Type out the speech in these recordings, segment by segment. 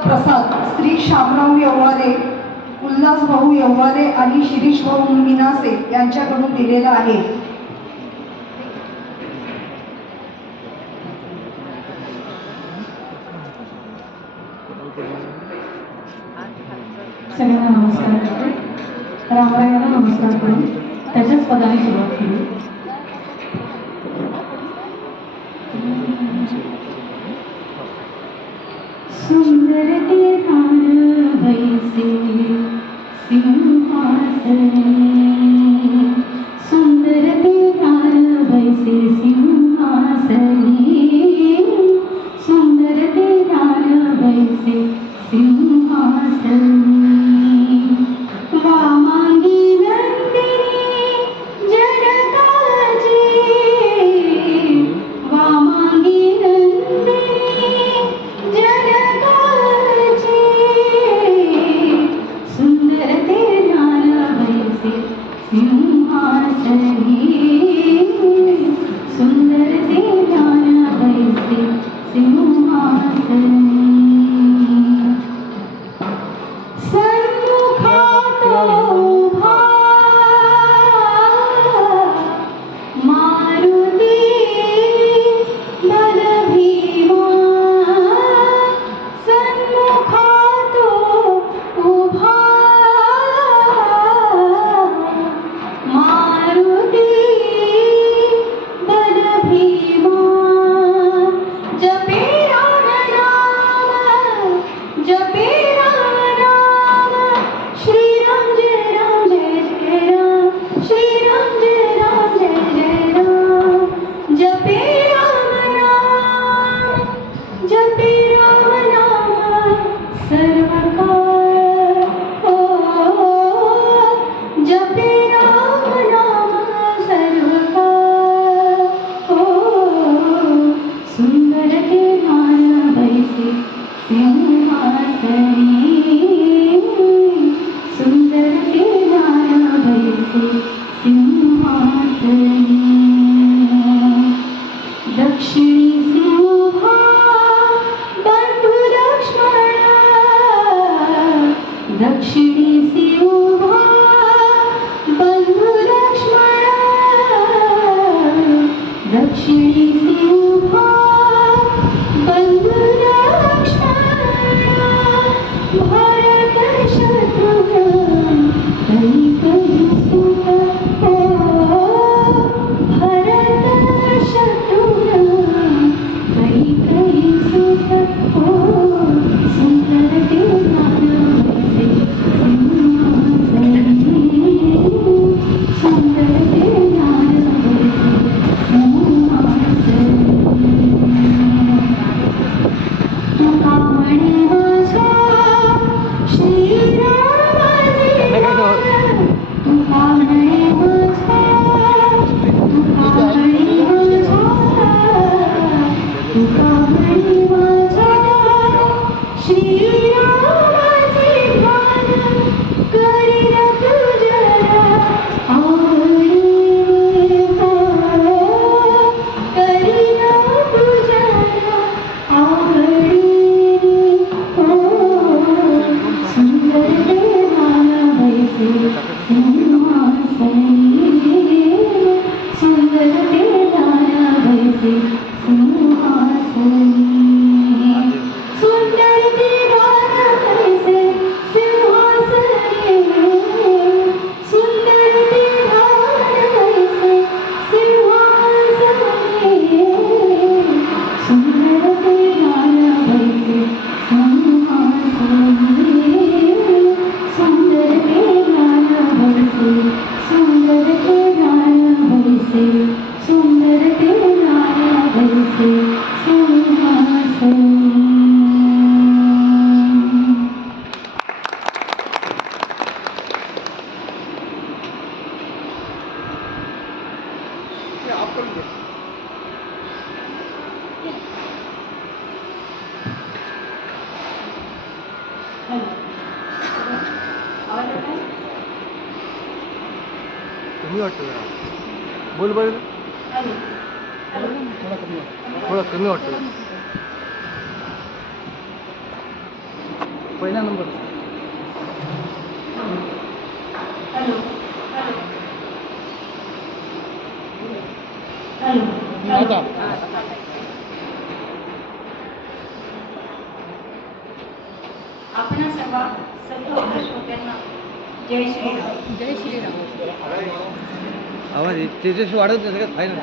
प्रसाद श्री शामराव यव्हारे, उल्हास भाऊ यव्हारे आणि शिरीष भाऊ मिनासे यांच्याकडून दिलेला आहे. सगळ्यांना नमस्कार करते. रामरायाला नमस्कार करून त्याच्याच पदाने सुरुवात केली. सुंदर ते धार वैसे सिंहासने, सुंदर ते धार वैसे सिंहासने, सुंदर ते धार वैसे सिंहासने, वामांगी नंदिनी जनकाची, वामांगी नंदिनी जनकाची, सुंदर ते धार वैसे सिंहासने, सुंदर ते धार वैसे सिंहासने, सन्मुखात उभा मारुती बलभीमा, सन्मुखात उभा मारुती बलभीमा, जपे राम नाम, जपे राम नाम, श्रीराम जय राम जय जय राम, श्रीराम जय राम जय जय राम, जपे राम नाम, जपे राम नाम सर्वकाळ, जपे राम नाम सर्वकाळ, सुंदर ते धार वैसे सिंहासने, सुंदर ते धार वैसे सिंहासने, दक्षिणेसी उभा बंधू लक्ष्मण, दक्षिणेसी उभा बंधू लक्ष्मण, दक्षिणेसी उभा बंधू लक्ष्मण, भारत शत्रुघ्न कैकयी सुत, भारत शत्रुघ्न कैकयी सुत, सुंदर ते धार वैसे सिंहासने, सुंदर ते धार वैसे सिंहासने, तुका म्हणे माझ्या श्रीरामाचे गाण, तुका म्हणे माझ्या, तुका म्हणे माझ्या, तुका म्हणे माझ्या श्रीरामाचे गाण, करीन तुझ्या आवडीने, करीन तुझ्या आवडीने, सुंदर ते धार वैसे सिंहासने, सुंदर ते धार वैसे सिंहासने, सुंदर ते धार वैसे सिंहासने, सुंदर ते धार वैसे सिंहासने, सुंदर ते धार वैसे सिंहासने, सुंदर ते धार वैसे, सुंदर ते धार वैसे, सुंदर ते धार वैसे सिंहासने. कमी वाटतं जरा, बोल बरं, थोडा कमी वाटतं. पहिला नंबर. हॅलो हॅलो हॅलो आता आपण सर्व श्रोत्यांना जय श्रीराम. जय श्रीराम. आवाज त्याच्याशी वाढत नाही का? फायनल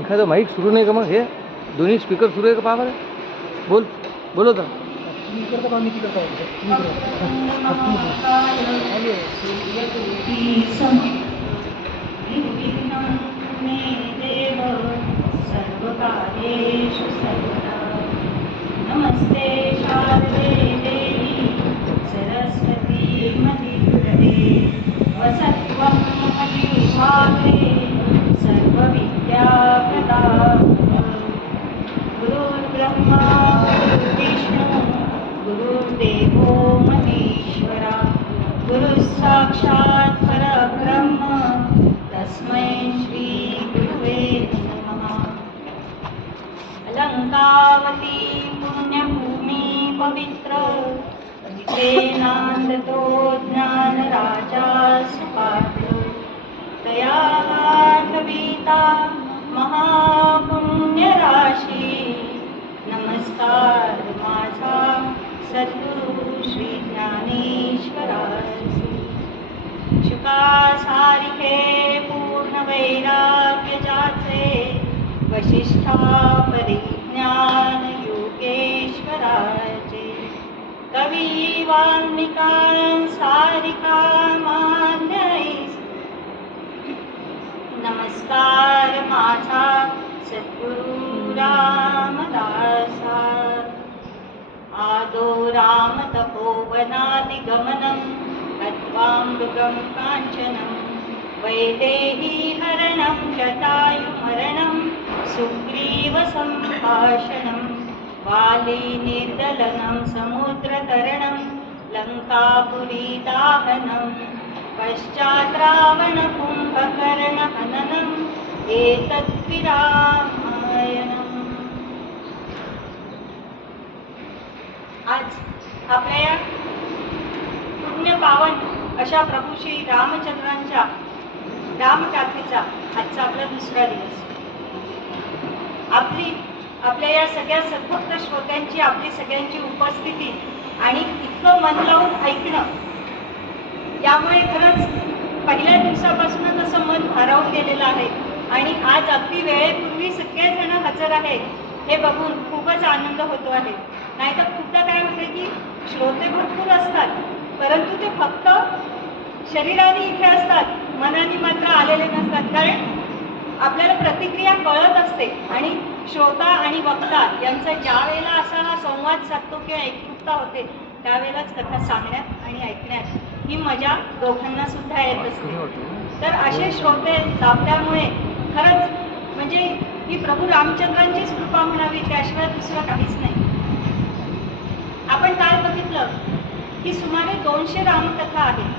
एखादं माईक सुरू नाही का? मग हे दोन्ही स्पीकर सुरू आहे का? पहा बरं. बोल होता. सर्वकार्येषु सर्वदा नमस्ते शारदे देवी सरस्वती मतिर्गते वसत्वं मतिभागे सर्वविद्याप्रदा गुरुर्ब्रह्मा गुरुर्विष्णु गुरुर्देवो महेश्वरा गुरुः साक्षात् परब्रह्म तस्मै श्री गुरुवे नमः. अलंकावती पुण्यभूमी पवित्र तिथे नांदतो ज्ञान राजा सुपात्र तया कविता महापुण्य राशी नमस्कार माझा सद्गुरु श्री ज्ञानेश्वरासी. शुका सारिखे पूर्ण वैराग्य जाचे वशिष्ठा परिज्ञान योगेश्वराचे कवी वाल्मिका सारिका मान्यैस. नमस्कार माझा सद्गुरु रामदासा. आदो राम तपोवनादिगमनं तत्त्वामृगं काञ्चनं वैदेही हरणं जटायुमरणं सुग्रीवसम्भाषणं वाली निर्दलनं समुद्रतरणं लङ्कापुरीदाहनं पश्चात् रावणकुम्भकर्णहननम् एतद्विरामायणम्. आज आपल्या या पुण्य पावन अशा प्रभू श्री रामचंद्रांच्या रामगाथेचा आजचा आपला दुसरा दिवस. आपल्या या सगळ्या सद्भक्त श्रोत्यांची आपली सगळ्यांची उपस्थिती आणि इतकं मन लावून ऐकणं यामुळे खरंच पहिल्या दिवसापासूनच असं मन भारावून गेलेलं आहे आणि आज अगदी वेळेपूर्वी सगळेजण हजर आहेत हे बघून खूपच आनंद होतो आहे. नाहीतर खूपदा काय होते की श्रोते भरपूर असतात परंतु ते फक्त शरीराने इथे असतात, मनाने मात्र आलेले नसतात. कारण आपल्याला प्रतिक्रिया कळत असते आणि श्रोता आणि वक्ता यांचा ज्या वेळेला असा हा संवाद साधतो किंवा एकरूपता होते त्यावेळेलाच कथा सांगण्यात आणि ऐकण्यात ही मजा दोघांना सुद्धा येत असते. तर असे श्रोते लाभल्यामुळे खरंच म्हणजे ही प्रभू रामचंद्रांचीच कृपा म्हणावी, त्याशिवाय दुसरं काहीच नाही. आपण काल बघितलं की सुमारे 200 रामकथा आहेत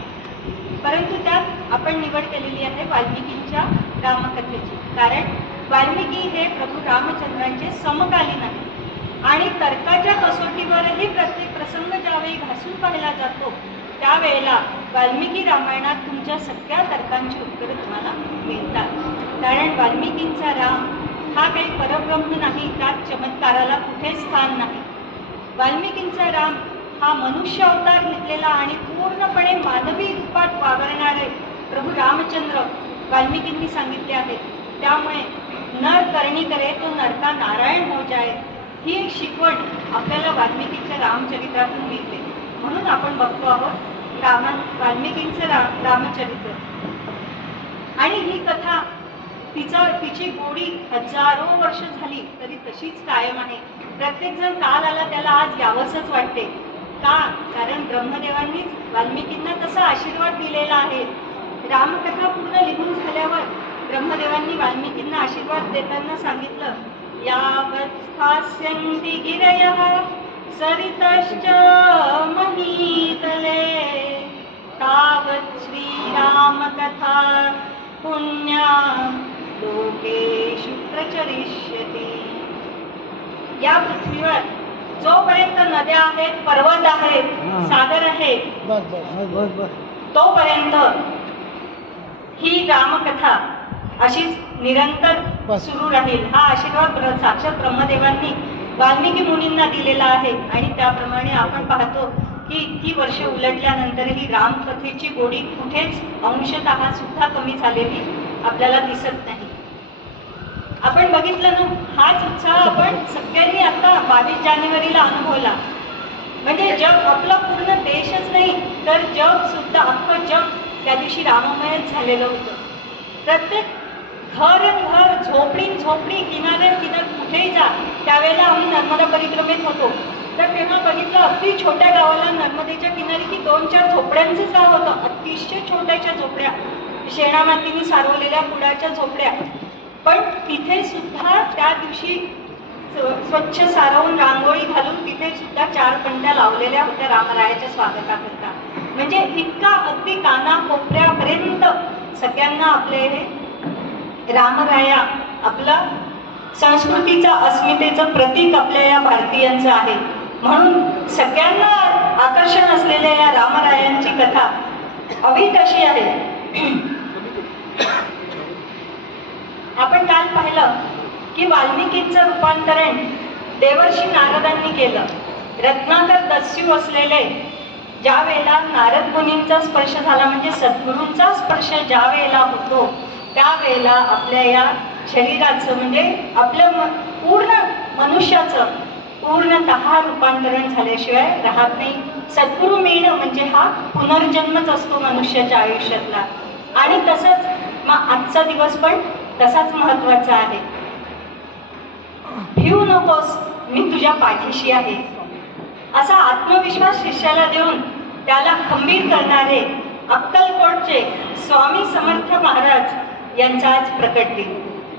परंतु त्यात आपण निवड केलेली आहे वाल्मिकींच्या रामकथेची. कारण वाल्मिकी हे प्रभू रामचंद्रांचे समकालीन आहेत आणि तर्काच्या कसोटीवरही प्रत्येक प्रसंग ज्यावेळी घासून पाहिला जातो त्यावेळेला वाल्मिकी रामायणात तुमच्या सगळ्या तर्कांची उत्तरे तुम्हाला मिळतात. कारण वाल्मिकींचा राम हा काही परब्रह्म नाही, त्यात चमत्काराला कुठेच स्थान नाही. वाल्मिकींचा राम हा मनुष्य अवतार घेतलेला आणि पूर्णपणे मानवी रूपात वावरणारे प्रभू रामचंद्र वाल्मिकींनी सांगितले आहेत. त्यामुळे नर करणी करे तो नरका नारायण हो जाए ही शिकवण आपल्याला वाल्मिकींच्या रामचरित्रातून मिळते. म्हणून आपण बघतो आहोत वाल्मिकींचं रामचरित्र. आणि ही कथा तिची गोडी हजारो वर्ष झाली तरी तशीच कायम आहे. प्रत्येक जण काल आला त्याला आज यावंसच वाटते. का? कारण ब्रह्मदेवांनीच वाल्मिकींना तसा आशीर्वाद दिलेला आहे. रामकथा पूर्ण लिहून झाल्यावर ब्रह्मदेवांनी वाल्मिकींना आशीर्वाद देताना सांगितलं, यावत् स्थास्यन्ति गिरयः सरितश्च महीतले तावत् श्रीरामकथा पुण्या लोके प्रचरिष्यति. या पृथ्वीवर जोपर्यंत नद्या आहेत, पर्वत आहेत, सागर आहे, तोपर्यंत ही रामकथा अशीच निरंतर सुरू राहील. हा आशीर्वाद साक्षात ब्रह्मदेवांनी वाल्मिकी मुनींना दिलेला आहे. आणि त्याप्रमाणे आपण पाहतो की इतकी वर्ष उलटल्यानंतरही रामकथेची गोडी कुठेच अंशतः सुद्धा कमी झालेली आपल्याला दिसत नाही. आपण बघितलं ना, हाच उत्साह आपण सगळ्यांनी आता 22 जानेवारीला अनुभवला. म्हणजे जग, आपला पूर्ण देशच नाही तर जग सुद्धा, अख्खं जग त्या दिवशी राममयच झालेलं होतं. प्रत्येक घर, झोपडी, किनारे कुठेही जा. त्यावेळेला आम्ही नर्मदा परिक्रमेत होतो तर तेव्हा बघितलं, अगदी छोट्या गावाला नर्मदेच्या किनारी की 2-4 झोपड्यांचंच गाव होतं. अतिशय छोट्याच्या झोपड्या, शेणामातीने सारवलेल्या कुडाच्या झोपड्या. पण तिथे सुद्धा त्या दिवशी स्वच्छ सारवून रांगोळी घालून तिथे सुद्धा 4 पंट्या लावलेल्या होत्या रामरायाच्या स्वागताकरता. म्हणजे इतका अगदी कानाकोपऱ्यापर्यंत सगळ्यांना आपले हे रामराया आपला संस्कृतीचा, अस्मितेचं प्रतीक आपल्या या भारतीयांचं आहे. म्हणून सगळ्यांना आकर्षण असलेल्या या रामरायांची कथा अवीट अशी आहे. आपण काल पाहिलं की वाल्मिकींचं रूपांतरण देवर्षी नारदांनी केलं. रत्नाकर दस्यू असलेले ज्या वेळेला नारद मुनींचा स्पर्श झाला, म्हणजे सद्गुरूंचा स्पर्श ज्या वेळेला होतो त्यावेळेला आपल्या या शरीराचं, म्हणजे आपल्या पूर्ण मनुष्याचं पूर्णतः रूपांतरण झाल्याशिवाय राहत नाही. सद्गुरू मिळणं म्हणजे हा पुनर्जन्मच असतो मनुष्याच्या आयुष्यातला. आणि तसंच मग आजचा दिवस पण तसाच महत्वाचा आहे. भिवू नकोस, मी तुझ्या पाठीशी आहे, असा आत्मविश्वास शिष्याला देऊन त्याला खंबीर करणारे अक्कलकोटचे स्वामी समर्थ महाराज यांचा आज प्रकट दिन.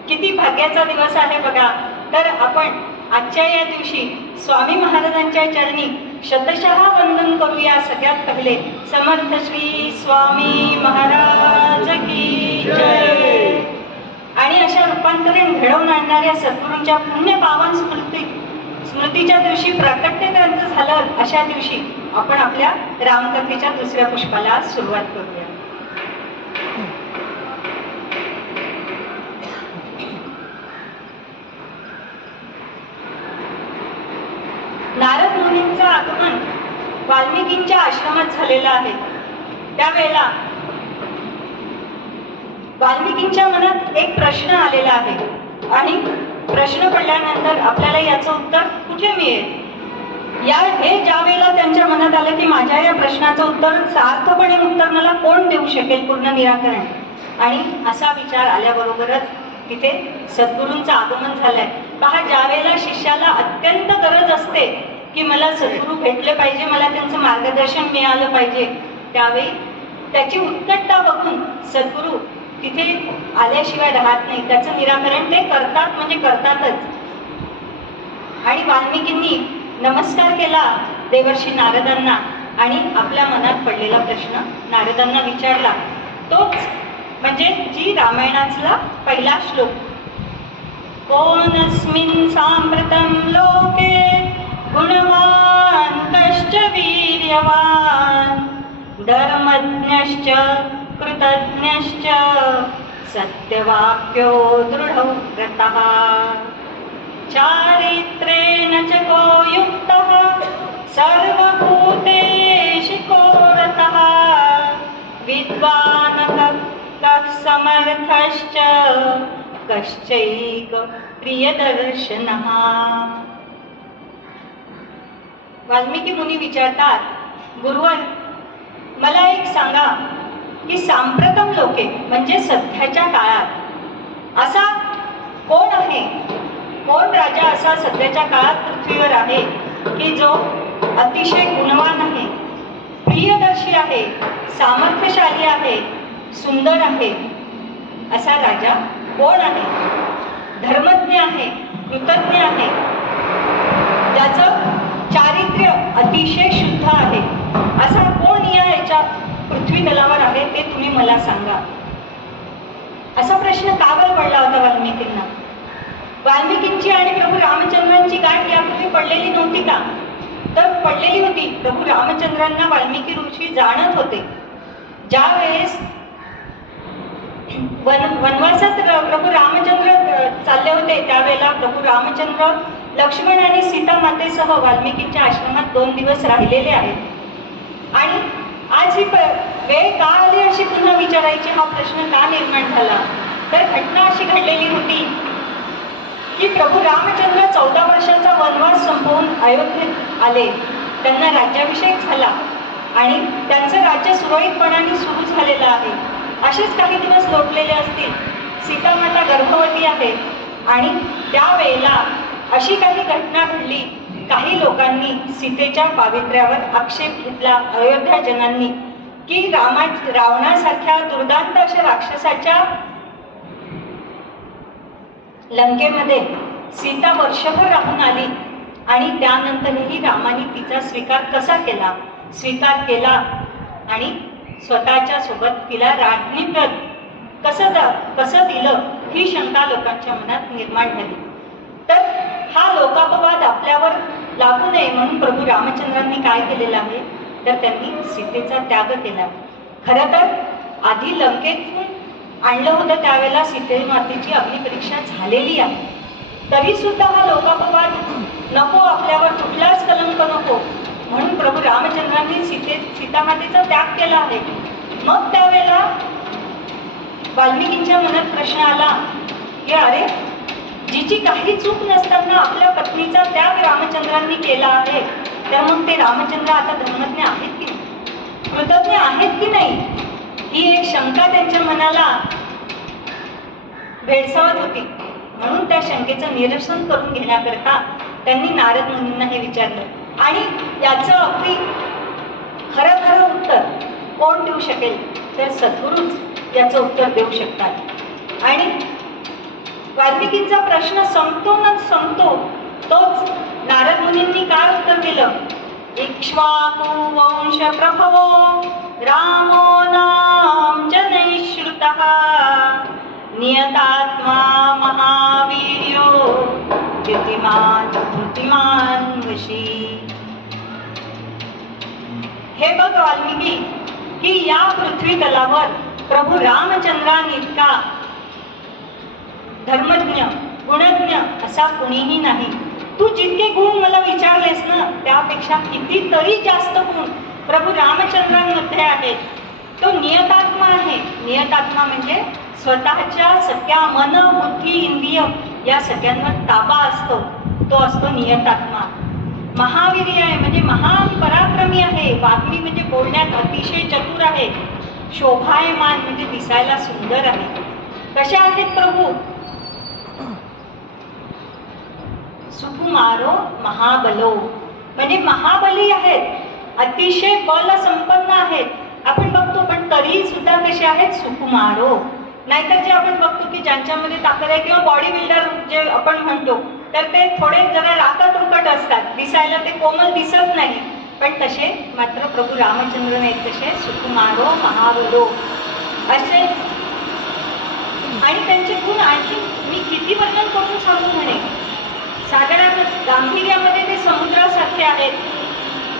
किती भाग्याचा दिवस आहे बघा. तर आपण आजच्या या दिवशी स्वामी महाराजांच्या चरणी शतशः वंदन करूया. सगळ्यात पहिले समर्थ श्री स्वामी महाराज की जय. आणि अशा रूपांतरण घडवून आणणाऱ्या सद्गुरूंच्या पुण्य पावन स्मृतीच्या दिवशी, प्राकट्य ग्रंथ झालं अशा दिवशी आपण आपल्या रामकथेच्या दुसऱ्या पुष्पाला सुरुवात करूया. नारद मुनींचं आगमन वाल्मिकींच्या आश्रमात झालेलं आहे. त्यावेळेला वाल्मिकींच्या मनात एक प्रश्न आलेला आहे आणि प्रश्न पडल्यानंतर आपल्याला याचं उत्तर कुठे मिळेल. हे ज्या वेळेला त्यांच्या मनात आलं की माझ्या या प्रश्नाचं उत्तर, सार्थपणे उत्तर मला कोण देऊ शकेल, पूर्ण निराकरण. आणि असा विचार आल्याबरोबरच तिथे सद्गुरूंचं आगमन झालंय. पहा, ज्या वेळेला शिष्याला अत्यंत गरज असते की मला सद्गुरू भेटले पाहिजे, मला त्यांचं मार्गदर्शन मिळालं पाहिजे, त्यावेळी त्याची उत्कटता बघून सद्गुरू तिथे आल्याशिवाय राहत नाही. त्याचं निराकरण ते करतात, म्हणजे करतातच. आणि वाल्मिकींनी नमस्कार केला देवर्षी नारदांना आणि आपल्या मनात पडलेला प्रश्न नारदांना विचारला. तोच म्हणजे जी रामायणातला पहिला श्लोक, कोनस्मिन् साम्प्रतं लोके गुणवान् कश्च वीर्यवान् धर्मज्ञश्च कृतज्ञश्च सत्यवाक्यो दृढो व्रतः चारित्रेण च को युक्तः सर्वभूतेषु को रतः विद्वान् कः समर्थश्च कश्चैक प्रियदर्शनः. वाल्मिकी मुनी विचारतात, गुरुवर मला एक सांगा की सांप्रतम लोके म्हणजे सध्याच्या काळात असा कोण आहे, कोण राजा असा सध्याच्या काळात पृथ्वीवर आहे की जो अतिशय गुणवान आहे, प्रियदर्शी आहे, सामर्थ्यशाली आहे, सुंदर आहे, असा राजा कोण आहे, धर्मज्ञ आहे, कृतज्ञ आहे, ज्याचं चारित्र्य अतिशय शुद्ध आहे, असा कोण याच्या पृथ्वी तलावर आहे ते तुम्ही मला सांगा. असा प्रश्न का बरं पडला होता वाल्मिकींना. वाल्मिकींची आणि प्रभू रामचंद्रांची गाठ यापूर्वी पडलेली नव्हती का? तर पडलेली होती. प्रभू रामचंद्रांना वाल्मिकी ऋषी जाणत होते. ज्या वेळेस वनवासात प्रभू रामचंद्र चालले होते, त्यावेळेला प्रभू रामचंद्र लक्ष्मण आणि सीता मातेसह वाल्मिकींच्या आश्रमात 2 दिवस राहिलेले आहेत. आणि आज ही वेळ का आली अशी पुन्हा विचारायची हा प्रश्न का निर्माण झाला? तर घटना अशी घडलेली होती की प्रभू रामचंद्र 14 वर्षाचा वनवास संपवून अयोध्येत आले. त्यांना राज्याभिषेक झाला आणि त्यांचं राज्य सुरळीतपणाने सुरू झालेलं आहे. असेच काही दिवस लोटलेले असतील. सीता माता गर्भवती आहे आणि त्यावेळेला अशी काही घटना घडली. काही लोकांनी सीतेच्या पावित्र्यावर आक्षेप घेतला अयोध्याजनांनी की रावणासारख्या दुर्दांत अशा राक्षसाच्या लंकेमध्ये सीता वर्षभर राहून आली आणि त्यानंतरही रामाने तिचा स्वीकार कसा केला? स्वीकार केला आणि स्वतःच्या सोबत तिला राज्ञीपद कसं दिलं? ही शंका लोकांच्या मनात निर्माण झाली. तर हा लोकापवाद आपल्यावर लागू नये म्हणून प्रभू रामचंद्रांनी काय केलेलं आहे? तर त्यांनी सीतेचा त्याग केला. खरं तर आधी लंकेतून आणलं होतं त्यावेळेला सीते मातेची अग्निपरीक्षा झालेली आहे. तरी सुद्धा हा लोकापवाद नको, आपल्यावर कुठलाच कलंक नको म्हणून प्रभू रामचंद्रांनी सीता मातेचा त्याग केला आहे. मग त्यावेळेला वाल्मिकींच्या मनात प्रश्न आला की अरे, जिची काही चूक नसताना आपल्या पत्नीचा त्याग रामचंद्रांनी केला आहे, तर मग ते रामचंद्र आता धर्मज्ञ आहेत की कृतज्ञ आहेत की नाही? ही एक शंका त्यांच्या मनाला भेडसावत होती. म्हणून त्या शंकेचं निरसन करून घेण्याकरता त्यांनी नारद मुनींना हे विचारलं. आणि याचं अगदी खरं उत्तर कोण देऊ शकेल? तर सद्गुरूच याचं उत्तर देऊ शकतात. आणि वाल्मिकींचा प्रश्न संपतो तोच नारद मुनींनी काय उत्तर दिलं? इक्ष्वाकु वंश प्रभवो रामो नाम जनैश्रुतः नियतात्मा महावीर्यो धृतिमान वशी. हे बघ वाल्मिकी, की या पृथ्वी तलावर प्रभू रामचंद्रांइतका धर्मज्ञ गुणज्ञ असा कुणीही नाही. तू जितके गुण मला विचारलेस ना, त्यापेक्षा कितीतरी जास्त गुण प्रभू रामचंद्रांमध्ये आहेत. तो नियतात्मा आहे. नियतात्मा म्हणजे स्वतःच्या सगळ्या मन बुद्धी इंद्रिय या सगळ्यांवर ताबा असतो, तो असतो नियतात्मा. महावीर्य आहे म्हणजे महान पराक्रमी आहे. वाग्मी म्हणजे बोलण्यात अतिशय चतुर आहे. शोभायमान म्हणजे दिसायला सुंदर आहे. कशा आहेत प्रभू? सुकुमारो महाबलो म्हणजे महाबली आहेत, अतिशय बल संपन्न आहेत. आपण बघतो पण तरी सुद्धा कसे आहेत? सुकुमारो. नाहीतर जे आपण बघतो की ज्यांच्यामध्ये ताकद आहे किंवा बॉडी बिल्डर जे आपण म्हणतो, तर ते थोडे जरा राकट असतात, दिसायला ते कोमल दिसत नाही. पण तसे मात्र प्रभू रामचंद्र नाहीत, तसे सुकुमारो महाबलो असे. आणि त्यांचे गुण आणखी मी किती वर्णन करून सांगू म्हणे. सागरामध्ये गांभीर्यामध्ये ते समुद्रासारखे आहेत.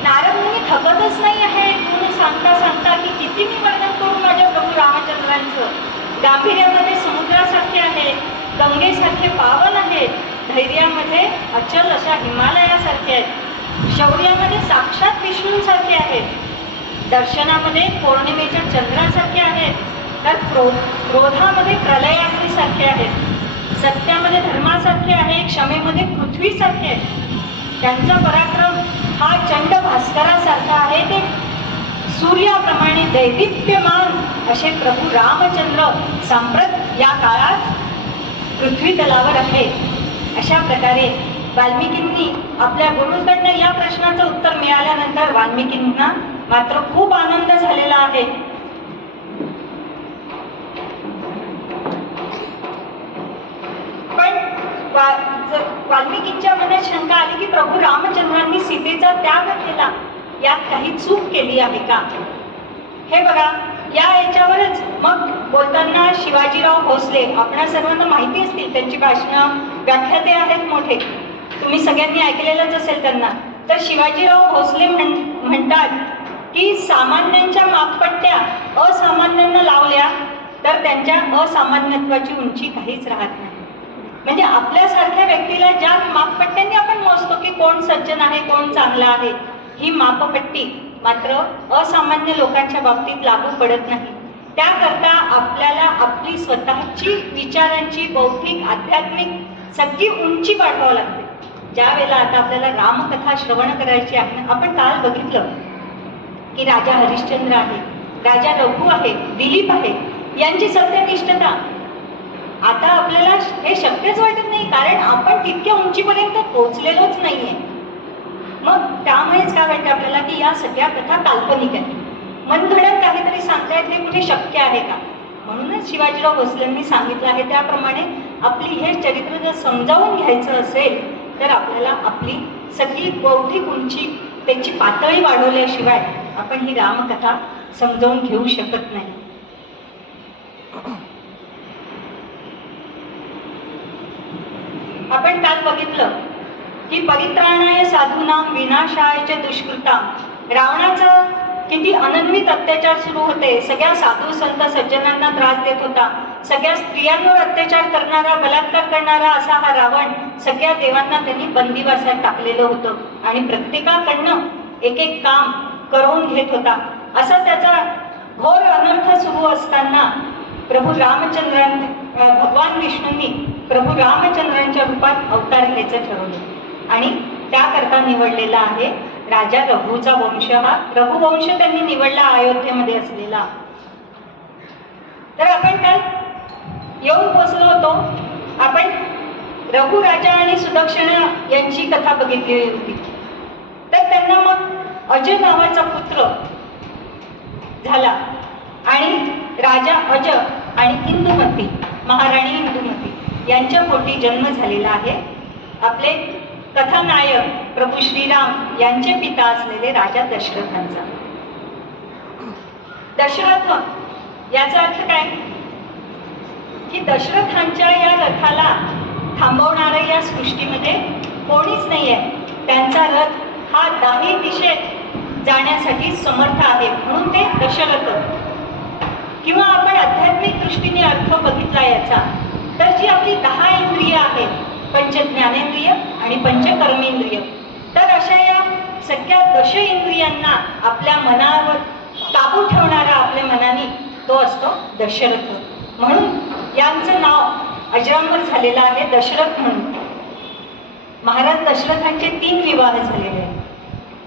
नारद मुनी थकतच नाही आहे गुण सांगता की किती मी वर्णन करू माझ्या प्रभू रामचंद्रांचं. गांभीर्यामध्ये समुद्रासारखे आहेत, गंगेसारखे पावन आहेत, धैर्यामध्ये अचल अशा हिमालयासारखे आहेत, शौर्यामध्ये साक्षात विष्णूंसारखे आहेत, दर्शनामध्ये पौर्णिमेच्या चंद्रासारखे आहेत, तर क्रोधामध्ये प्रलयाग्नीसारखे आहेत, सत्यामध्ये धर्मासारखे आहे, क्षमेमध्ये पृथ्वीसारखे आहे. त्यांचा पराक्रम हा चंड भास्करासारखा आहे. ते सूर्याप्रमाणे दैदिप्यमान असे प्रभू रामचंद्र सांप्रत या काळात पृथ्वी तलावर आहे. अशा प्रकारे वाल्मिकींनी आपल्या गुरुकडनं या प्रश्नाचं उत्तर मिळाल्यानंतर वाल्मिकींना मात्र खूप आनंद झालेला आहे. पण वाल्मिकींच्या मनात शंका आली की प्रभू रामचंद्रांनी सीतेचा त्याग केला, यात काही चूक केली आहे का? हे बघा, या याच्यावरच मग बोलताना शिवाजीराव भोसले, आपणा सर्वांना माहिती असतील त्यांची भाषणं, व्याख्याते आहेत मोठे, तुम्ही सगळ्यांनी ऐकलेलंच असेल त्यांना. तर शिवाजीराव भोसले म्हणतात की सामान्यांच्या मापपट्ट्या असामान्यांना लावल्या तर त्यांच्या असामान्यत्वाची उंची काहीच राहत नाही. म्हणजे आपल्यासारख्या व्यक्तीला ज्या मापपट्ट्यांनी आपण मोजतो की कोण सज्जन आहे, कोण चांगला आहे, ही मापपट्टी मात्र असामान्य लोकांच्या बाबतीत लागू पडत नाही. त्याकरता आपल्याला आपली स्वतःची विचारांची, बौद्धिक, आध्यात्मिक सगळी उंची वाढवावं लागते. ज्या वेळेला आता आपल्याला रामकथा श्रवण करायची आहे, आपण काल बघितलं की राजा हरिश्चंद्र आहे, राजा रघु आहे, दिलीप आहे, यांची सत्यनिष्ठता. आता आपल्याला हे शक्यच वाटत नाही, कारण आपण तितक्या उंचीपर्यंत पोहोचलेलोच नाहीये. मग त्यामुळेच काय वाटतं आपल्याला की या सगळ्या कथा काल्पनिक आहेत, मनगडंत काहीतरी सांगतायत, हे कुठे शक्य आहे का? म्हणूनच शिवाजीराव भोसलेंनी सांगितलं आहे त्याप्रमाणे आपली हे चरित्र जर समजावून घ्यायचं असेल तर आपल्याला आपली सगळी बौद्धिक उंची, त्याची पातळी वाढवल्याशिवाय आपण ही रामकथा समजावून घेऊ शकत नाही. आपण काल बघितलं की परित्राणाय साधूनाम विनाशाय च दुष्कृताम, रावणाचा किती अनन्वित अत्याचार सुरू होते. सगळ्या साधू संत सज्जनांना त्रास देत होता. सगळ्या स्त्रियांवर अत्याचार करणारा, बलात्कार करणारा असा हा रावण सगळ्या देवांना त्यांनी बंदिवासात टाकलेलं होतं आणि प्रत्येकाकडनं एक एक काम करून घेत होता. असा त्याचा घोर अनर्थ सुरू असताना प्रभू रामचंद्रांनी, भगवान विष्णूंनी प्रभू रामचंद्रांच्या रूपात अवतार घ्यायचं ठरवलं आणि त्याकरता निवडलेला आहे राजा रघुचा वंश. हा रघुवंश त्यांनी निवडला अयोध्येमध्ये असलेला. तर आपण काल येऊन पोचलो होतो. आपण रघु राजा आणि सुदक्षिणा यांची कथा बघितलेली होती. तर त्यांना मग अज नावाचा पुत्र झाला आणि राजा अज आणि इंदुमती, महाराणी इंदुमती यांच्या पोटी जन्म झालेला आहे. आपले कथानायक प्रभू श्रीराम यांचे पिता असलेले राजा दशरथांचा. दशरथ याचा अर्थ काय की दशरथांच्या या रथाला थांबवणाऱ्या या सृष्टीमध्ये कोणीच नाही आहे. त्यांचा रथ हा दाही दिशेत जाण्यासाठी समर्थ आहे, म्हणून ते दशरथ. किंवा आपण आध्यात्मिक दृष्टीने अर्थ बघितला याचा, तर जी आपली 10 इंद्रिय आहेत, पंच ज्ञानेंद्रिय आणि पंच कर्मेंद्रिय, तर अशा या सगळ्या 10 इंद्रियांना आपल्या मनावर काबू ठेवणारा आपल्या मनाने तो असतो दशरथ. म्हणून यांचं नाव अजरामर झालेलं आहे दशरथ म्हणून. महाराज दशरथांचे 3 विवाह झालेले आहेत.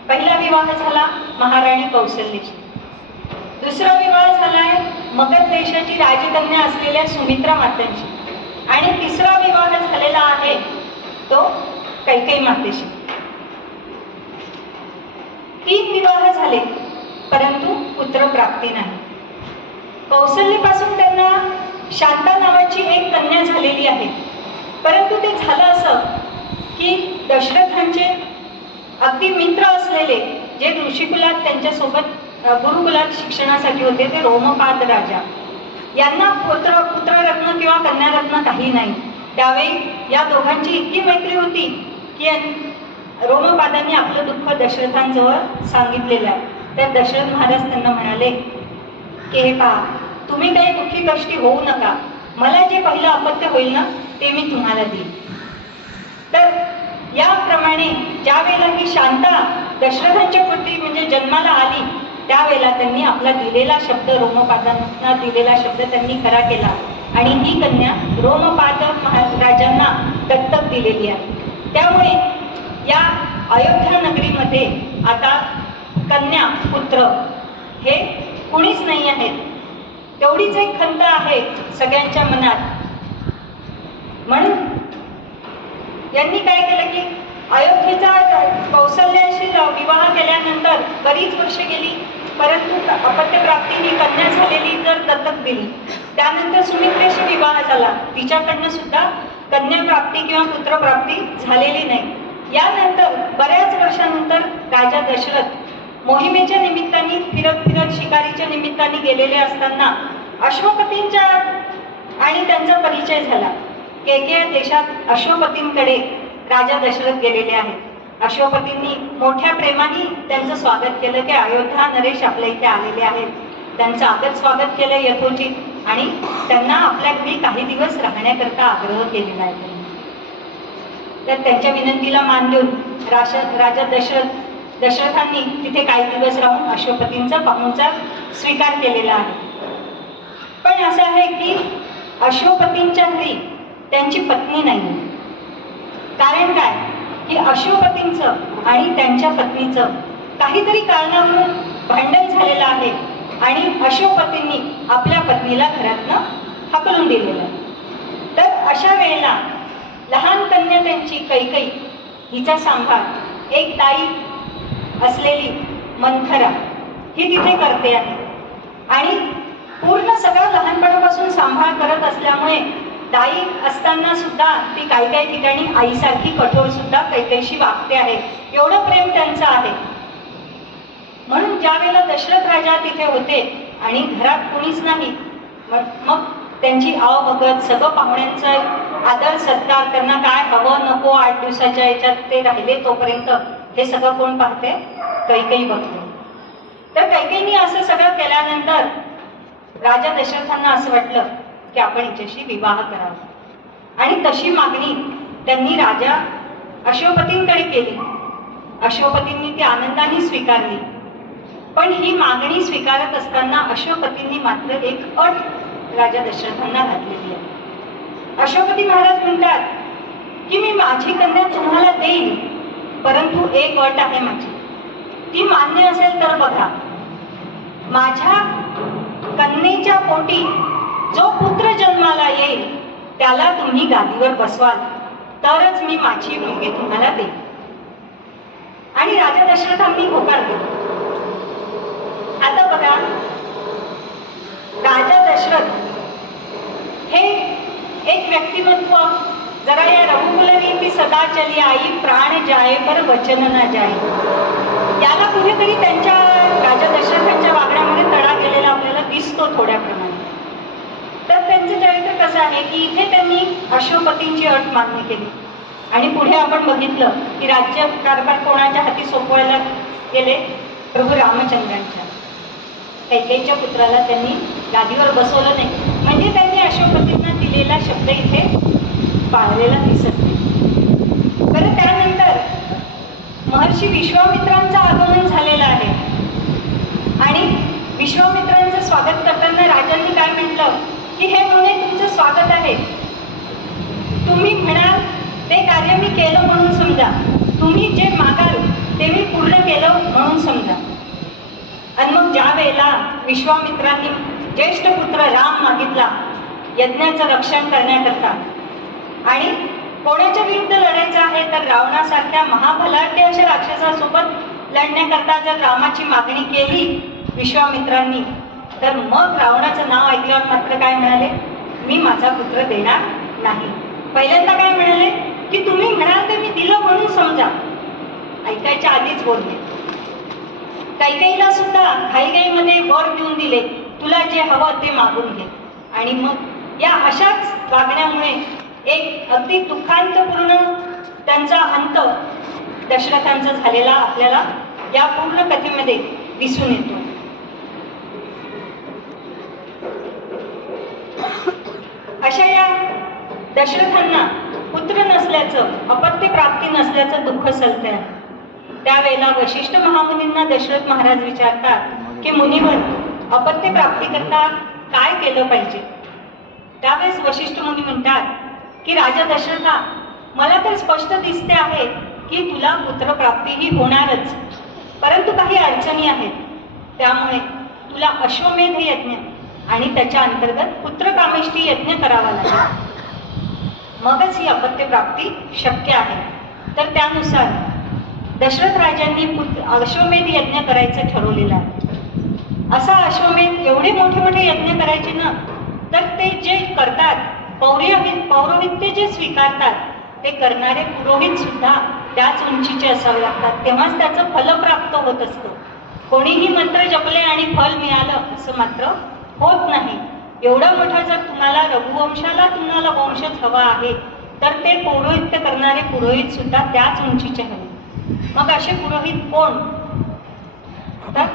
पहिला विवाह झाला महाराणी कौसल्याची, दुसरा विवाह झालाय मगध देशाची राजकन्या असलेल्या सुमित्रा मातांची, आणि तिसरा विवाह झालेला आहे तो कैकेयी मातेशी. 3 विवाह झाले परंतु पुत्रप्राप्ती नाही. कौसल्यापासून त्यांना शांता नावाची एक कन्या झालेली आहे, परंतु ते झालं असं की दशरथांचे अगदी मित्र असलेले जे ऋषिकुलात त्यांच्यासोबत गुरुकुलात शिक्षणासाठी होते ते रोमपाद राजा, यांना पुत्ररत्न किंवा कन्यारत्न काही नाही. त्यावेळी या दोघांची इतकी मैत्री होती की रोमपादांनी आपलं दुःख दशरथांजवळ सांगितलेलं आहे. तर दशरथ महाराज त्यांना म्हणाले की हे पहा, तुम्ही काही दुःखी कष्टी होऊ नका, मला जे पहिलं अपत्य होईल ना ते मी तुम्हाला देईन. तर याप्रमाणे ज्या वेळेला ही शांता दशरथांच्या पोटी म्हणजे जन्माला आली, त्यावेळेला त्यांनी आपला दिलेला शब्द, रोमपादांना दिलेला शब्द त्यांनी खरा केला आणि ही कन्या रोमपाद महाराजांना दत्तक दिलेली आहे. त्यामुळे या अयोध्या नगरीमध्ये आता कन्या पुत्र हे कुणीच नाही आहेत. तेवढीच एक खंत आहे सगळ्यांच्या मनात. म्हणून यांनी काय केलं की अयोध्येचा कौसल्याशी विवाह केल्यानंतर बरीच वर्ष गेली, परंतु अपत्यप्राप्तीने कन्या झालेली जर दत्तक दिली. त्यानंतर सुमित्रेशी विवाह झाला, तिच्याकडनं सुद्धा कन्याप्राप्ती किंवा पुत्रप्राप्ती झालेली नाही. यानंतर बऱ्याच वर्षानंतर राजा दशरथ मोहिमेच्या निमित्ताने फिरत फिरत शिकारीच्या निमित्ताने गेलेले असताना अश्वपतींच्या आणि त्यांचा परिचय झाला. केकेय देशात अश्वपतींकडे राजा दशरथ गेलेले आहेत. अश्वपतींनी मोठ्या प्रेमाने त्यांचं स्वागत केलं की अयोध्या नरेश आपल्या इथे आलेले आहेत. त्यांचं आदर स्वागत केलं यथोचित आणि त्यांना आपल्या घरी काही दिवस राहण्याकरता आग्रह केलेला आहे. तर त्यांच्या विनंतीला मान देऊन राजा दशरथांनी तिथे काही दिवस राहून अश्वपतींचा पाहुणचार स्वीकार केलेला आहे. पण असं आहे की अश्वपतींच्या घरी त्यांची पत्नी नाही. कारण काय की अश्वपतींचं आणि त्यांच्या पत्नीचं काहीतरी कारणावरून भांडण झालेलं आहे आणि अश्वपतींनी आपल्या पत्नीला घरातनं हाकलून दिलेलं आहे. तर अशा वेळेला लहान कन्या त्यांची कैकई हिचा सांभाळ एक ताई असलेली मंथरा ही तिथे करते आहे आणि पूर्ण सगळं लहानपणापासून सांभाळ करत असल्यामुळे ताई असताना सुद्धा ती काही काही ठिकाणी आईसारखी कठोर सुद्धा कैकईशी वागते आहे. एवढं प्रेम त्यांचं आहे. म्हणून ज्या वेळेला दशरथ राजा तिथे होते आणि घरात कोणीच नाही, मग त्यांची आवभगत सगळं पाहुण्यांचा आदर सत्कार, त्यांना काय हवं नको 8 दिवसाच्या याच्यात ते राहिले तोपर्यंत हे सगळं कोण पाहते? कैकई बघते. तर कैकेयीने असं सगळं केल्यानंतर राजा दशरथांना असं वाटलं की आपण हिच्याशी विवाह करावा आणि तशी मागणी त्यांनी राजा अश्वपतींकडे केली. अश्वपतींनी ती आनंदाने स्वीकारली. पण ही मागणी स्वीकारत असताना अश्वपतींनी मात्र एक अट राजा दशरथांना घातलेली आहे. अश्वपती महाराज म्हणतात की मी माझी कन्या तुम्हाला देईन, परंतु एक अट आहे माझी, ती मान्य असेल तर बघा. माझ्या कन्येच्या पोटी जो पुत्र जन्माला येईल त्याला तुम्ही गादीवर बसवाल तरच मी माझी मुलगी तुम्हाला देईन. आणि राजा दशरथांनी होकार दिला. आता बघा, राजा दशरथ हे एक व्यक्तिमत्व, जरा या रघुकुलरीती सदा चली आई प्राण जाए पर वचन ना जाए, याला कुठेतरी त्यांच्या राजा दशरथांच्या वागण्यामध्ये तडा गेलेला आपल्याला दिसतो थोड्या प्रमाणात. तर त्यांचं चरित्र कसं आहे की इथे त्यांनी अश्वपतींची अट मान्य केली आणि पुढे आपण बघितलं की राज्य कारभार कोणाच्या हाती सोपवायला गेले? प्रभू रामचंद्रांच्या. कैकेयीच्या पुत्राला त्यांनी गादीवर बसवलं नाही, म्हणजे त्यांनी अश्वपतींना दिलेला शब्द इथे पाळलेला दिसत नाही. बरं, त्यानंतर महर्षी विश्वामित्रांचं आगमन झालेलं आहे आणि विश्वामित्रांचं स्वागत करताना राजांनी काय म्हटलं की हे मुने तुमचं स्वागत आहे, तुम्ही म्हणाल ते कार्य मी केलं म्हणून समजा, तुम्ही जे मागाल ते मी पूर्ण केलं म्हणून समजा. आणि मग ज्या वेळेला विश्वामित्रांनी ज्येष्ठ पुत्र राम मागितला यज्ञाचं रक्षण करण्याकरता आणि कोणाच्या विरुद्ध लढायचं आहे तर रावणासारख्या महाबलाढ्य अशा राक्षसासोबत लढण्याकरता जर रामाची मागणी केली विश्वामित्रांनी, तर मग रावणाचं नाव ऐकल्यावर मात्र काय म्हणाले? मी माझा पुत्र देणार नाही. पहिल्यांदा काय म्हणाले की तुम्ही म्हणाल ते मी दिलं म्हणून समजा, ऐकायच्या आधीच बोलले. कैकेयीला सुद्धा घाईघाईमध्ये वर देऊन दिले, तुला जे हवं ते मागून घे. आणि मग या अशाच वागण्यामुळे एक अगदी दुःखांतपूर्ण त्यांचा अंत दशरथांचा झालेला आपल्याला या पूर्ण कथेमध्ये दिसून येतो. अशा या दशरथांना पुत्र नसल्याचं, अपत्य प्राप्ती नसल्याचं दुःख सलतंय. त्यावेळेला वशिष्ठ महामुनींना दशरथ महाराज विचारतात की मुनिवर, अपत्य प्राप्ती करता काय केलं पाहिजे? त्यावेळेस वशिष्ठ मुनी म्हणतात की राजा दशरथा, मला तर स्पष्ट दिसते आहे की तुला पुत्रप्राप्ती ही होणारच, परंतु काही अडचणी आहेत. त्यामुळे तुला अश्वमेध यज्ञ आणि त्याच्या अंतर्गत पुत्रकामेष्टी यज्ञ करावा लागेल, मगच ही अपत्य प्राप्ती शक्य आहे. तर त्यानुसार दशरथ राजांनी अश्वमेध यज्ञ करायचं ठरवलेलं आहे. असा अश्वमेध एवढे मोठे मोठे यज्ञ करायचे ना, तर ते जे करतात पौरोहित्य जे स्वीकारतात ते करणारे पुरोहित सुद्धा त्याच उंचीचे असावे लागतात, तेव्हाच त्याचं फल प्राप्त होत असतं. कोणीही मंत्र जपले आणि फल मिळालं असं मात्र होत नाही. एवढा मोठा जर तुम्हाला रघुवंशाला तुम्हाला वंशच हवा आहे तर ते पौरोहित्य करणारे पुरोहित सुद्धा त्याच उंचीचे हवे. मग असे पुरोहित कोण? तर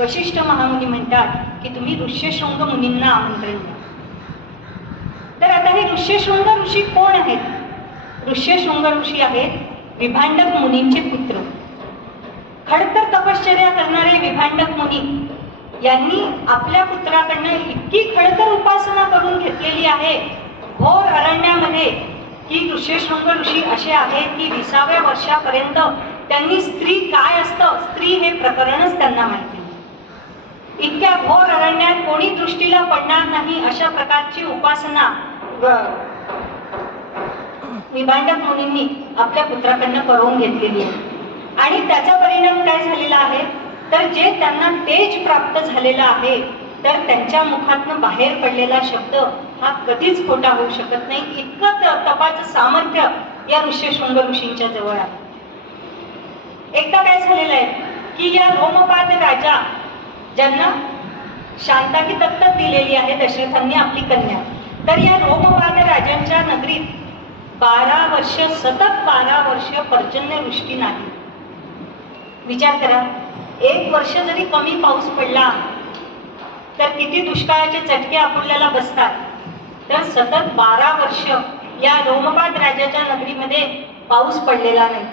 वशिष्ठ महामुनी म्हणतात की तुम्ही ऋष्यशृंग मुनींना आमंत्रण द्या. तर आता हे ऋष्यशृंग ऋषी कोण आहेत? ऋष्यशृंग ऋषी आहेत विभांडक मुनींचे पुत्र. खडतर तपश्चर्या करणारे विभांडक मुनी यांनी आपल्या पुत्राकडनं इतकी खडतर उपासना करून घेतलेली आहे घोर अरण्यामध्ये की ऋष्यशृंग ऋषी असे आहेत की 20व्या वर्षापर्यंत त्यांनी स्त्री काय असतं, स्त्री हे प्रकरणच त्यांना माहिती. इतक्या घोर अरण्यात कोणी दृष्टीला पडणार नाही अशा प्रकारची उपासना विभांडक मुनींनी आपल्या पुत्राकडनं करून घेतलेली आहे. आणि त्याचा परिणाम काय झालेला आहे तर जे त्यांना तेज प्राप्त झालेला आहे तर त्यांच्या मुखातनं बाहेर पडलेला शब्द हा कधीच खोटा होऊ शकत नाही. इतकं तपाचं सामर्थ्य या ऋष्यशृंग ऋषींच्या जवळ आहे. एकदा काय झालेलं आहे की या रोमपाद राजा ज्यांना शांताकी दत्तक दिलेली आहे दशरथांनी आपली कन्या, तर या रोमपाद राजांच्या नगरीत 12 वर्ष सतत 12 वर्ष पर्जन्यवृष्टी नाही. विचार करा, 1 वर्ष जरी कमी पाऊस पडला तर किती दुष्काळाचे चटके आपल्याला बसतात. तर सतत 12 वर्ष या रोमपाद राजाच्या नगरीमध्ये पाऊस पडलेला नाही.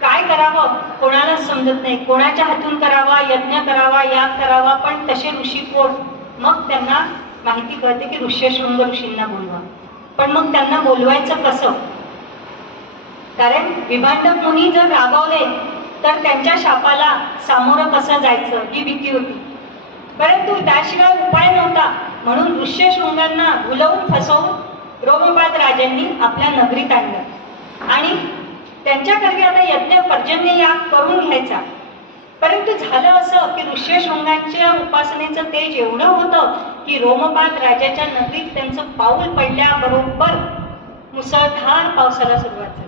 काय करावं कोणालाच समजत नाही. कोणाच्या हातून करावा, यज्ञ करावा, याग करावा, पण तसे ऋषी कोण? मग त्यांना माहिती कळते की ऋष्यशृंग ऋषींना बोलवा. पण मग त्यांना बोलवायचं कसं? कारण विभांडक मुनी जर रागावले तर त्यांच्या शापाला सामोरं कसं जायचं ही भीती होती. परंतु त्याशिवाय उपाय नव्हता. म्हणून ऋष्यशृंगांना भुलवून फसवून रोमपाद राजांनी आपल्या नगरीत आणलं आणि त्यांच्याकरवी आता यज्ञ पर्जन्य याग करून घ्यायचा. परंतु झालं असं की ऋष्यशृंगांच्या उपासनेचं तेज एवढं होतं की रोमपाद राजाच्या नगरीत त्यांचं पाऊल पडल्याबरोबर मुसळधार पावसाला सुरुवात झाली.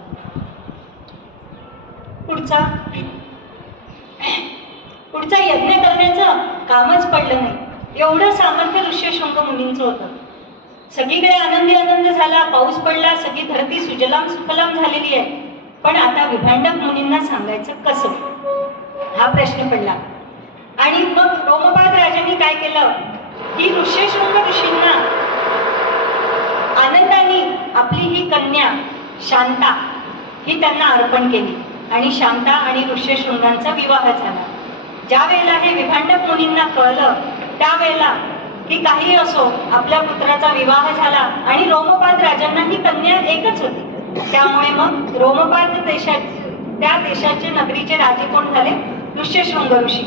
पुढचा यज्ञ करण्याचं कामच पडलं नाही. एवढं सामर्थ्य ऋष्यशृंग मुनींचं होतं. सगळीकडे आनंद झाला, पाऊस पडला, सगळी धरती सुजलाम सुफलाम झालेली आहे. पण आता विभांडक मुनींना सांगायचं कसं हा प्रश्न पडला. आणि मग रोमपाद राजांनी काय केलं की ऋष्यशृंग ऋषींना आनंदाने आपली ही कन्या शांता ही त्यांना अर्पण केली आणि शांता आणि ऋष्यशृंगांचा विवाह झाला. ज्या वेळेला हे विभांडक मुनींना कळलं त्यावेळेला की काही असो आपल्या पुत्राचा विवाह झाला आणि रोमपाद राजांना ही कन्या एकच होती. त्यामुळे मग रोमपाद त्या देशाचे नगरीचे राजे कोण झाले? ऋष्यशृंग ऋषी.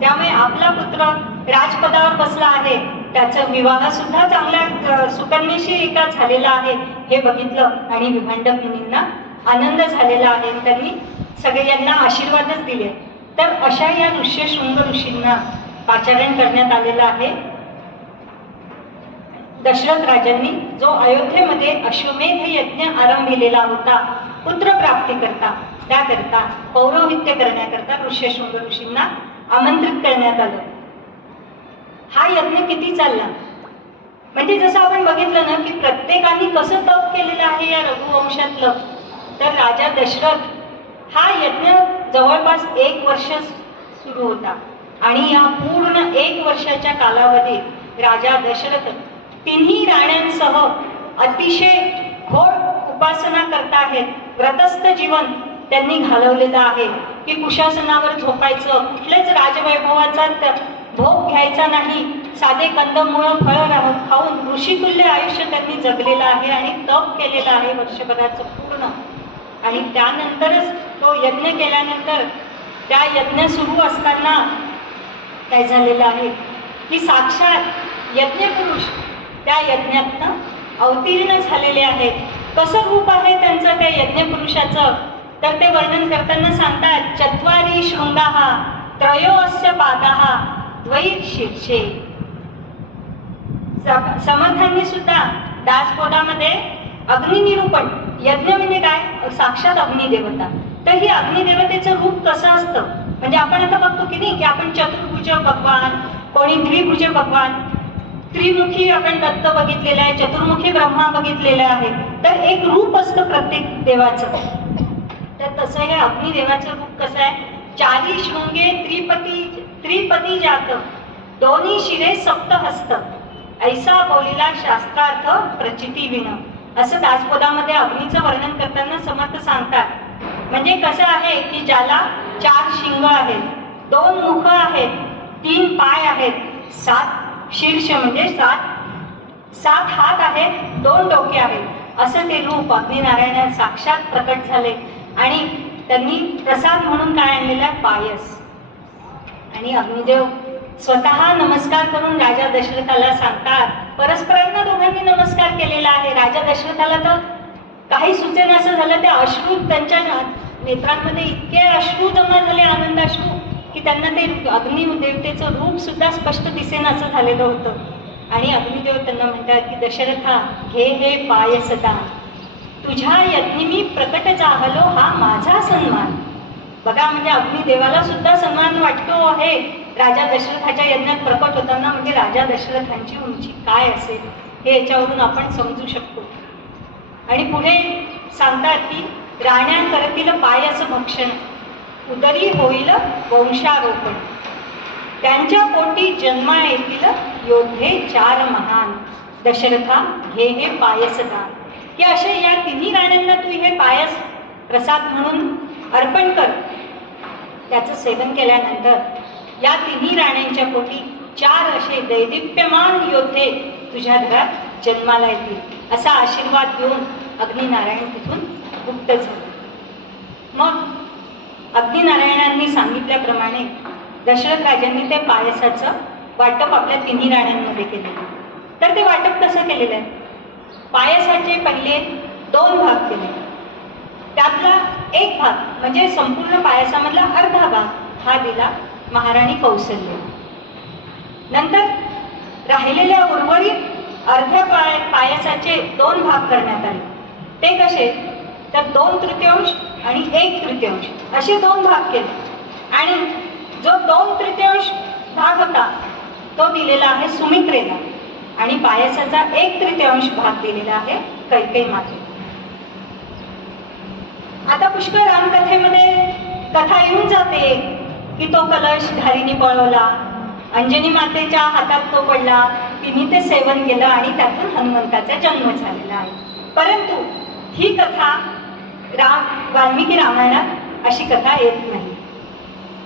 त्यामुळे आपला पुत्र राजपदावर बसला आहे, त्याचा विवाह सुद्धा चांगल्या सुकन्येशी एका झालेला आहे हे बघितलं आणि विभांडक मुनींना आनंद झालेला आहे. त्यांनी सगळ्यांना आशीर्वादच दिले. तर अशा या ऋष्यशृंग ऋषींना पाचारण करण्यात आलेलं आहे. दशरथ राजांनी जो अयोध्येमध्ये अश्वमेध यज्ञ आरंभिलेला होता पुत्र प्राप्ती करता, त्याकरता पौरोहित्य करण्याकरता ऋष्यशृंग ऋषींना आमंत्रित करण्यात आलं. हा यज्ञ किती चालला म्हणजे जसं आपण बघितलं ना की प्रत्येकाने कसं तप केलेलं आहे या रघुवंशातलं. तर राजा दशरथ हा यज्ञ जवळपास 1 वर्ष सुरू होता आणि या पूर्ण 1 वर्षाच्या कालावधीत राजा दशरथ 3 राण्यांसह अतिशय घोर उपासना करत आहेत. व्रतस्थ जीवन त्यांनी घालवलेलं आहे की कुशासनावर झोपायचं, कुठलेच राजवैभवाचा भोग घ्यायचा नाही, साधे कंदमुळं फळं खाऊन ऋषितुल्य आयुष्य त्यांनी जगलेलं आहे आणि तप केलेलं आहे वर्षभराचं पूर्ण. आणि त्यानंतरच तो यज्ञ केल्यानंतर त्या यज्ञ सुरू असताना काय झालेलं आहे की साक्षात यज्ञपुरुष त्या यज्ञातनं अवतीर्ण झालेले आहेत. कसं रूप आहे त्यांचं त्या यज्ञपुरुषाचं तर ते वर्णन करताना सांगतात, 4 शृंगाः त्रयोस्य पादाः द्वैर शीर्षे. समर्थांनी सुद्धा दासपोटामध्ये अग्निनिरूपण, यज्ञ म्हणजे काय? साक्षात अग्निदेवता. तर ही अग्निदेवतेचं रूप कसं असतं म्हणजे आपण आता बघतो की नाही की आपण चतुर्भुज भगवान, कोणी द्विभुज भगवान, त्रिमुखी आपण दत्त बघितलेलं आहे, चतुर्मुखी ब्रह्मा बघितलेलं आहे. तर एक रूप असतं प्रत्येक देवाचं. तर तसं हे अग्निदेवाचं रूप कसं आहे? चारी शृंगे त्रिपदी जात, दोन्ही शिरे सप्त हस्त, ऐसा बोलिला शास्त्रार्थ प्रचिती विन. असं दासबोधामध्ये अग्नीचं वर्णन करताना समर्थ सांगतात. म्हणजे कसं आहे की ज्याला 4 शिंग आहेत, 2 मुख आहेत, 3 पाय आहेत, 7 शीर्ष म्हणजे 7 हात आहेत, 2 डोके आहेत. असं ते रूप अग्निनारायण साक्षात प्रकट झाले आणि त्यांनी प्रसाद म्हणून काय आणलेला आहे? पायस. आणि अग्निदेव स्वतः नमस्कार करून राजा दशरथाला सांगतात. परस्परांना दोघांनी नमस्कार केलेला आहे. राजा दशरथाला तर काही सुचेना असं झालं, ते अश्रू त्यांच्या नेत्रांमध्ये इतके अश्रू जमा झाले, आनंदाश्रू, की त्यांना ते अग्निदेवतेचं रूप सुद्धा स्पष्ट दिसेना असं झालेलं होतं. आणि अग्निदेव त्यांना म्हणतात की दशरथा, घे हे पायसदा, तुझ्या यज्ञी मी प्रकट जाहलो, हा माझा सन्मान. बघा, म्हणजे अग्निदेवाला सुद्धा सन्मान वाटतो आहे राजा दशरथाच्या यज्ञात प्रकट होताना. म्हणजे राजा दशरथांची उंची काय असेल हे याच्यावरून आपण समजू शकतो. आणि पुढे सांगतात की राण्या करतील पायस भक्षण, उदरी होईल वंशारोपण, त्यांच्या पोटी जन्मा येतील योद्धे 4 महान, दशरथा घे हे पायस दान. की असे या तिन्ही राण्यांना तू हे पायस प्रसाद म्हणून अर्पण कर. त्याचं सेवन केल्यानंतर या तिन्ही राण्यांच्या पोटी 4 असे दैदिप्यमान योद्धे तुझ्या घरात जन्माला येतील. असा आशीर्वाद देऊन अग्निनारायण तिथून मुक्त झाले. मग अग्निनारायणांनी सांगितल्याप्रमाणे दशरथ राजांनी ते पायसाचं वाटप आपल्या तिन्ही राण्यांमध्ये केले. तर ते वाटप कसं केलेलं आहे? पायसाचे पहिले 2 भाग केले. त्यातला एक भाग म्हणजे संपूर्ण पायसामधला अर्धा भाग हा दिला महाराणी कौसल्य. नंतर राहिलेल्या उर्वरित अर्ध्या पायसाचे 2 भाग करण्यात आले. ते कसे? तर 2/3 आणि 1/3 असे 2 भाग केले. आणि जो 2/3 भाग होता तो दिलेला आहे सुमित्रेला आणि पायसाचा 1/3 भाग दिलेला आहे कैकेयी मातेला. आता पुष्कळ रामकथेमध्ये कथा येऊन जाते की तो कलश धारीने पळवला, अंजनी मातेच्या हातात तो पडला, तिने ते सेवन केलं आणि त्यातून हनुमंताचा जन्म झालेला आहे. परंतु ही कथा वाल्मिकी रामायणात अशी कथा येत नाही.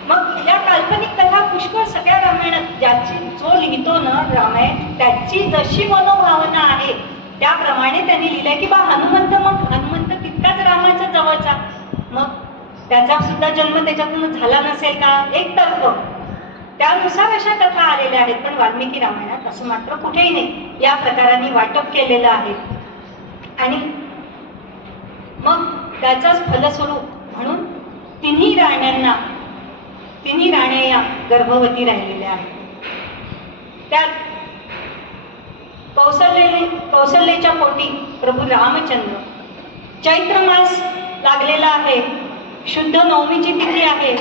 मग या काल्पनिक कथा पुष्कळ सगळ्या रामायणात, ज्याची जो लिहितो ना रामायण, त्याची जशी मनोभावना आहे त्याप्रमाणे त्यांनी लिहिलंय की बा हनुमंत तितकाच रामाच्या जवळचा, मग त्याचा सुद्धा जन्म त्याच्यातून झाला नसेल का? एक तर्क. त्यानुसार अशा कथा आलेल्या आहेत. पण वाल्मिकी रामायणात असं मात्र कुठेही नाही. या प्रकाराने वाटप केलेलं आहे. आणि मग त्याचाच फलस्वरूप म्हणून तिन्ही राण्या या गर्भवती राहिलेल्या आहेत. त्यात कौसल्याच्या पोटी प्रभू रामचंद्र, चैत्र मास लागलेला आहे, शुद्ध नवमीची तिथी आहे.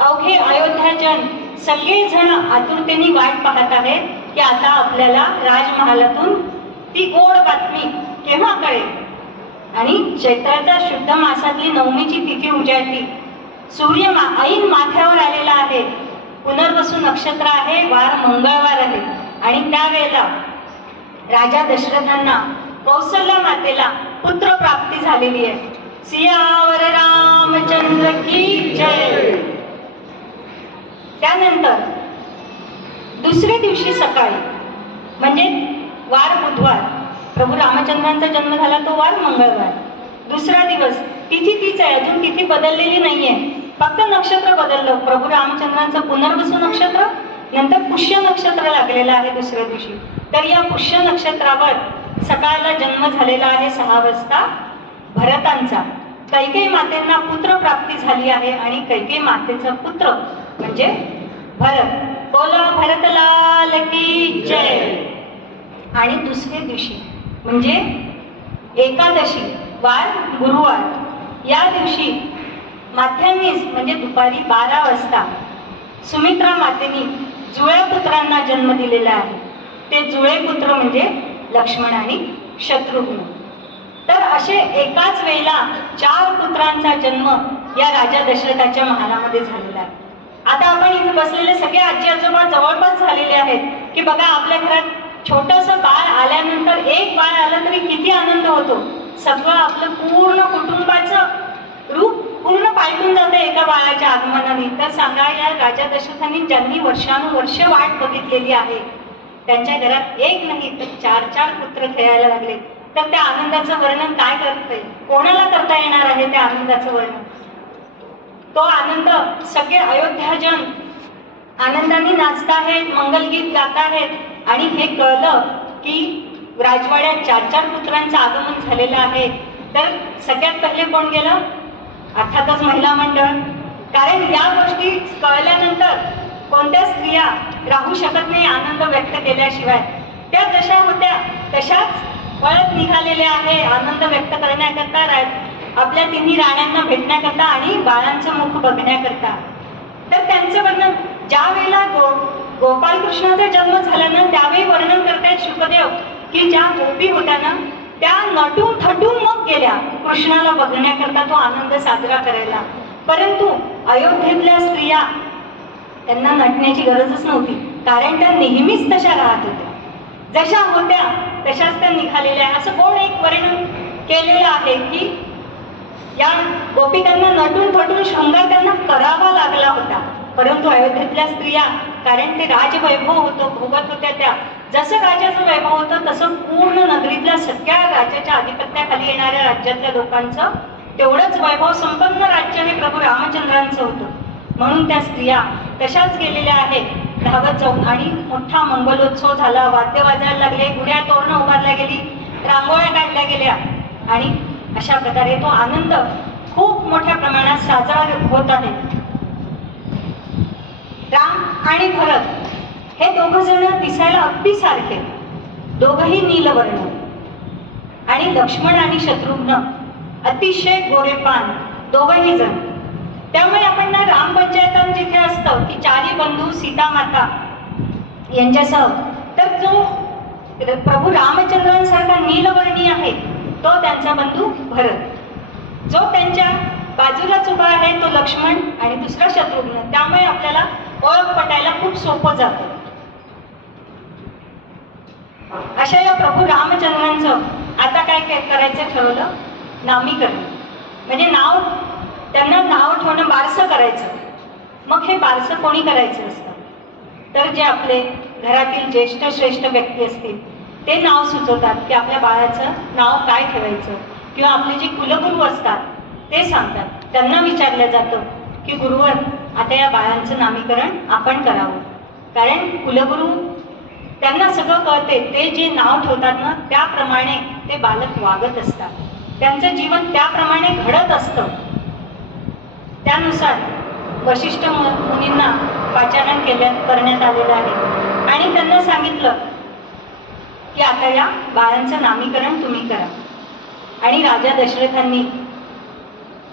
अवघे अयोध्याजन सगळेजण आतुरतेने वाट पाहत आहेत की आता आपल्याला राजमहालातून ती गोड बातमी केव्हा कळेल. आणि चैत्राच्या शुद्ध मासातली नवमीची तिथी उजाडली. सूर्य ऐन माथ्यावर आलेला आहे. पुनर्वसू नक्षत्र आहे, वार मंगळवार आहे. आणि त्यावेळेला राजा दशरथांना कौसल्या मातेला पुत्र प्राप्ती झालेली आहे. सियावर रामचंद्र की जय. त्यानंतर दुसऱ्या दिवशी सकाळी म्हणजे वार बुधवार, प्रभू रामचंद्रांचा जन्म झाला तो वार मंगळवार. दुसरा दिवस, तिथी तीच आहे, अजून तिथी बदललेली नाहीये, फक्त नक्षत्र बदललं. प्रभू रामचंद्रांचं पुनर्वसू नक्षत्र, नंतर पुष्य नक्षत्र लागलेलं आहे दुसऱ्या दिवशी. तर या पुष्य नक्षत्रावर सकाळला जन्म झालेला आहे 6 वाजता भरतांचा. कैकेयी मातेंना पुत्र प्राप्ती झाली आहे आणि कैकेयी मातेचा पुत्र म्हणजे भरत. बोला भरतलाल की जय. आणि दुसऱ्या दिवशी म्हणजे एकादशी, वार गुरुवार, या दिवशी माध्यान्नीच म्हणजे दुपारी 12 वाजता सुमित्रा मातेनी जुळ्या पुत्रांना जन्म दिलेला आहे. ते जुळे पुत्र म्हणजे लक्ष्मण आणि शत्रुघ्न. तर असे एकाच वेळेला 4 पुत्रांचा जन्म या राजा दशरथाच्या महालामध्ये झालेला आहे. आता आपण इथे बसलेले सगळे आजी आजोबा जवळपास झालेले आहेत की बघा, आपल्या घरात छोटंसं बाळ आल्यानंतर एक बाळ आलं तरी किती आनंद होतो. सगळं आपलं पूर्ण कुटुंबाचं रूप पूर्ण पालटून जातं एका बाळाच्या आगमनाने. तर सांगा, या राजा दशरथांनी ज्यांनी वर्षानुवर्ष वाट बघितलेली आहे, त्यांच्या घरात एक नाही तर 4 पुत्र खेळायला लागले. तर त्या आनंदाचं वर्णन काय करता येईल? कोणाला करता येणार आहे त्या आनंदाचं वर्णन? तो आनंद सगळे अयोध्याजन आनंदाने नाचताहेत, मंगलगीत गात आहेत. आणि हे कळलं की राजवाड्यात 4 पुत्रांचं आगमन झालेलं आहे. तर सगळ्यात पहिले कोण गेलं? अर्थातच महिला मंडळ. कारण या गोष्टी कळल्यानंतर कोणत्या स्त्रिया राहू शकत नाही आनंद व्यक्त केल्याशिवाय. त्या जशा होत्या तशाच पळत निघालेल्या आहे आनंद व्यक्त करण्याकरता, आपल्या तिन्ही राण्यांना भेटण्याकरता आणि बाळांचं मुख बघण्याकरता. तर त्यांचं वर्णन ज्या वेळेला गोपालकृष्णाचा जन्म झाला ना, त्यावेळी वर्णन करतायत शुकदेव की ज्या गोपी होत्या ना, त्या नटून थटून मग गेल्या कृष्णाला बघण्याकरता, तो आनंद साजरा करायला. परंतु अयोध्येतल्या स्त्रिया, त्यांना नटण्याची गरजच नव्हती, कारण त्या नेहमीच तशा राहत होत्या. जशा होत्या तशाच त्या निघालेल्या. असं कोण एक वर्णन केलेलं आहे की या गोपिकांना नटून थटून शृंगार त्यांना करावा लागला होता. परंतु अयोध्येतल्या स्त्रिया, कारण ते राजवैभव होतं, भोगत होत्या. त्या जसं राजाचं वैभव होतं तसं पूर्ण नगरीतल्या सगळ्या राज्याच्या आधिपत्याखाली येणाऱ्या राज्यातल्या लोकांचं तेवढंच वैभव संपन्न राज्य हे प्रभू रामचंद्रांचं होतं. म्हणून त्या स्त्रिया तशाच गेलेल्या आहेत धावत जाऊन. आणि मोठा मंगलोत्सव झाला, वाद्य वाजायला लागले, गुढ्या तोरणं उभारल्या गेली, रांगोळ्या काढल्या गेल्या. आणि अशा प्रकारे तो आनंद खूप मोठ्या प्रमाणात साजरा होत आहे. राम आणि भरत हे दोघं जण दिसायला अगदी सारखे, दोघंही नीलवर्ण. आणि लक्ष्मण आणि शत्रुघ्न अतिशय गोरेपान, दोघंही जण. त्यामुळे आपण ना रामपंचायतन जिथे असतं की 4 बंधू सीतामाता यांच्यासह, तर जो प्रभू रामचंद्रांसारखा नीलवर्णी आहे तो त्यांचा बंधू भरत. जो त्यांच्या बाजूलाच उभा आहे तो लक्ष्मण आणि दुसरा शत्रुघ्न. त्यामुळे आपल्याला ओळख पटायला खूप सोपं जातं. अशा या प्रभू रामचंद्रांचं आता काय करायचं ठरवलं? नामीकरण. म्हणजे त्यांना नाव ठेवणं, बारसं करायचं. मग हे बारसं कोणी करायचं असतं? तर जे आपले घरातील ज्येष्ठ श्रेष्ठ व्यक्ती असतील ते नाव सुचवतात की आपल्या बाळाचं नाव काय ठेवायचं. किंवा आपले जे कुलगुरू असतात ते सांगतात. त्यांना विचारलं जातं की गुरुवर, आता या बाळांचं नामीकरण आपण करावं. कारण कुलगुरू त्यांना सगळं कळते. ते जे नाव ठेवतात ना त्याप्रमाणे ते बालक वागत असतात. त्यांचं जीवन त्याप्रमाणे घडत असतं. त्यानुसार वशिष्ठ मुनींना पाचारण करण्यात आलेलं आहे. आणि त्यांना सांगितलं की आता या बाळांचं नामीकरण तुम्ही करा. आणि राजा दशरथांनी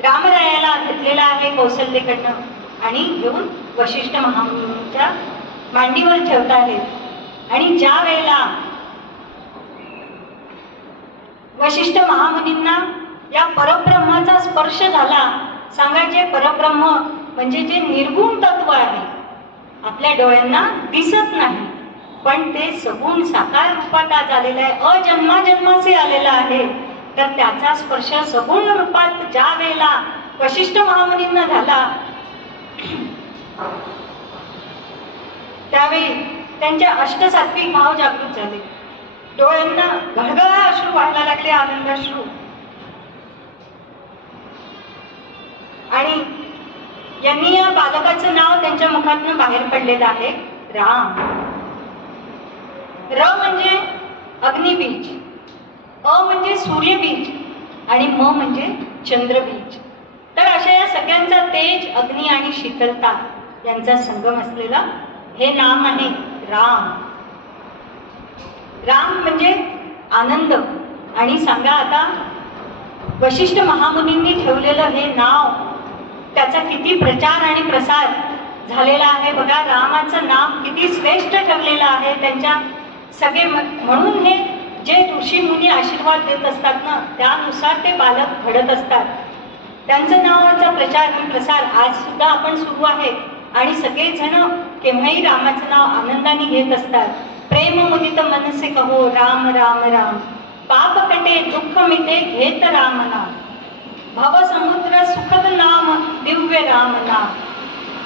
रामरायाला घेतलेला आहे कौशल्येकडनं आणि घेऊन वशिष्ठ महामुनींच्या मांडीवर ठेवत आहेत. आणि ज्या वेळेला वशिष्ठ महामुनींना या परब्रह्माचा स्पर्श झाला, सांगा, जे परब्रह्म म्हणजे जे निर्गुण तत्व आहे, आपल्या डोळ्यांना दिसत नाही पण ते सगुण साकार रूपात आज आलेलं आहे, अजन्माजन्माचे आलेलं आहे. तर त्याचा स्पर्श सगुण रूपात ज्या वेळेला वशिष्ठ महामुनींना झाला, त्यावेळी त्यांचे अष्टसात्विक भाव जागृत झाले. डोळ्यांना घळघळा अश्रू व्हायला लागले, आनंदाश्रू. आणि यांनी या बालकाचं नाव त्यांच्या मुखातून बाहेर पडलेलं आहे, राम. र म्हणजे अग्निबीज, अ म्हणजे सूर्यबीज आणि म म्हणजे चंद्रबीज. तर अशा या सगळ्यांचा तेज, अग्नी आणि शीतलता यांचा संगम असलेला हे नाम आहे राम. राम म्हणजे आनंद. आणि सांगा आता, वशिष्ठ महामुनींनी ठेवलेलं हे नाव त्याचा किती प्रचार आणि प्रसार झालेला आहे बघा. रामाचं नाम किती श्रेष्ठ ठरलेलं आहे. त्यांच्या सगळे म्हणून हे जे ऋषी मुनी आशीर्वाद देत असतात ना, त्यानुसार ते बालक घडत असतात. त्यांचं नावाचा प्रचार आणि प्रसार आज सुद्धा आपण सुरू आहे आणि सगळेजण केव्हाही रामाचं नाव आनंदाने घेत असतात. प्रेम मुदित मनसे कहो राम राम राम, पाप कटे दुःख मिटे घेत राम नाम, भव समुद्र सुखद नाम दिव्य राम नाम,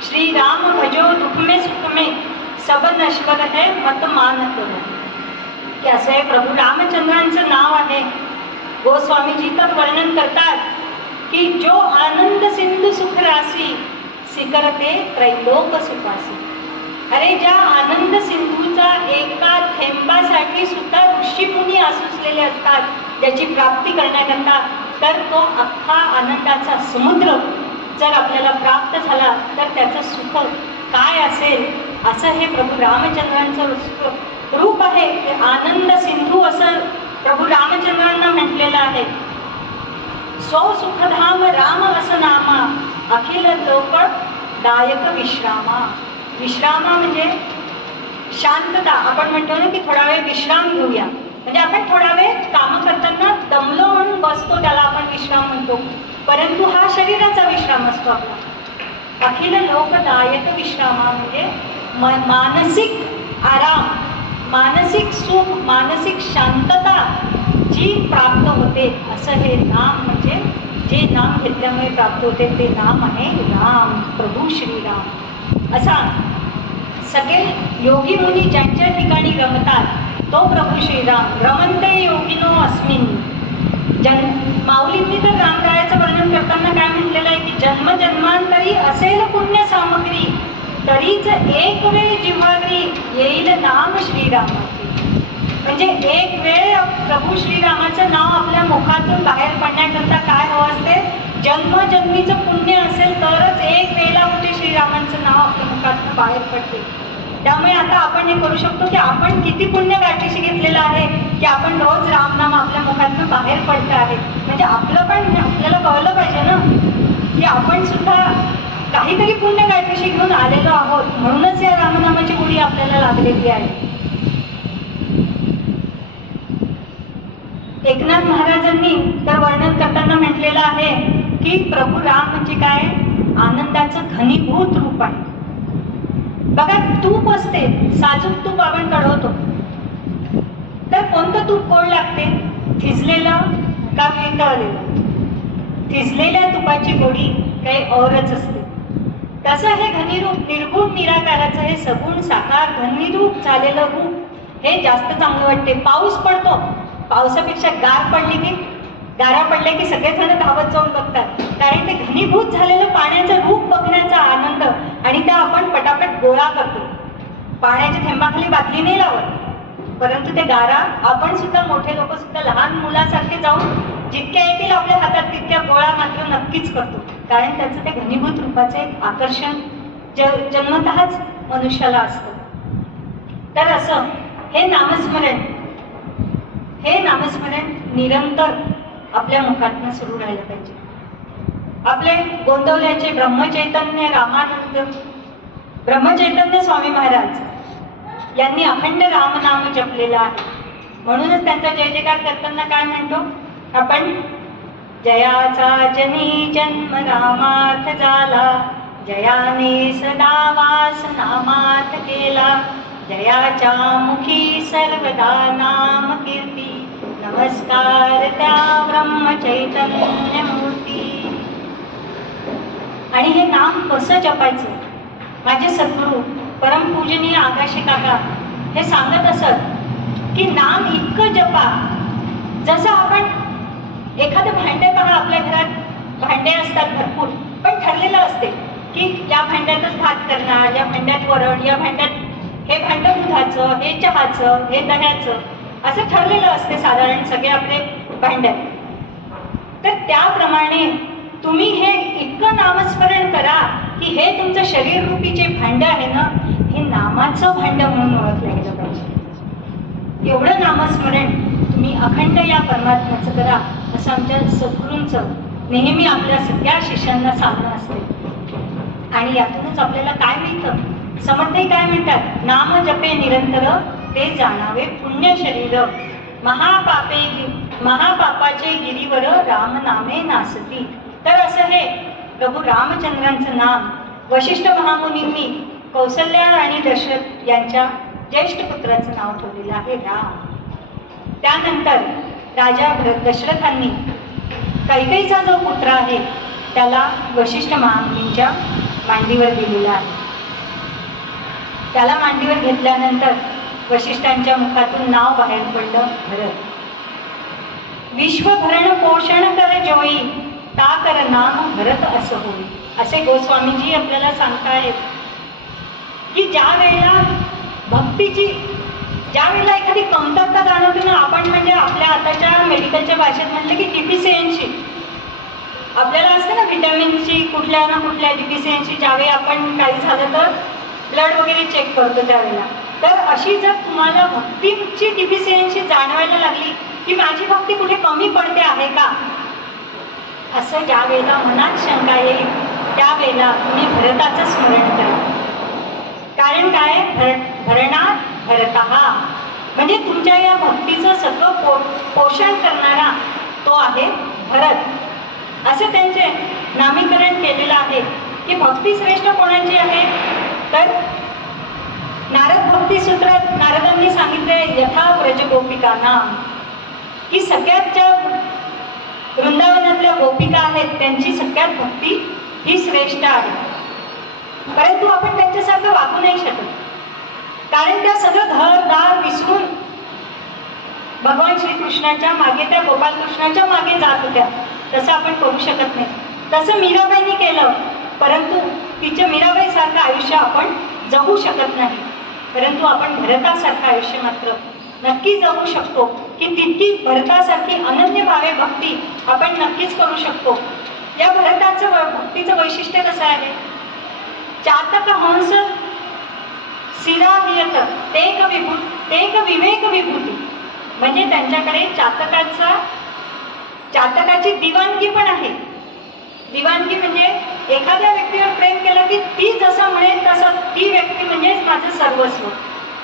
श्री राम भजो दुख में सुख में सब नश्वर है मत मान करो. की असं हे प्रभू रामचंद्रांचं नाव आहे. गोस्वामीजी तर वर्णन करतात की जो आनंद सिंधू सुख रासी, सिकरते त्रैलोक सुखासी. अरे ज्या आनंद सिंधूचा एका थेंबासाठी सुद्धा ऋषीमुनी आसुसलेले असतात ज्याची प्राप्ती करण्याकरता, तर तो अख्खा आनंदाचा समुद्र जर आपल्याला प्राप्त झाला तर त्याचं सुख काय असेल, असं हे प्रभू रामचंद्रांचं रूप आहे. ते आनंद सिंधू असं प्रभू रामचंद्रांना म्हटलेलं आहे. सो सुखधाम राम वसनामा, अखिल लोक दायक विश्रामा. विश्रामा म्हणजे शांतता. आपण म्हणतो ना की थोडा वेळ विश्राम घेऊया, म्हणजे आपण थोडा वेळ काम करताना दमलो म्हणून बसतो, त्याला आपण विश्राम म्हणतो. परंतु हा शरीराचा विश्राम असतो आपला. अखिल लोकदायक विश्रामा म्हणजे मानसिक आराम, मानसिक सुख, मानसिक शांतता जी प्राप्त होते, असं हे नाम म्हणजे जे नाम घेतल्यामुळे प्राप्त होते ते नाम आहे राम, प्रभू श्रीराम. असा सगळे योगी मुनी ज्यांच्या ठिकाणी रमतात तो प्रभू श्रीराम. रमन्ते योगिनो अस्मिन्. माऊलींनी तर रामरायाचं वर्णन करताना काय म्हटलेलं आहे की जन्मजन्मांतरी असेल पुण्य सामग्री, तरीच एक वेळ जिव्हारी येईल नाम श्रीरामाचे. म्हणजे एक वेळ प्रभू श्रीरामाचं नाव आपल्या मुखातून बाहेर पडण्याकरता काय हवं असते, जन्मजन्मीचं पुण्य असेल तरच एक वेळेला म्हणजे श्रीरामांचं नाव आपल्या मुखातून बाहेर पडते. त्यामुळे आता आपण हे करू शकतो की आपण किती पुण्य गाठीशी घेतलेलं आहे की आपण रोज रामनाम आपल्या मुखातून बाहेर पडतं आहे. म्हणजे आपलं पण आपल्याला कळलं पाहिजे ना की आपण सुद्धा काहीतरी पुण्य गाठीशी घेऊन आलेलो आहोत, म्हणूनच या रामनामाची गोडी आपल्याला लागलेली आहे. एकनाथ महाराजांनी तर वर्णन करताना म्हटलेलं आहे की प्रभू राम म्हणजे काय, आनंदाचं घनीभूत रूप आहे. बघा तूप असते, साजूक तूप आपण कढवतो, तर कोणतं तूप गोड लागते, थिजलेलं का वितळलेलं? थिजलेल्या तुपाची गोडी काही औरच असते. तसं हे घनीरूप निर्गुण निराकाराचं हे सगुण साकार घनीरूप झालेलं रूप हे जास्त चांगलं वाटते. पाऊस पडतो, पावसापेक्षा गार पडली की गारा पडल्या की सगळेजण धावत जाऊन बघतात, कारण ते घनीभूत झालेलं पाण्याचं रूप बघण्याचा आनंद. आणि त्या आपण पटापट गोळा करतो. पाण्याच्या थेंबाखाली बादली नाही लावत, परंतु ते गारा आपण सुद्धा, मोठे लोक सुद्धा लहान मुलासारखे जाऊन जितक्या येतील आपल्या हातात तितक्या गोळा मात्र नक्कीच करतो, कारण त्याचं ते घनीभूत रूपाचं एक आकर्षण जन्मतःच मनुष्याला असतं. तर असं हे नामस्मरण निरंतर आपल्या मुखातनं सुरू राहिलं पाहिजे. आपले गोंदवल्याचे ब्रह्मचैतन्य स्वामी महाराज यांनी अखंड रामनाम जपलेला आहे. म्हणूनच त्यांचा जय जयकार करताना काय म्हणतो आपण, जयाचा जनी जन्म रामात झाला, जयाने सदा वास नामात केला, जयाच्या मुखी सर्वदा नाम कीर्ती, नमस्कार त्या ब्रह्मचैतन्य मूर्ती. आणि हे नाम कसं जपायचं, माझे सद्गुरू परमपूजनीय आकाशी काका हे सांगत असत की नाम इतकं जपा जसं आपण एखादं भांडे, पहा आपल्या घरात भांडे असतात भरपूर, पण ठरलेलं असते की या भांड्यातच भात करणार, या भांड्यात वरण, या भांड्यात हे भांडं दुधाचं, हे चहाचं, हे दह्याचं, असं ठरलेलं असते साधारण सगळे आपले भांड्यात. तर त्याप्रमाणे तुम्ही हे इतकं नामस्मरण करा की हे तुमचं शरीर रूपी जे भांडं आहे ना, हे नामाचं भांडं म्हणून ओळखलं गेलं पाहिजे. एवढं नामस्मरण तुम्ही अखंड या परमात्म्याचं करा, असं आमच्या सद्गुरूंचं नेहमी आपल्या सगळ्या शिष्यांना सांगणं असते. आणि यातूनच आपल्याला काय मिळतं? समर्थही काय म्हणतात? नाम जपे निरंतर ते जाणावे पुण्य शरीर, महापापाचे गिरीवर राम नामे नासती. तर असं हे प्रभू रामचंद्रांचं नाम वशिष्ठ महामुनींनी कौसल्या आणि दशरथ यांच्या ज्येष्ठ पुत्राचं नाव ठेवलेलं आहे राम. त्यानंतर राजा दशरथांनी कैकेयीचा जो पुत्र आहे त्याला वशिष्ठ महामुनींच्या मांडीवर दिलेला आहे. त्याला मांडीवर घेतल्यानंतर वशिष्ठांच्या मुखातून नाव बाहेर पडलं भरत. विश्वभरण पोषण कर जोई, ता कर नाम भरत असं होई. असे गोस्वामीजी आपल्याला सांगतायत की ज्या वेळेला भक्तीची, ज्या वेळेला एखादी कमतरता जाणवते ना, आपण म्हणजे आपल्या आताच्या मेडिकलच्या भाषेत म्हटलं की डिफिशियन्सी आपल्याला असते ना, व्हिटॅमिनची कुठल्या ना कुठल्या डिफिशियन्सी, ज्यावेळी आपण काही झालं तर ब्लड वगैरे चेक करतो त्यावेळेला. तर अशी जर तुम्हाला भक्तीची डिफिशियन्सी जाणवायला लागली की माझी भक्ती कुठे कमी पडते आहे का, असं ज्या वेळेला मनात शंका येईल त्यावेळेला तुम्ही भरताचं स्मरण करा. कारण काय? भरणात भरतहा, म्हणजे तुमच्या या भक्तीचं सगळं पोषण करणारा तो आहे भरत. असं त्यांचे नामीकरण केलेलं आहे की भक्ती श्रेष्ठ कोणाची आहे? तर नारद भक्ती सूत्रात नारदांनी सांगितले यथा व्रज गोपिका नाम, की सगळ्यात ज्या वृंदावनातल्या गोपिका आहेत त्यांची सगळ्यात भक्ती ही श्रेष्ठ आहे. परंतु आपण त्यांच्यासारखं वागू नाही शकत, कारण त्या सगळं घरदार विसरून भगवान श्रीकृष्णाच्या मागे, त्या गोपालकृष्णाच्या मागे जात होत्या. तसं आपण करू शकत नाही. तसं मीराबाईंनी केलं, परंतु तिच्या मीराबाईसारखं आयुष्य आपण जगू शकत नाही. परंतु आपण भरतासारखं आयुष्य मात्र नक्की जगू शकतो, की तितकी भरतासारखी अनन्य भावे भक्ती आपण नक्कीच करू शकतो. या भरताचं भक्तीचं वैशिष्ट्य कसं आहे? चातक हंस सिराहियत तेक विवेक विभूती, म्हणजे त्यांच्याकडे चातकाची दिवाणगी पण आहे. दिवाणगी म्हणजे एखाद्या व्यक्तीवर प्रेम केलं की ती जसं म्हणेल तसं ती व्यक्ती म्हणजेच माझं सर्वस्व.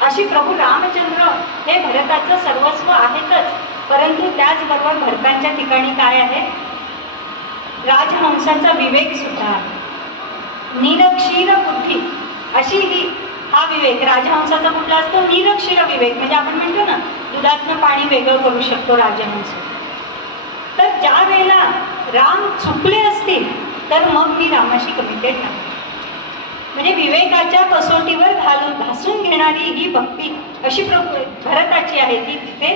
अशी प्रभू रामचंद्र हे भरताचं सर्वस्व आहेतच, परंतु त्याचबरोबर भरतांच्या ठिकाणी काय आहे? राजहंसाचा विवेक सुद्धा आहे. निरक्षीर बुद्धी अशी ही हा विवेक राजहंसाचा कुठला असतो? निरक्षीर विवेक, म्हणजे आपण म्हणतो ना दुधातनं पाणी वेगळं करू शकतो राजहंस. तर ज्या वेळेला राम चुकले असतील तर मग मी रामाशी कमिटेड नाही. म्हणजे विवेकाच्या कसोटीवर घासून घेणारी ही भक्ती अशी भरताची आहे. ती तिथे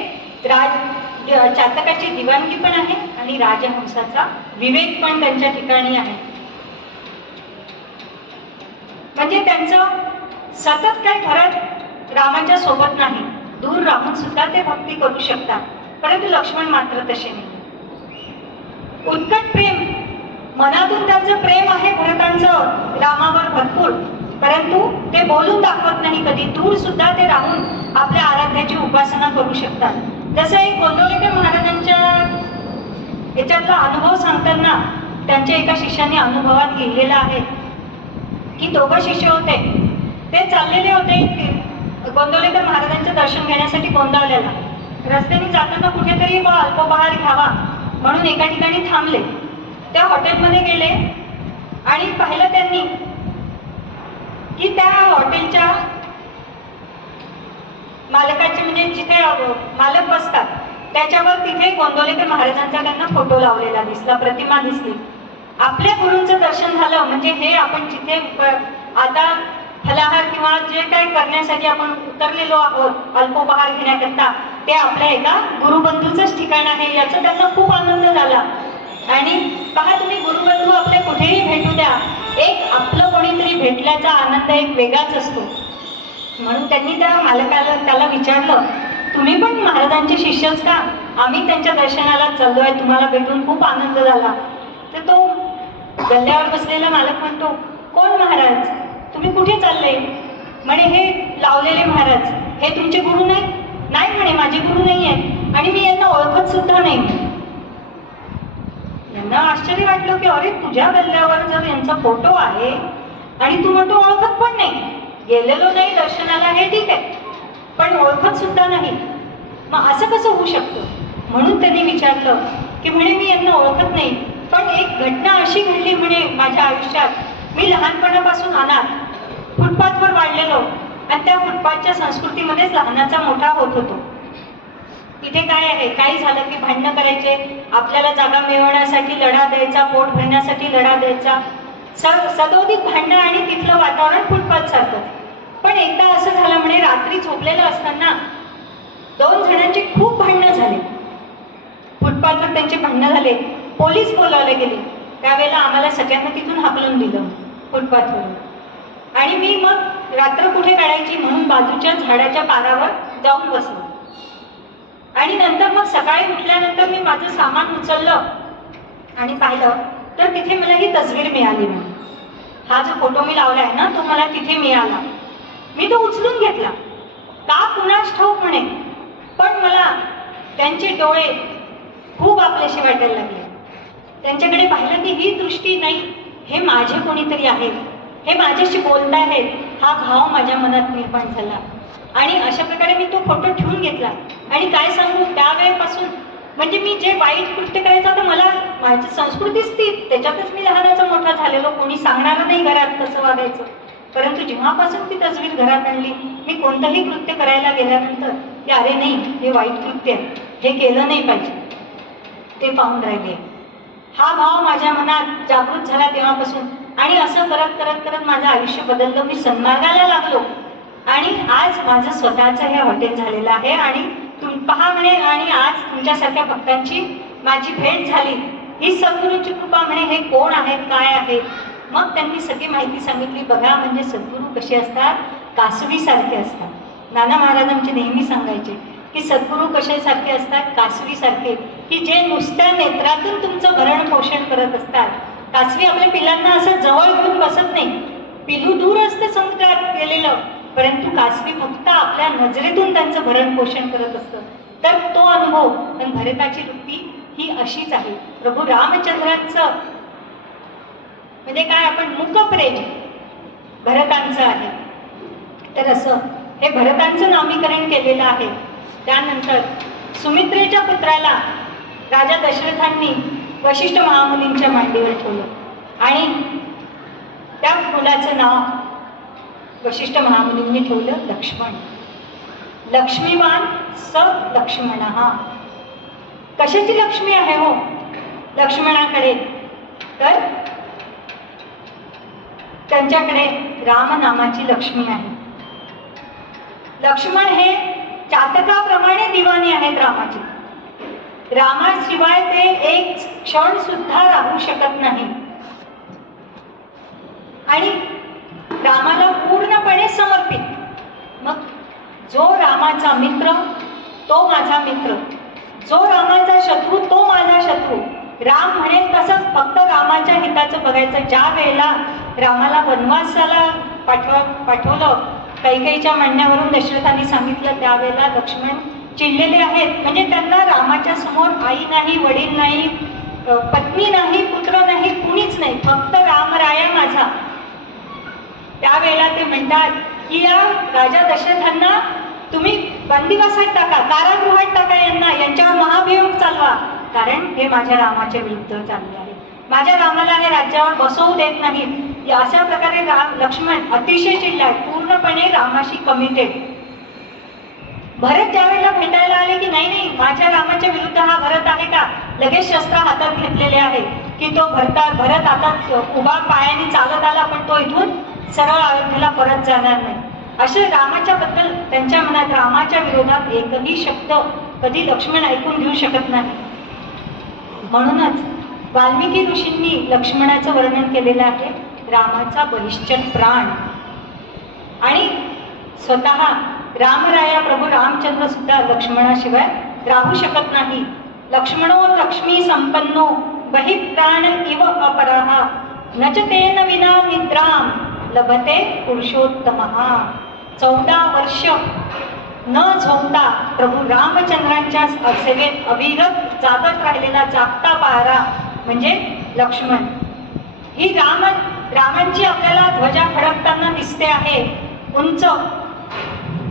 चातकाची दिवाणगी पण आहे आणि राजहंसाचा विवेक पण त्यांच्या ठिकाणी आहे. म्हणजे त्यांचं सतत काय भरत रामाच्या सोबत नाही, दूर राहून सुद्धा ते भक्ती करू शकतात. परंतु लक्ष्मण मात्र तसे नाही. उत्कट प्रेम मनातून त्यांचं प्रेम आहे भरतांचं रामावर भरपूर, परंतु ते बोलून दाखवत नाही कधी. दूर सुद्धा ते राहून आपल्या आराध्याची उपासना करू शकतात. जसं एक गोंदवलेकर महाराजांच्या याच्यातला अनुभव सांगताना त्यांच्या एका शिष्याने अनुभवात लिहिलेला आहे की दोघं शिष्य होते, ते चाललेले होते गोंदवलेकर महाराजांचं दर्शन घेण्यासाठी गोंदावल्याला. रस्त्याने जाताना कुठेतरी अल्पोपहार घ्यावा म्हणून एका ठिकाणी थांबले. त्या हॉटेलमध्ये गेले आणि पाहिलं त्यांनी की त्या हॉटेलच्या मालकाचे, म्हणजे जिथे मालक बसतात त्याच्यावर तिथे गोंदवलेकर महाराजांचा त्यांना फोटो लावलेला दिसला, प्रतिमा दिसली. आपल्या गुरूंचं दर्शन झालं म्हणजे हे आपण जिथे आता फलाहार किंवा जे काही करण्यासाठी आपण उतरलेलो आहोत अल्पोपहार घेण्याकरता, ते आपल्या एका गुरुबंधूचंच ठिकाण आहे याचा त्यांना खूप आनंद झाला. आणि पहा तुम्ही, गुरुबंधू आपले कुठेही भेटू द्या, एक आपलं कोणीतरी भेटल्याचा आनंद एक वेगळाच असतो. म्हणून त्यांनी त्या मालकाला त्याला विचारलं, तुम्ही पण महाराजांचे शिष्यच का? आम्ही त्यांच्या दर्शनाला चाललोय, तुम्हाला भेटून खूप आनंद झाला. तर तो गल्ल्यावर बसलेला मालक म्हणतो, कोण महाराज? तुम्ही कुठे चालले? म्हणे हे लावलेले महाराज. हे तुमचे गुरु नाही? नाही म्हणे, माझे गुरु नाही आहेत आणि मी यांना ओळखत सुद्धा नाही. यांना आश्चर्य वाटलं की अरे तुझ्या गल्ल्यावर जर यांचा फोटो आहे आणि तू म्हणतो ओळखत पण नाही, गेलेलो नाही दर्शनाला हे ठीक आहे, पण ओळखत सुद्धा नाही, मग असं कसं होऊ शकतं? म्हणून त्यांनी विचारलं की म्हणे मी यांना ओळखत नाही, पण एक घटना अशी घडली म्हणे माझ्या आयुष्यात. मी लहानपणापासून अनाथ फुटपाथवर वाढलेलो आणि त्या फुटपाथच्या संस्कृतीमध्येच लहानाचा मोठा होत होतो. तिथे काय आहे, काही झालं की भांडणं करायचे, आपल्याला जागा मिळवण्यासाठी लढा द्यायचा, पोट भरण्यासाठी लढा द्यायचा, सदोदित भांडणं आणि तिथलं वातावरण फुटपाथ सारखं. पण एकदा असं झालं म्हणे, रात्री झोपलेलं असताना 2 जणांची खूप भांडणं झाली, फुटपाथवर त्यांचे भांडणं झाले, पोलीस बोलावले गेले. त्यावेळेला आम्हाला सगळ्यांना तिथून हाकलून दिलं फुटपाथवरून. आणि मी मग रात्र कुठे काढायची म्हणून बाजूच्या झाडाच्या पारावर जाऊन बसलो. आणि नंतर मग सकाळी उठल्यानंतर मी माझं सामान उचललं आणि पाहिलं तर तिथे मला ही तस्वीर मिळाली. म्हणून हा जो फोटो मी लावलाय ना तो मला तिथे मिळाला. मी तो उचलून घेतला, का कुणास ठाऊक म्हणे, पण मला त्यांचे डोळे खूप आपल्याशी वाटायला लागले. त्यांच्याकडे पाहिलं की ही दृष्टी नाही, हे माझे कोणीतरी आहेत, हे माझ्याशी बोलत आहेत, हा भाव माझ्या मनात निर्माण झाला. आणि अशा प्रकारे मी तो फोटो ठेवून घेतला. आणि काय सांगू, त्यावेळेपासून म्हणजे मी जे वाईट कृत्य करायचं तर मला माझी संस्कृतीच ती, त्याच्यातच मी लहानाचा मोठा झालेलो, कोणी सांगणार नाही घरात कसं वागायचं. परंतु जेव्हापासून ती तस्वीर घरात आणली, मी कोणतंही कृत्य करायला गेल्यानंतर की अरे नाही हे वाईट कृत्य आहे, हे केलं नाही पाहिजे, ते पाहून राहिले. हा भाव माझ्या मनात जागृत झाला तेव्हापासून. आणि असं करत करत करत माझं आयुष्य बदललं. मी सन्मार्गाला लागलो आणि आज माझं स्वतःचं हे हॉटेल झालेलं आहे. आणि पहा म्हणे, आणि आज तुमच्यासारख्या भक्तांची माझी भेट झाली, ही सद्गुरूंची कृपा म्हणे. हे कोण आहेत, काय आहेत? मग त्यांनी सगळी माहिती सांगितली. बघा म्हणजे सद्गुरू कसे असतात, कासवीसारखे असतात. नाना महाराज आमचे नेहमी सांगायचे की सद्गुरू कशासारखे असतात, कासवीसारखे, की जे नुसत्या नेत्रातून तुमचं भरण पोषण करत असतात. कासवी आपल्या पिलांना असं जवळ घेऊन बसत नाही, पिलू दूर असतं समुद्रात गेलेलं, परंतु कासवी फक्त आपल्या नजरेतून त्यांचं भरण पोषण करत असतं. तर तो अनुभव आणि भरताची वृत्ती ही अशीच आहे. प्रभू रामचंद्रांचं म्हणजे काय, आपण मुकप्रेम भरतांचं आहे. तर असं हे भरतांचं नामीकरण केलेलं आहे. त्यानंतर सुमित्रेच्या पुत्राला राजा दशरथांनी वशिष्ठ महामुनींच्या मांडीवर ठेवलं आणि त्या मुलाचं नाव वशिष्ठ महामुनींनी ठेवलं लक्ष्मण. लक्ष्मीवान स लक्ष्मण. कशाची लक्ष्मी आहे हो लक्ष्मणाकडे? तर त्यांच्याकडे रामनामाची लक्ष्मी आहे. लक्ष्मण हे चातकाप्रमाणे दिवाणी आहेत रामाची. रामाशिवाय ते एक क्षण सुद्धा राहू शकत नाही आणि रामाला पूर्णपणे समर्पित. मग जो रामाचा मित्र तो माझा मित्र, जो रामाचा शत्रू तो माझा शत्रू. राम म्हणेल तसंच फक्त रामाच्या हिताचं बघायचं. ज्या वेळेला रामाला वनवासाला पाठवलं, कैकेयीच्या म्हणण्यावरून दशरथांनी सांगितलं, त्यावेळेला लक्ष्मण चिडलेले आहेत. म्हणजे त्यांना रामाच्या समोर आई नाही, वडील नाही, पत्नी नाही, पुत्र नाही, कुणीच नाही, फक्त रामराया माझा. त्यावेळेला ते म्हणतात की या राजा दशरथांना तुम्ही बंदिवासात टाका, कारागृहात टाका, यांच्यावर महाभियोग चालवा, कारण हे माझ्या रामाच्या विरुद्ध चालले आहे. माझ्या रामाला हे राज्यावर बसवू देत नाहीत. अशा प्रकारे लक्ष्मण अतिशय चिडलाय, पूर्णपणे रामाशी कमिटेड. भरत ज्या वेळेला भेटायला आले की नाही माझ्या रामाच्या विरुद्ध हा भरत आहे का, लगेच शस्त्र हातात घेतलेले आहे की तो भरत आता उभा पायाने चालत आला, पण तो इथून सरळ अयोध्येला परत जाणार नाही. असे रामाच्या बद्दल त्यांच्या मनात रामाच्या विरोधात एकही शब्द कधी लक्ष्मण ऐकून घेऊ शकत नाही. म्हणूनच वाल्मिकी ऋषींनी लक्ष्मणाचं वर्णन केलेलं आहे, रामाचा बलिष्ठ प्राण. आणि स्वतः रामराया प्रभू रामचंद्र सुद्धा लक्ष्मणाशिवाय राहू शकत नाही. लक्ष्मणो लक्ष्मी संपन्नो बहि प्राण इव अपरः न च तेन विना निद्राम लभते पुरुषोत्तमः. 14 वर्ष न झोपता प्रभू रामचंद्रांच्या सेवेत अविरत जागत राहिलेला जागता पहारा म्हणजे लक्ष्मण. ही रामांची आपल्याला ध्वजा फडकताना दिसते आहे उंच.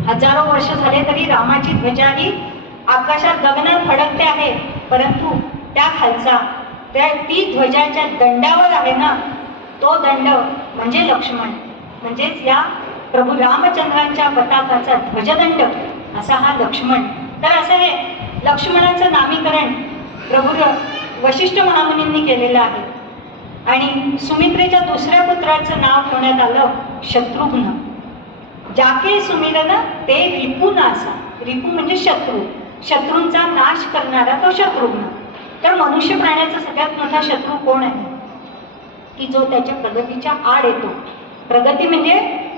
हजारो वर्ष झाले तरी रामाची ध्वजा ही आकाशात गगनात फडकते आहे, परंतु त्या खालचा ती ध्वजाच्या दंडावर आहे ना, तो दंड म्हणजे लक्ष्मण, म्हणजेच या प्रभू रामचंद्रांच्या पताकाचा ध्वजदंड असा हा लक्ष्मण. तर असं हे लक्ष्मणाचं नामीकरण प्रभू वशिष्ठ महामुनींनी केलेलं आहे. आणि सुमित्रेच्या दुसऱ्या पुत्राचं नाव ठेवण्यात आलं शत्रुघ्न. जाके सुमिरन ते रिपुनासा. रिपू म्हणजे शत्रू, शत्रूंचा नाश करणारा तो शत्रुघ्न. तर मनुष्य प्राण्याचा सगळ्यात मोठा शत्रू कोण आहे? की जो त्याच्या प्रगतीच्या आड येतो. प्रगती म्हणजे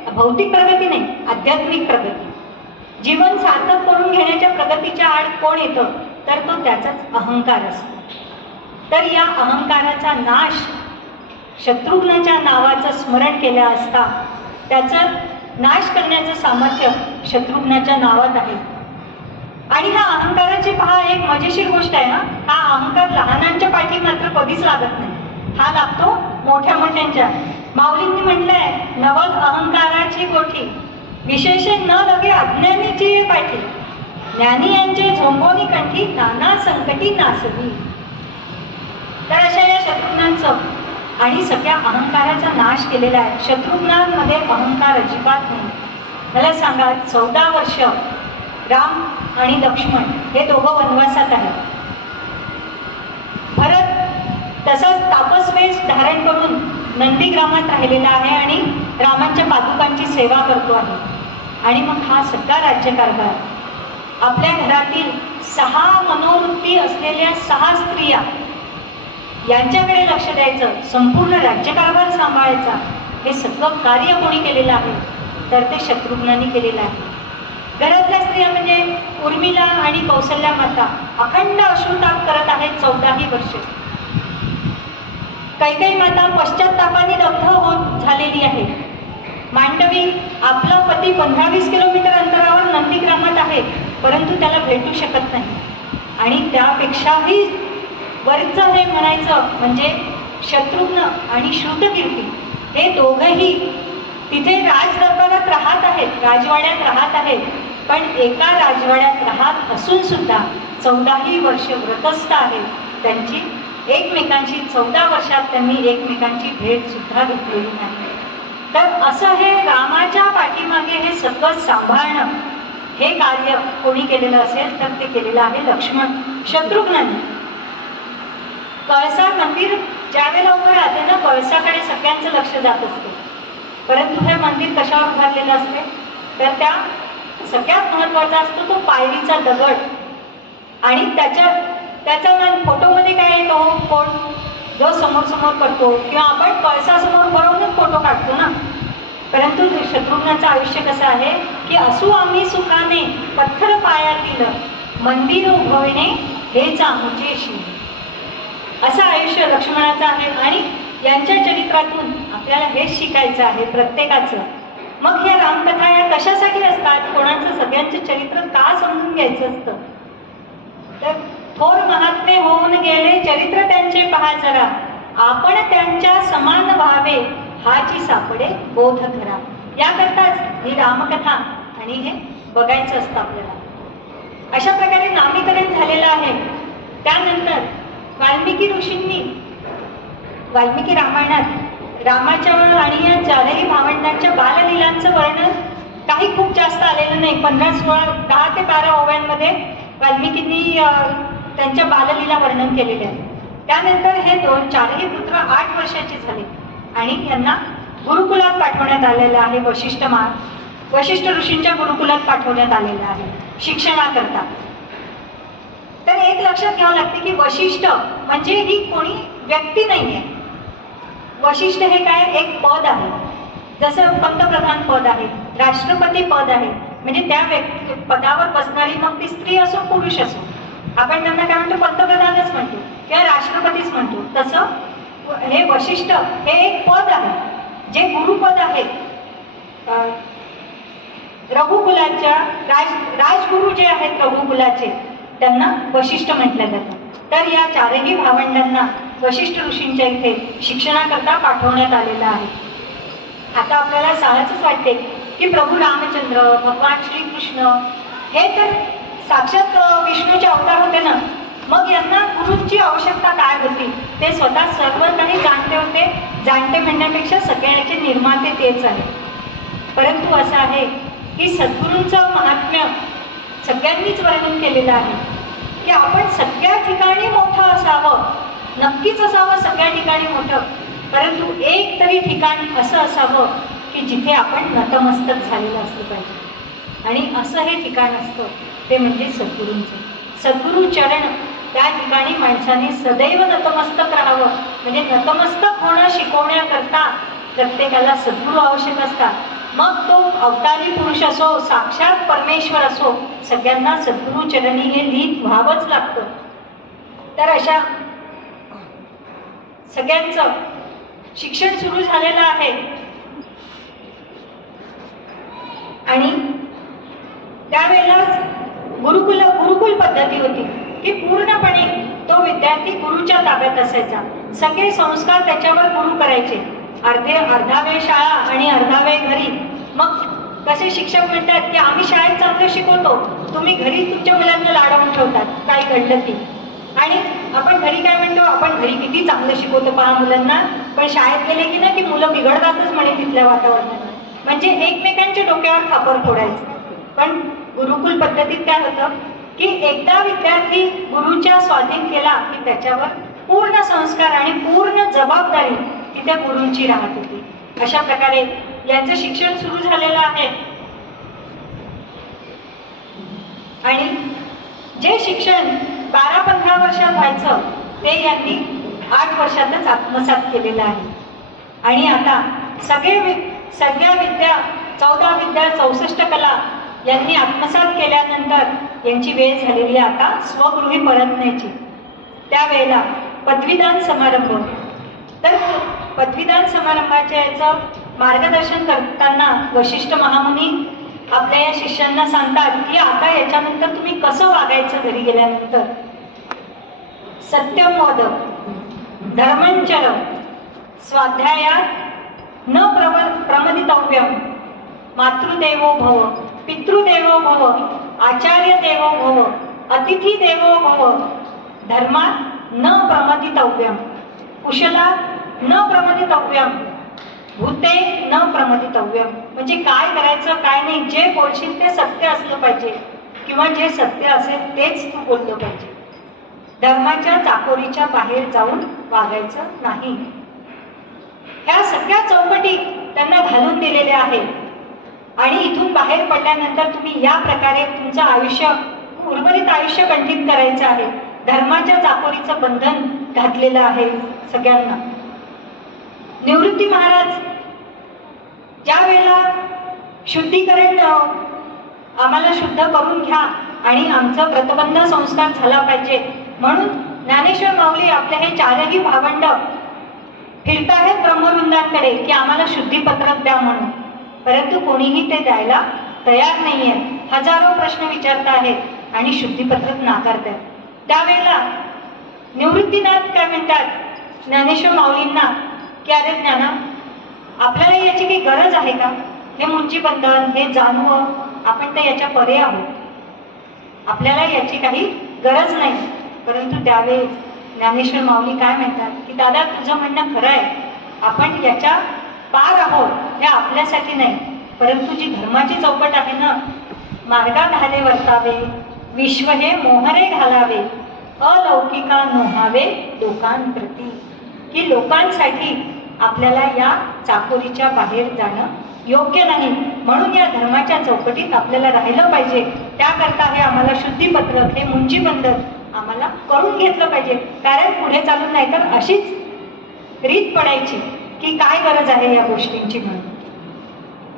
भौतिक प्रगती नाही, आध्यात्मिक प्रगती. जीवन सार्थक करून घेण्याच्या प्रगतीच्या आड कोण येतं? तर तो त्याचाच अहंकार असतो. तर या अहंकाराचा नाश शत्रुघ्नाच्या नावाचं स्मरण केलं असता त्याचं नाश करण्याचं सामर्थ्य शत्रुघ्नाच्या नावात आहे. आणि ह्या अहंकाराची पहा एक मजेशीर गोष्ट आहे. हा अहंकार लहानांच्या पाठी मात्र कधीच लागत नाही, हा लागतो मोठ्या मोठ्यांच्या. माऊलींनी म्हटलंय, नवल अहंकाराची गोठी विशेष न लगे अज्ञानीची पाठी, ज्ञानी यांचे झोंबोनी कंठी नाना संकटी नासवी. तर अशा या शत्रुघ्नांचं आणि सगळ्या अहंकाराचा नाश केलेला आहे. शत्रुघ्नांमध्ये अहंकार अजिबात नाही. मला सांगा, 14 वर्ष राम आणि लक्ष्मण हे दोघं वनवासात आहेत. भरत तसाच तापसवेश धारण करून नंदीग्रामात राहिलेला आहे आणि रामांच्या पादुकांची सेवा करतो आहे. आणि मग हा सगळा राज्यकारभार आपल्या घरातील 6 मनोवृत्ती असलेल्या 6 स्त्रिया यांच्याकडे लक्ष द्यायचं, संपूर्ण राज्यकारभार सांभाळायचा, हे सगळं कार्य कोणी केलेलं आहे? तर ते शत्रुघ्नांनी केलेलं आहे. घरातल्या स्त्रिया म्हणजे उर्मिला आणि कौसल्या माता अखंड अश्रुताप करत आहेत 14ही वर्ष. कैकेयी माता पश्चातापाने दग्ध होत झालेली आहे. मांडवी आपला पती 15-20 किलोमीटर अंतरावर नंदीग्रामात आहे, परंतु त्याला भेटू शकत नाही. आणि त्यापेक्षाही वरचं हे म्हणायचं म्हणजे शत्रुघ्न आणि श्रुतकीर्ती हे दोघंही तिथे राजदरबारात राहत आहेत, राजवाड्यात राहत आहेत. पण एका राजवाड्यात राहत असून सुद्धा 14ही वर्ष व्रतस्थ आहेत. त्यांची एकमेकांची 14 वर्षात त्यांनी एकमेकांची भेट सुद्धा घेतलेली नाही. तर असं हे रामाच्या पाठीमागे हे सगळं सांभाळणं हे कार्य कोणी केलेलं असेल तर ते केलेलं आहे लक्ष्मण, शत्रुघ्नांनी. कळसा मंदिर ज्यावेळेला उभं राहते ना, कळसाकडे सगळ्यांचं लक्ष जात असते. परंतु हे मंदिर कशावर उभारलेलं असते? तर त्या सगळ्यात महत्वाचा असतो तो पायरीचा दगड. आणि त्याचा फोटोमध्ये काय येतो? कोण जो समोर समोर करतो किंवा आपण कळसासमोर बरोबरच फोटो काढतो ना. परंतु शत्रुघ्नाचं आयुष्य कसं आहे की असू आम्ही सुखाने पत्थर पायातील मंदिर उभवणे हेच आमचे शी. असं आयुष्य लक्ष्मणाचं आहे. आणि यांच्या चरित्रातून आपल्याला हेच शिकायचं आहे प्रत्येकाचं. मग ह्या रामकथा या कशासाठी असतात? कोणाचं सगळ्यांचं चरित्र का समजून घ्यायचं असतं? तर थोर महात्मे होऊन गेले चरित्र त्यांचे पहा जरा, आपण त्यांच्या समान व्हावे हाची सापडे बोध करा. याकरताच ही रामकथा आणि हे बघायचं असतं आपल्याला. अशा प्रकारे नामीकरण झालेलं आहे. त्यानंतर वाल्मिकी ऋषींनी वाल्मिकी रामायणात रामाच्या आणि या 4ही भावंडांच्या बाललीलांचं वर्णन काही खूप जास्त आलेलं नाही. 10 ते 12 ओव्यांमध्ये वाल्मिकींनी त्यांच्या बाललीला वर्णन केलेले आहे. त्यानंतर हे 4ही पुत्र 8 वर्षाचे झाले आणि यांना गुरुकुलात पाठवण्यात आलेलं आहे. वशिष्ठ ऋषींच्या गुरुकुलात पाठवण्यात आलेलं आहे शिक्षणाकरता. तर एक लक्षात घ्यावं लागते की वशिष्ठ म्हणजे ही कोणी व्यक्ती नाहीये. वशिष्ठ हे काय? एक पद आहे. जसं पंतप्रधान पद आहे, राष्ट्रपती पद आहे. म्हणजे त्या व्यक्ती पदावर बसणारी मग ती स्त्री असो पुरुष असो, आपण त्यांना काय म्हणतो? पंतप्रधानच म्हणतो किंवा राष्ट्रपतीच म्हणतो. तसं हे वशिष्ठ हे एक पद आहे, जे गुरुपद आहे. रघुकुलाच्या राजगुरु जे आहेत रघुकुलाचे, त्यांना वशिष्ठ म्हटलं जातं. तर या 4ही भावंडांना वशिष्ठ ऋषींच्या इथे शिक्षणाकरता पाठवण्यात आलेला आहे. आता आपल्याला साहसच वाटते की प्रभू रामचंद्र, भगवान श्रीकृष्ण हे तर साक्षात विष्णूचे अवतार होते ना, मग यांना गुरूंची आवश्यकता काय होती? ते स्वतः सर्व काही जाणते होते. जाणते म्हणण्यापेक्षा सगळ्याचे निर्माते तेच आहे. परंतु असं आहे की सद्गुरूंचं महात्म्य सगळ्यांनीच वर्णन केलेलं आहे की आपण सगळ्या ठिकाणी मोठं असावं, नक्कीच असावं सगळ्या ठिकाणी मोठं, परंतु एक तरी ठिकाण असं असावं की जिथे आपण नतमस्तक झालेलं असलं पाहिजे. आणि असं हे ठिकाण असतं ते म्हणजे सद्गुरूंचं. सद्गुरू चरण, त्या ठिकाणी माणसाने सदैव नतमस्तक राहावं. म्हणजे नतमस्तक होणं शिकवण्याकरता प्रत्येकाला सद्गुरू आवश्यक असतात. मग तो अवतारी पुरुष असो, साक्षात परमेश्वर असो, सगळ्यांना सद्गुरू चरणी हे लीन व्हावंच लागतं. तर अशा सगळ्यांचं शिक्षण सुरू झालेलं आहे. आणि त्यावेळेला गुरुकुल पद्धती होती की पूर्णपणे तो विद्यार्थी गुरुच्या ताब्यात असायचा. सगळे संस्कार त्याच्यावर गुरु करायचे. अर्धा वेळ शाळा आणि अर्धा वेळ घरी. मग कसे शिक्षक म्हणतात की आम्ही शाळेत चांगलं शिकवतो, तुम्ही घरी तुमच्या मुलांना लाडवून ठेवतात, काय घडलं की. आणि आपण घरी काय म्हणतो, आपण घरी किती चांगलं शिकवतो पहा मुलांना, पण शाळेत गेले की ना की मुलं बिघडतातच म्हणे तिथल्या वातावरणात. म्हणजे एकमेकांच्या डोक्यावर खापर फोडायचं. पण गुरुकुल पद्धतीत काय होतं की एकदा विद्यार्थी गुरुच्या स्वाधीन केला की त्याच्यावर पूर्ण संस्कार आणि पूर्ण जबाबदारी तिथे गुरूंची राहत होती. अशा प्रकारे यांचं शिक्षण सुरू झालेलं आहे. आणि जे शिक्षण 12-15 वर्षात व्हायचं ते यांनी 8 वर्षातच आत्मसात केलेलं आहे. आणि आता सगळ्या विद्या 14 विद्या 64 कला यांनी आत्मसात केल्यानंतर यांची वेळ झालेली आता स्वगृही परतण्याची. त्यावेळेला पदवीदान समारंभ. तर पदवीदान समारंभाच्या याचं मार्गदर्शन करताना वशिष्ठ महामुनी आपल्या या शिष्यांना सांगतात की आता याच्यानंतर तुम्ही कसं वागायचं घरी गेल्यानंतर. सत्यम वद, धर्मंचर, स्वाध्यायात न प्रमदितव्यम, मातृदेवो भव, पितृदेवो भव, आचार्य देवो भव, अतिथी देवो भव, धर्मात न प्रमदितव्यम, कुशलात न प्रमदितव्यम, भूते न प्रमदितव्यम. म्हणजे काय करायचं काय नाही, जे बोलशील ते सत्य असलं पाहिजे किंवा जे सत्य असेल तेच तू बोललं पाहिजे. धर्माच्या चाकोरीच्या बाहेर जाऊन वागायचं नाही. ह्या सगळ्या चौकटी त्यांना घालून दिलेल्या आहेत. आणि इथून बाहेर पडल्यानंतर तुम्ही या प्रकारे तुमचं आयुष्य, उर्वरित आयुष्य कंठित करायचं आहे. धर्माच्या चाकोरीचं बंधन घातलेलं आहे सगळ्यांना. निवृत्ती महाराज ज्या वेळेला शुद्धीकरण आम्हाला शुद्ध करून घ्या आणि आमचं व्रतबंध संस्कार झाला पाहिजे म्हणून ज्ञानेश्वर माऊली आपले हे 4ही भावंड फिरताहेत ब्रह्मवृंदांकडे की आम्हाला शुद्धीपत्रक द्या म्हणून. परंतु कोणीही ते द्यायला तयार नाहीये. हजारो प्रश्न विचारत आहेत आणि शुद्धीपत्रक नाकारतात. त्यावेळेला निवृत्तीनाथ काय म्हणतात ज्ञानेश्वर माऊलींना की अरे ज्ञाना, आपल्याला याची काही गरज आहे का? हे मुंजी बंधन हे जाणवं, आपण तर याच्या परे आहोत, आपल्याला याची काही गरज नाही. परंतु त्यावेळी ज्ञानेश्वर माऊली काय म्हणतात की दादा तुझं म्हणणं खरं आहे, आपण याच्या पार आहोत, हे आपल्यासाठी नाही, परंतु जी धर्माची चौकट आहे ना, मार्गा घाले वर्तावे, विश्व हे मोहरे घालावे, अलौकिका नोहावे लोकांप्रती. की लोकांसाठी आपल्याला या चाकोरीच्या बाहेर जाणं योग्य नाही, म्हणून या धर्माच्या चौकटीत आपल्याला राहिलं पाहिजे. त्याकरता हे आम्हाला शुद्धीपत्रक, हे मुंजीबंधन आम्हाला करून घेतलं पाहिजे. कारण पुढे चालून नाही तर अशीच रीत पडायची की काय गरज आहे या गोष्टींची म्हणून.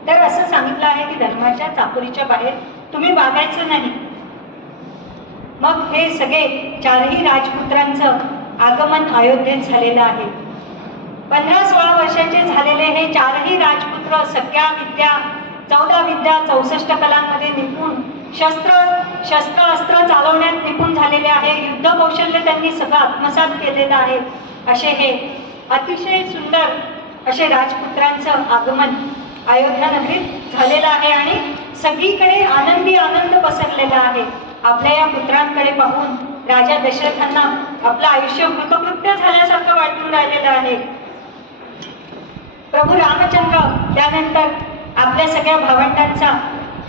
तर असं सांगितलं आहे की धर्माच्या चाकोरीच्या बाहेर तुम्ही वागायचं नाही. मग हे सगळे 4ही राजपुत्रांचं आगमन अयोध्येत झालेलं आहे. 15-16 वर्षाचे झालेले हे 4ही राजपुत्र सगळ्या विद्या 14 विद्या 64 कलांमध्ये निपुण, शस्त्र अस्त्र चालवण्यात निपुण झालेले आहे. युद्ध कौशल्य त्यांनी सगळं आत्मसात केलेलं आहे. असे हे अतिशय सुंदर असे राजपुत्रांचं आगमन अयोध्या नगरीत झालेलं आहे आणि सगळीकडे आनंदी आनंद पसरलेला आहे. आपल्या या पुत्रांकडे पाहून राजा दशरथांना आपलं आयुष्य कृतकृत्य झाल्यासारखं वाटून राहिलेलं आहे. प्रभू रामचंद्र त्यानंतर आपल्या सगळ्या भावंडांचा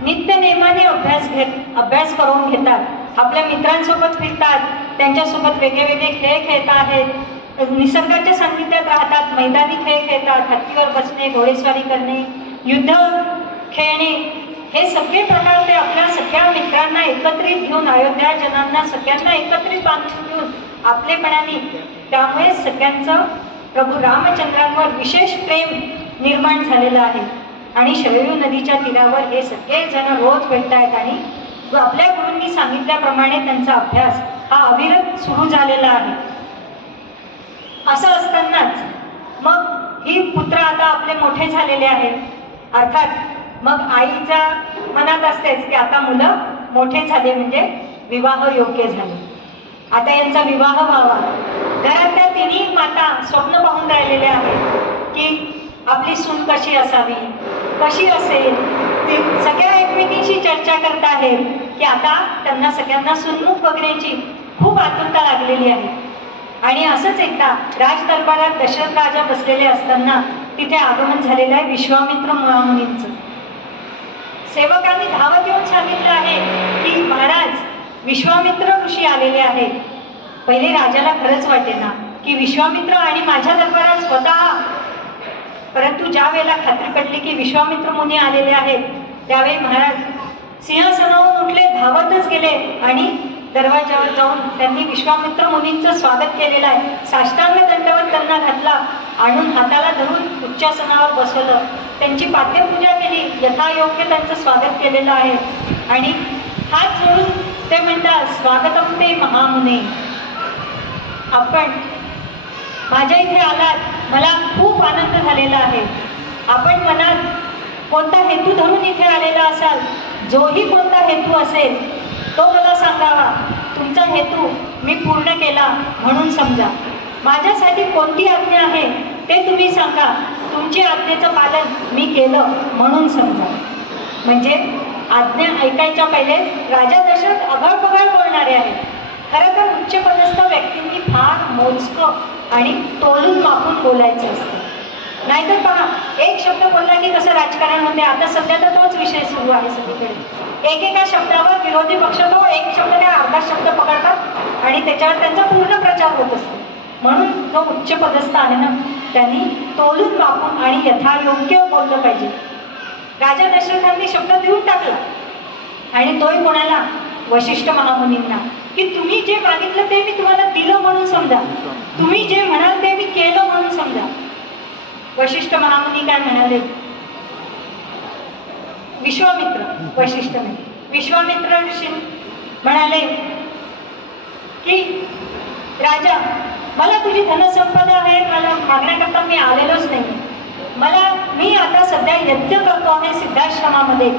नित्य नेमाने अभ्यास करून घेतात. आपल्या मित्रांसोबत फिरतात, त्यांच्यासोबत वेगळे खेळ खेळत आहेत, निसर्गाच्या सान्निध्यात राहतात, मैदानी खेळ खेळतात, हत्तीवर बसणे, घोडेस्वारी करणे, युद्ध खेळणे, हे सगळे प्रकार ते आपल्या सगळ्या मित्रांना एकत्रित घेऊन, अयोध्या जनांना सगळ्यांना एकत्रित बांधून घेऊन आपलेपणाने, त्यामुळे सगळ्यांचं प्रभू रामचंद्रांवर विशेष प्रेम निर्माण झालेलं आहे. आणि शरयू नदीच्या तीरावर हे सगळे जण रोज भेटतायत आणि आपल्या गुरूंनी सांगितल्याप्रमाणे त्यांचा अभ्यास हा अविरत सुरू झालेला आहे. असं असतानाच मग ही पुत्र आता आपले मोठे झालेले आहेत. अर्थात मग आईच्या मनात असतेच की आता मुलं मोठे झाले म्हणजे विवाह योग्य झाले, आता यांचा विवाह व्हावा. घरातल्या तिन्ही माता स्वप्न पाहून राहिलेल्या आहेत की आपली सून कशी असावी, कशी असेल, ते सगळ्या एकमेकींशी चर्चा करत आहेत की आता त्यांना सगळ्यांना सुनमुख बघण्याची खूप आतुरता लागलेली आहे. आणि असंच एकदा राजदरबारात दशरथ राजा बसलेले असताना तिथे आगमन झालेलं आहे विश्वामित्र मुनींचं. सेवकांनी धावत येऊन सांगितलं आहे की महाराज विश्वामित्र ऋषी आलेले आहेत. पहिले राजाला खरंच वाटेना की विश्वामित्र आणि माझ्या दरबारात स्वतः, परंतु ज्या वेळेला खात्री पडली की विश्वामित्र मुनी आलेले आहेत त्यावेळी महाराज सिंहासनावरून उठले, धावतच गेले आणि दरवाजावर जाऊन त्यांनी विश्वामित्र मुनींचं स्वागत केलेलं आहे. साष्टांग दंडवत त्यांना घातला, आणून हाताला धरून उच्चासनावर बसवलं, त्यांची पाद्यपूजा केली, यथायोग्य त्यांचं स्वागत केलेलं आहे. आणि हात जोडून ते म्हणतात स्वागतम ते महामुने, आपण माझ्या इथे आलात, मला खूप आनंद झालेला आहे. आपण मनात कोणता हेतू धरून इथे आलेला असाल, जोही कोणता हेतू असेल तो मला सांगावा. तुमचा हेतू मी पूर्ण केला म्हणून समजा. माझ्यासाठी कोणती आज्ञा आहे ते तुम्ही सांगा, तुमची आज्ञेचं पालन मी केलं म्हणून समजा. म्हणजे आज्ञा ऐकायच्या पहिले राजा दशरथ अघळ बोलणारे आहेत. खरं तर उच्चपदस्थ व्यक्तींनी फार मोजकं आणि तोलून मापून बोलायचं असतं. नाहीतर पहा, एक शब्द बोलला की कसं राजकारण होते. आता सध्या तर तोच विषय सुरू आहे सगळीकडे. एकेका शब्दावर विरोधी पक्ष तो एक शब्द काय अर्धा शब्द पकडतात आणि त्याच्यावर त्यांचा पूर्ण प्रचार होत असतो. म्हणून जो उच्चपदस्थ आहे ना त्यांनी तोलून मापून आणि यथायोग्य बोललं पाहिजे. राजा दशरथांनी शब्द देऊन टाकला आणि तोही कोणाला, वशिष्ठ महामुनींना, की तुम्ही जे मागितलं ते मी तुम्हाला दिलं म्हणून समजा, तुम्ही जे म्हणाल ते मी केलं म्हणून समजा. वशिष्ठ महामुनी काय म्हणाले, विश्वामित्र ऋषी म्हणाले की राजा, मला तुझी धनसंपदा आहे, मला मागण्याकरता मी आलेलोच नाही. मी आता सध्या यज्ञ करतो आहे सिद्धाश्रमामध्ये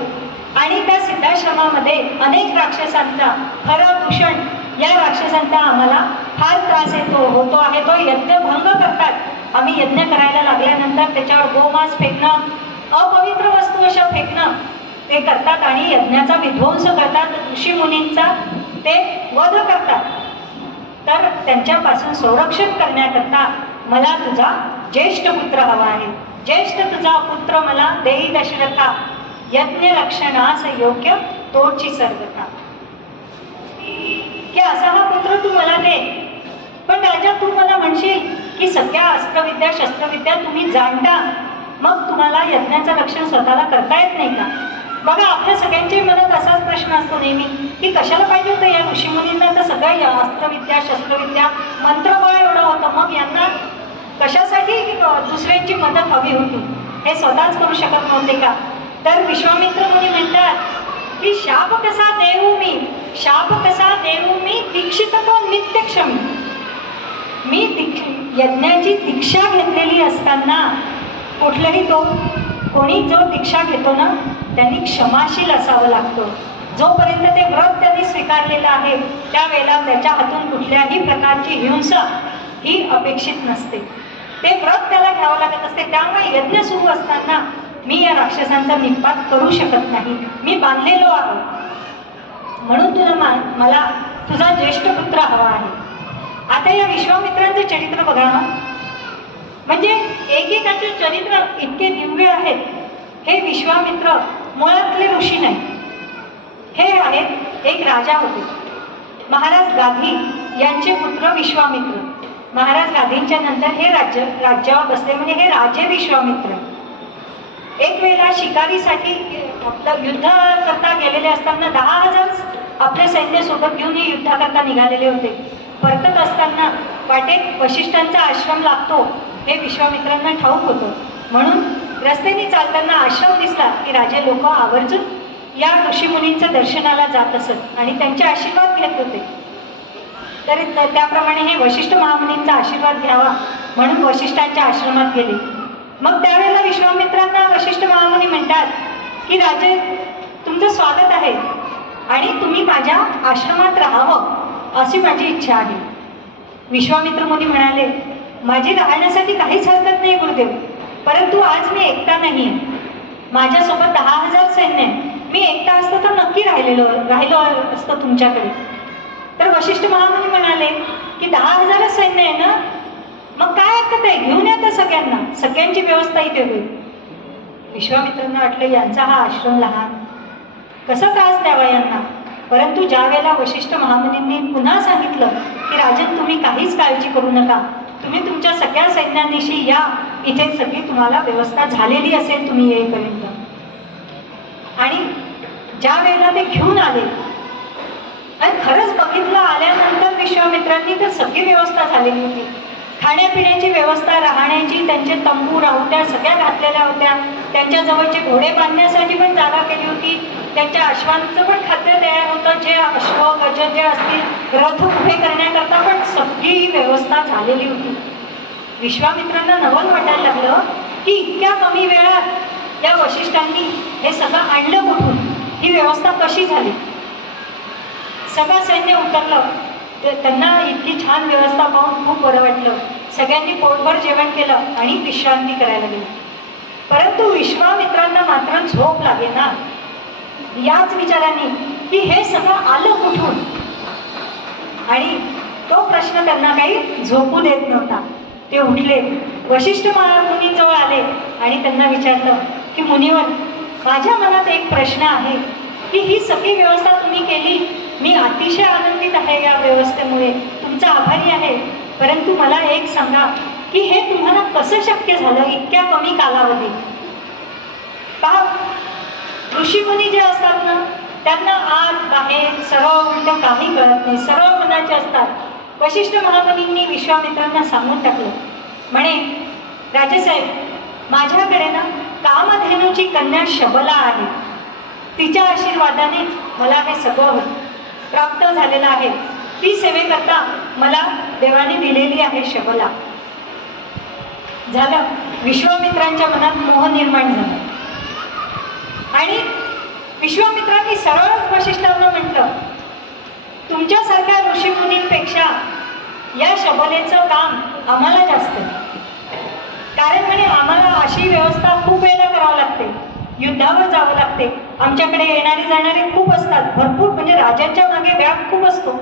आणि त्या सिद्धाश्रमामध्ये अनेक राक्षसांचा, खरं दूषण या राक्षसांचा आम्हाला फार त्रास होतो आहे. तो यज्ञ भंग करतात. आम्ही यज्ञ करायला लागल्यानंतर त्याच्यावर गोमांस फेकणं, अपवित्र वस्तू अशा फेकणं ते करतात आणि यज्ञाचा विध्वंस करतात, ऋषीमुनींचा ते वध करतात. तर त्यांच्यापासून संरक्षण करण्याकरता मला तुझा ज्येष्ठ पुत्र हवा आहे. ज्येष्ठ तुझा पुत्र मला देई दशरथा, यज्ञ रक्षणास योग्य तोची सर्वथा. की असा हा पुत्र तू मला दे. पण राजा, तू मला म्हणशील की सगळ्या अस्त्रविद्या शस्त्रविद्या तुम्ही जाणता, मग तुम्हाला यज्ञाचं रक्षण स्वतःला करता येत नाही का? बघा, आपल्या सगळ्यांच्या मनात असाच प्रश्न असतो नेहमी की कशाला पाहिजे होतं या ऋषीमुनींना, तर सगळं अस्त्रविद्या शस्त्रविद्या मंत्रबळ एवढं होतं, मग यांना कशासाठी दुसऱ्यांची मदत हवी होती? हे स्वतःच करू शकत नव्हते का? तर विश्वामित्र मुनी म्हणतात की शाप कसा देऊ मी दीक्षित तो नित्यक्षमी. मी यज्ञाची दीक्षा घेतलेली असताना कुठलंही कोणी जो दीक्षा घेतो ना त्यांनी क्षमाशील असावं लागतं. जोपर्यंत ते व्रत त्यांनी स्वीकारलेलं आहे त्यावेळेला त्याच्या हातून कुठल्याही प्रकारची हिंसा ही अपेक्षित नसते. ते व्रत त्याला घ्यावं लागत असते. त्यामुळे यज्ञ सुरू असताना मी या राक्षसांचा निपात करू शकत नाही. मी बांधलेलो आहे. म्हणून तुला मला तुझा ज्येष्ठ पुत्र हवा आहे. आता या विश्वामित्रांचे चरित्र बघा ना, म्हणजे एकेकाचे चरित्र इतके दिव्य आहेत. हे विश्वामित्र मुळातले ऋषी नाही. हे आहेत एक राजा होते, महाराज गाधी यांचे पुत्र विश्वामित्र. महाराज गाधींच्या नंतर हे राज्यावर बसले, म्हणजे हे राजे विश्वामित्र. एक वेळेला शिकारीसाठी युद्ध करता गेलेले असताना 10,000 आपले सैन्य सोबत घेऊन हे युद्धाकरता निघालेले होते. परतत असताना वाटेत वशिष्ठांचा आश्रम लागतो हे विश्वामित्रांना ठाऊक होतं. म्हणून रस्त्याने चालताना आश्रम दिसला की राजे लोक आवर्जून या ऋषीमुनींच्या दर्शनाला जात असत आणि त्यांचे आशीर्वाद घेत होते. तर त्याप्रमाणे हे वशिष्ठ महामुनींचा आशीर्वाद घ्यावा म्हणून वशिष्ठांच्या आश्रमात गेले. मग त्यावेळेला विश्वामित्रांना वशिष्ठ महामुनी म्हणतात की राजे, तुमचं स्वागत आहे आणि तुम्ही माझ्या आश्रमात राहावं अशी माझी इच्छा आहे. विश्वामित्र मुनी म्हणाले, माझी राहण्यासाठी काहीच हरकत नाही गुरुदेव, परंतु आज मी एकटा नाही आहे. माझ्यासोबत 10,000 सैन्य आहे. मी एकटा असतो तर नक्की राहिलो असतो तुमच्याकडे. तर वशिष्ठ महामुनी म्हणाले की 10,000 सैन्य आहे ना, मग काय हरकत आहे, घेऊन येतं सगळ्यांना, सगळ्यांची व्यवस्था इथे होईल. विश्वामित्रांना वाटलं यांचा हा आश्रम लहान, कसा त्रास द्यावा यांना. परंतु ज्या वेळेला वशिष्ठ महामुनींनी पुन्हा सांगितलं की राजन, तुम्ही काहीच काळजी करू नका, तुम्ही तुमच्या सगळ्या सैन्यानिशी या, इथे सगळी तुम्हाला व्यवस्था झालेली असेल तुम्ही येईपर्यंत. आणि ज्या वेळेला ते घेऊन आले आणि खरंच बघितलं, आल्यानंतर विश्वामित्रांनी तर सगळी व्यवस्था झालेली होती. खाण्यापिण्याची व्यवस्था, राहण्याची, त्यांचे तंबू राहुत्या सगळ्या घातलेल्या होत्या. त्यांच्या जवळचे घोडे बांधण्यासाठी पण जागा केली होती. त्यांच्या अश्वांचं पण खाद्य तयार होतं, जे अश्व गज जे असतील रथ उभे करण्याकरता पण सगळी व्यवस्था झालेली होती. विश्वामित्रांना नवल वाटायला लागलं की इतक्या कमी वेळात या वशिष्ठांनी हे सगळं आणलं कुठून, ही व्यवस्था कशी झाली. सगळं सैन्य उतरलं. त्यांना इतकी छान व्यवस्था पाहून खूप बरं वाटलं. सगळ्यांनी पोटभर जेवण केलं आणि विश्रांती करायला गेली. परंतु विश्वामित्रांना मात्र झोप लागेना. याच विचाराने की हे सगळं आलं कुठून, आणि तो प्रश्न त्यांना काही झोपू देत नव्हता. ते उठले, वशिष्ठ मुनींजवळ आले आणि त्यांना विचारलं की मुनिवर, माझ्या मनात एक प्रश्न आहे की ही सगळी व्यवस्था तुम्ही केली, मी अतिशय आनंदित आहे या व्यवस्थेमुळे, तुमचा आभारी आहे. परंतु मला एक सांगा की हे तुम्हाला कसं शक्य झालं इतक्या कमी कालावधीत. पहा, ऋषीमुनी जे असतात ना, त्यांना आत बाहेर सरळ उलट काही कळत नाही, सरळ मनाचे असतात. वशिष्ठ महामुनींनी विश्वामित्रांना सांगून टाकलं, म्हणे राजेसाहेब, माझ्याकडे ना कामधेनूची कन्या शबला आहे. तिच्या आशीर्वादानेच मला हे सगळं प्राप्त झालेलं आहे. ती सेवेकरता मला देवाने दिलेली आहे शबला. झालं, विश्वामित्रांच्या मनात मोह निर्माण झाला आणि विश्वामित्रांनी सरळच वशिष्ठांना म्हटलं, तुमच्यासारख्या ऋषीमुनींपेक्षा या शबलेचं काम आम्हाला जास्त आहे. कारण म्हणे आम्हाला अशी व्यवस्था खूप वेळेला करावं लागते, युद्धावर जावं लागते, आमच्याकडे येणारे जाणारे खूप असतात, भरपूर, म्हणजे राजांच्या मागे व्याप खूप असतो.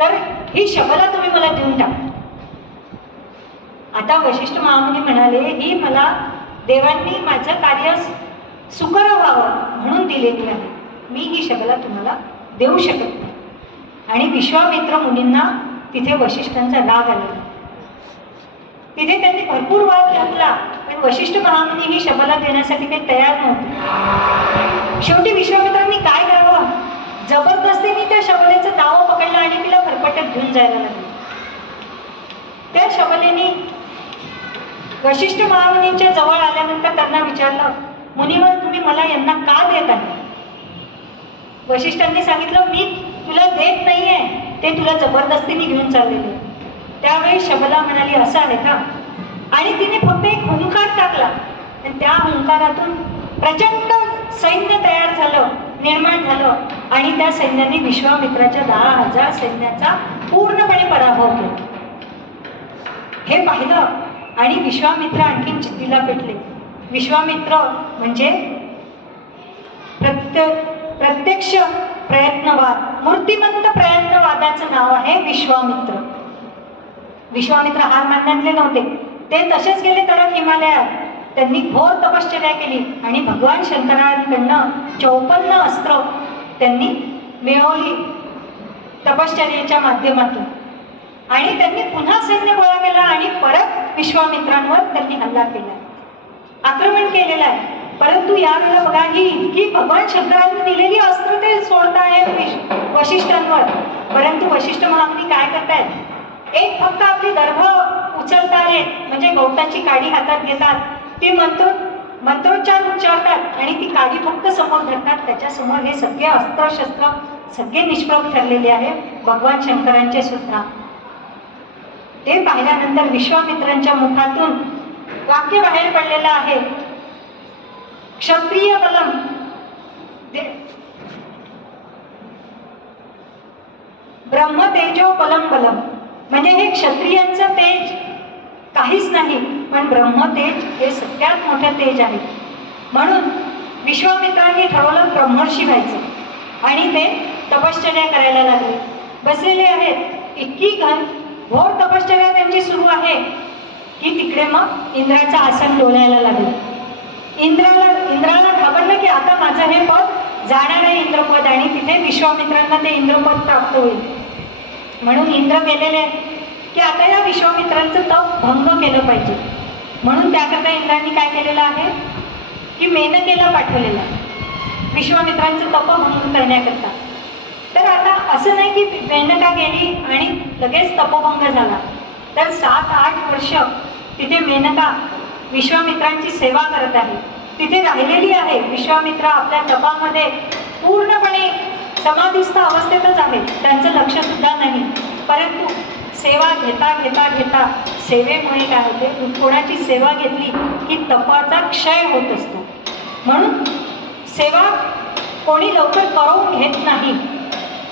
तर ही शबला तुम्ही मला देऊन टाका. आता वशिष्ठ महामुनी म्हणाले, ही मला देवांनी माझं कार्य सुकर व्हावं म्हणून दिलेली आहे, मी ही शबला तुम्हाला देऊ शकत नाही. आणि विश्वामित्र मुनींना तिथे वशिष्ठांचा राग आला. तिथे त्यांनी भरपूर वाद घातला, पण वशिष्ठ महामुनी ही शबला देण्यासाठी काही तयार नव्हते. शेवटी विश्वामित्रांनी काय करावं, जबरदस्तीने त्या शबलेचं दाव पकडलं आणि तिला फरफटत घेऊन जायला लागले. त्या शबलेने वशिष्ठ महामुनींच्या जवळ आल्यानंतर त्यांना विचारलं, मुनिवर, तुम्ही मला यांना का देत आहे. वशिष्ठांनी सांगितलं, मी तुला देत नाहीये, ते तुला जबरदस्तीने घेऊन चाललेले. त्यावेळी शबला म्हणाली, असं आहे का. आणि तिने फक्त एक हुंकार टाकला आणि त्या हुंकारातून प्रचंड सैन्य तयार झालं, निर्माण झालं आणि त्या सैन्याने विश्वामित्राच्या 10,000 सैन्याचा पूर्णपणे पराभव केला. हे पाहिलं आणि विश्वामित्र आणखीन चित्तीला पेटले. विश्वामित्र म्हणजे प्रत्यक्ष प्रयत्नवाद, मूर्तिमंत प्रयत्नवादाचं नाव आहे विश्वामित्र. विश्वामित्र हार मानण्यातले नव्हते. ते तसेच गेले तरच हिमालयात. त्यांनी घोर तपश्चर्या केली आणि भगवान शंकरांकडनं 54 अस्त्र त्यांनी मिळवली तपश्चर्येच्या माध्यमातून. आणि त्यांनी पुन्हा सैन्य गोळा केला आणि परत विश्वामित्रांवर त्यांनी हल्ला केला, आक्रमण केलेलं आहे. परंतु यावेळेला बघा, ही इतकी भगवान शंकरांनी दिलेली अस्त्र ते सोडतायत वशिष्ठांवर. परंतु वशिष्ठ महामुनी काय करतायत, एक फक्त आपली दर्भ उचलतायत, म्हणजे गवताची काडी हातात घेतात, ती मंत्रोच्चार उच्चारतात आणि ती काडी फक्त समोर धरतात. त्याच्यासमोर हे सगळे अस्त्रशस्त्र सगळे निष्प्रभ ठरलेले आहे, भगवान शंकरांचे सुद्धा. ते पाहिल्यानंतर विश्वामित्रांच्या मुखातून वाक्य बाहेर पडलेलं आहे, क्षत्रिय बलम, ब्रह्मतेजो बलम बलम. म्हणजे हे क्षत्रियांचं तेज काहीच नाही, पण ब्रह्मतेज हे सगळ्यात मोठं तेज आहे. म्हणून विश्वामित्रांनी ठरवलं ब्रह्मर्षी व्हायचं आणि ते तपश्चर्या करायला लागले. बसलेले आहेत, इतकी घोर तपश्चर्या त्यांची सुरू आहे की तिकडे मग इंद्राचं आसन डोलायला लागलं. इंद्राला घाबरलं की आता माझं हे पद जाणार आहे इंद्रपद, आणि तिथे विश्वामित्रांना ते इंद्रपद प्राप्त होईल. म्हणून इंद्र गेलेले की आता या विश्वामित्रांचं तप भंग केलं पाहिजे. म्हणून त्याकरता इंद्रांनी काय केलेलं आहे की मेनकेला पाठवलेलं आहे विश्वामित्रांचं तप भंग करण्याकरता. तर आता असं नाही की मेनका गेली आणि लगेच तपभंग झाला. तर 7-8 वर्ष तिथे मेनका विश्वामित्रांची सेवा करत आहे, तिथे राहिलेली आहे. विश्वामित्र आपल्या तपामध्ये पूर्णपणे समाधिस्थ अवस्थेतच आहे, त्यांचं लक्ष सुद्धा नाही. परंतु सेवा घेता घेता घेता सेवेमुळे काय होते, कोणाची सेवा घेतली की तपाचा क्षय होत असतो. म्हणून सेवा कोणी लवकर करून घेत नाही.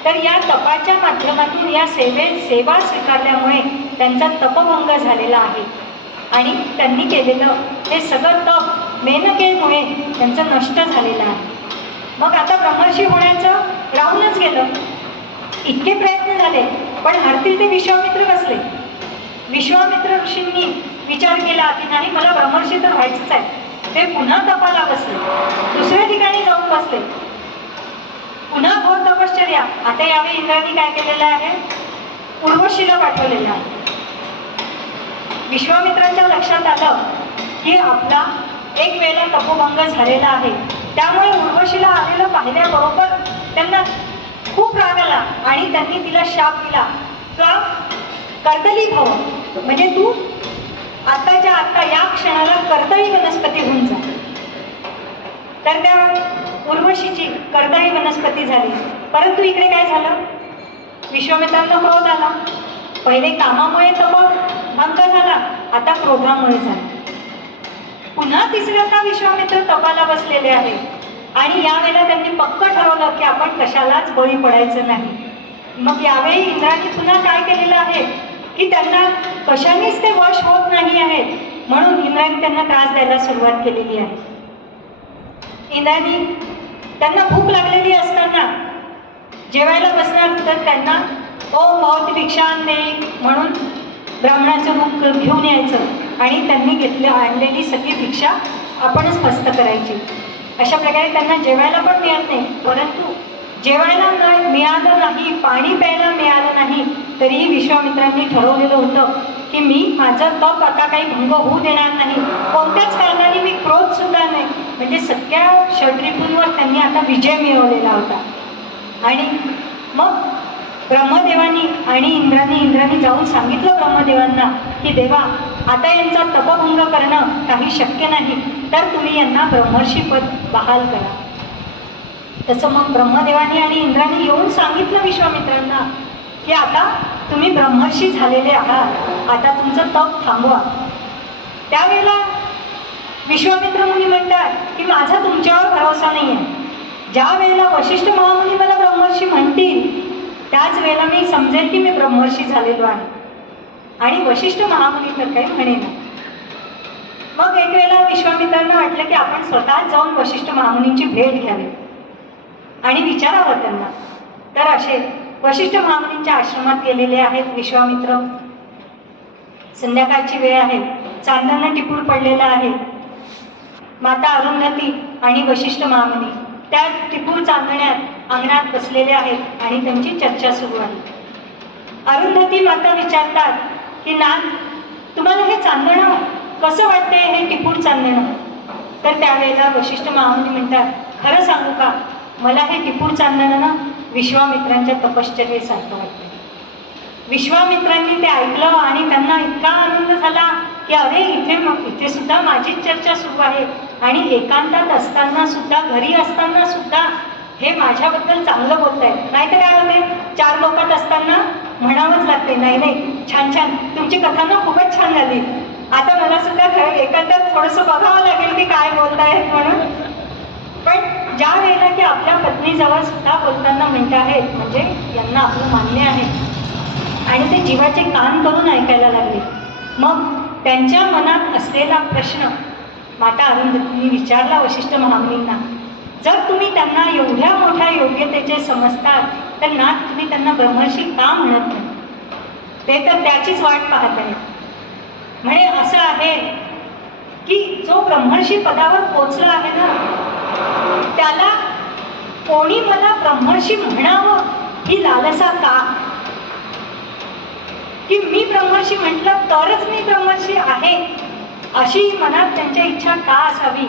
तर या तपाच्या माध्यमातून या सेवा स्वीकारल्यामुळे त्यांचा तपभंग झालेला आहे आणि त्यांनी केलेलं हे सगळं तप मेनकेमुळे त्यांचं नष्ट झालेलं आहे. मग आता ब्रह्मर्षी होण्याचं राहूनच गेलं. इतके प्रयत्न झाले पण हरतील ते विश्वामित्र बसले. विश्वामित्र ऋषींनी विचार केला की नाही, मला ब्रह्मर्षी तर व्हायचंच आहे. ते पुन्हा तपाला बसले, दुसऱ्या ठिकाणी जाऊन बसले, पुन्हा घोर तपश्चर्या. आता यावेळी इंद्रांनी काय केलेलं आहे, उर्वशीला पाठवलेलं आहे. विश्वामित्रांच्या लक्षात आलं की आपला एक वेळेला तपोभंग झालेला आहे, त्यामुळे उर्वशीला आलेलं पाहिल्याबरोबर त्यांना खूप राग आला आणि त्यांनी तिला शाप दिला का कर्दली भव, म्हणजे तू आत्ताच्या आत्ता या क्षणाला कर्दळी वनस्पती होऊन जा. तर त्या उर्वशीची कर्दळी वनस्पती झाली. परंतु इकडे काय झालं, विश्वामित्रांना क्रोध आला. पहिले कामामुळे तपभंग झाला, आता क्रोधामुळे झाला. पुन्हा तिसऱ्यांदा विश्वामित्र तपाला बसलेले आहे आणि यावेळेला त्यांनी पक्क ठरवलं की आपण कशालाच बळी पडायचं नाही. मग यावेळी इंद्रांनी पुन्हा काय केलेलं आहे की त्यांना कशानेच ते वश होत नाही आहेत, म्हणून इंद्रांनी त्यांना त्रास द्यायला सुरुवात केलेली आहे. इंद्रांनी त्यांना भूक लागलेली असताना जेवायला बसणार तर त्यांना ओम भवती भिक्षां दे म्हणून ब्राह्मणाचं रूप घेऊन यायचं आणि त्यांनी आणलेली सगळी भिक्षा आपणच फस्त करायची. अशा प्रकारे त्यांना जेवायला पण मिळत नाही. परंतु जेवायला मिळालं नाही, पाणी प्यायला मिळालं नाही, तरीही विश्वामित्रांनी ठरवलेलं होतं की मी माझं तप आता काही भंग होऊ देणार नाही, कोणत्याच कारणाने मी क्रोध सुद्धा नाही. म्हणजे सगळ्या षड्रिपूंवर त्यांनी आता विजय मिळवलेला होता. आणि मग ब्रह्मदेवांनी आणि इंद्रांनी जाऊन सांगितलं ब्रह्मदेवांना की देवा, आता यांचा तपभंग करणं काही शक्य नाही, तर तुम्ही यांना ब्रह्मर्षी पद बहाल करा. तसं मग ब्रह्मदेवांनी आणि इंद्रांनी येऊन सांगितलं विश्वामित्रांना की आता तुम्ही ब्रह्मर्षी झालेले आहात, आता तुमचं तप थांबवा. त्यावेळेला विश्वामित्र मुनी म्हणतात की माझा तुमच्यावर भरोसा नाही आहे. ज्या वेळेला वशिष्ठ महामुनी मला ब्रह्मर्षी म्हणतील त्याच वेळेला मी समजेल की मी ब्रह्मर्षी झालेलो आहे. आणि वशिष्ठ महामुनी तर काही म्हणेना. मग एक वेळेला विश्वामित्रांना वाटलं की आपण स्वतः जाऊन वशिष्ठ महामुनींची भेट घ्यावी आणि विचारावं त्यांना. तर असे वशिष्ठ महामुनींच्या आश्रमात गेलेले आहेत विश्वामित्र. संध्याकाळची वेळ आहे, चांदणं टिपून पडलेलं आहे. माता अरुंधती आणि वशिष्ठ महामुनी त्या टिपूर चांदण्यात अंगणात बसलेले आहेत आणि त्यांची चर्चा सुरू आहे. अरुंधती माता विचारतात की नाथ, तुम्हाला हे चांदणं कसं वाटतंय, हे टिपूर चांदणं? तर त्यावेळेला वशिष्ठ महामुनी म्हणतात, खरं सांगू का, मला हे टिपूर चांदणं ना विश्वामित्रांच्या तपश्चर्येसारखं वाटतं. विश्वामित्रांनी ते ऐकलं आणि त्यांना इतका आनंद झाला की अरे इथे सुद्धा माझीच चर्चा सुरू आहे आणि एकांतात असताना सुद्धा, घरी असताना सुद्धा हे माझ्याबद्दल चांगलं बोलतायत. नाही तर काय होते, चार लोकात असताना म्हणावंच लागते, नाही नाही छान छान, तुमची कथा ना खूपच छान झाली, आता मला सुद्धा एकांतात थोडंसं बघावं लागेल की काय बोलतायत म्हणून. पण ज्या वेळेला की आपल्या पत्नीजवळ सुद्धा बोलताना म्हणत आहेत, म्हणजे यांना आपलं मान्य आहे आणि ते जीवाचे कान करून ऐकायला लागले. मग त्यांच्या मनात असलेला प्रश्न माता अरुंधतींनी विचारला वशिष्ठ महामुनींना. जर तुम्ही त्यांना एवढ्या मोठ्या योग्यतेचे समजतात तर नाथ, तुम्ही त्यांना ब्रह्मर्षी का म्हणत नाही? ते तर त्याचीच वाट पाहत आहे. म्हणे असं आहे की जो ब्रह्मर्षी पदावर पोचला आहे ना, त्याला कोणी मला ब्रह्मर्षी म्हणावं ही लालसा का? की मी ब्रह्मर्षी म्हटलं तरच मी ब्रह्मर्षी आहे अशी मनात त्यांच्या इच्छा का असावी?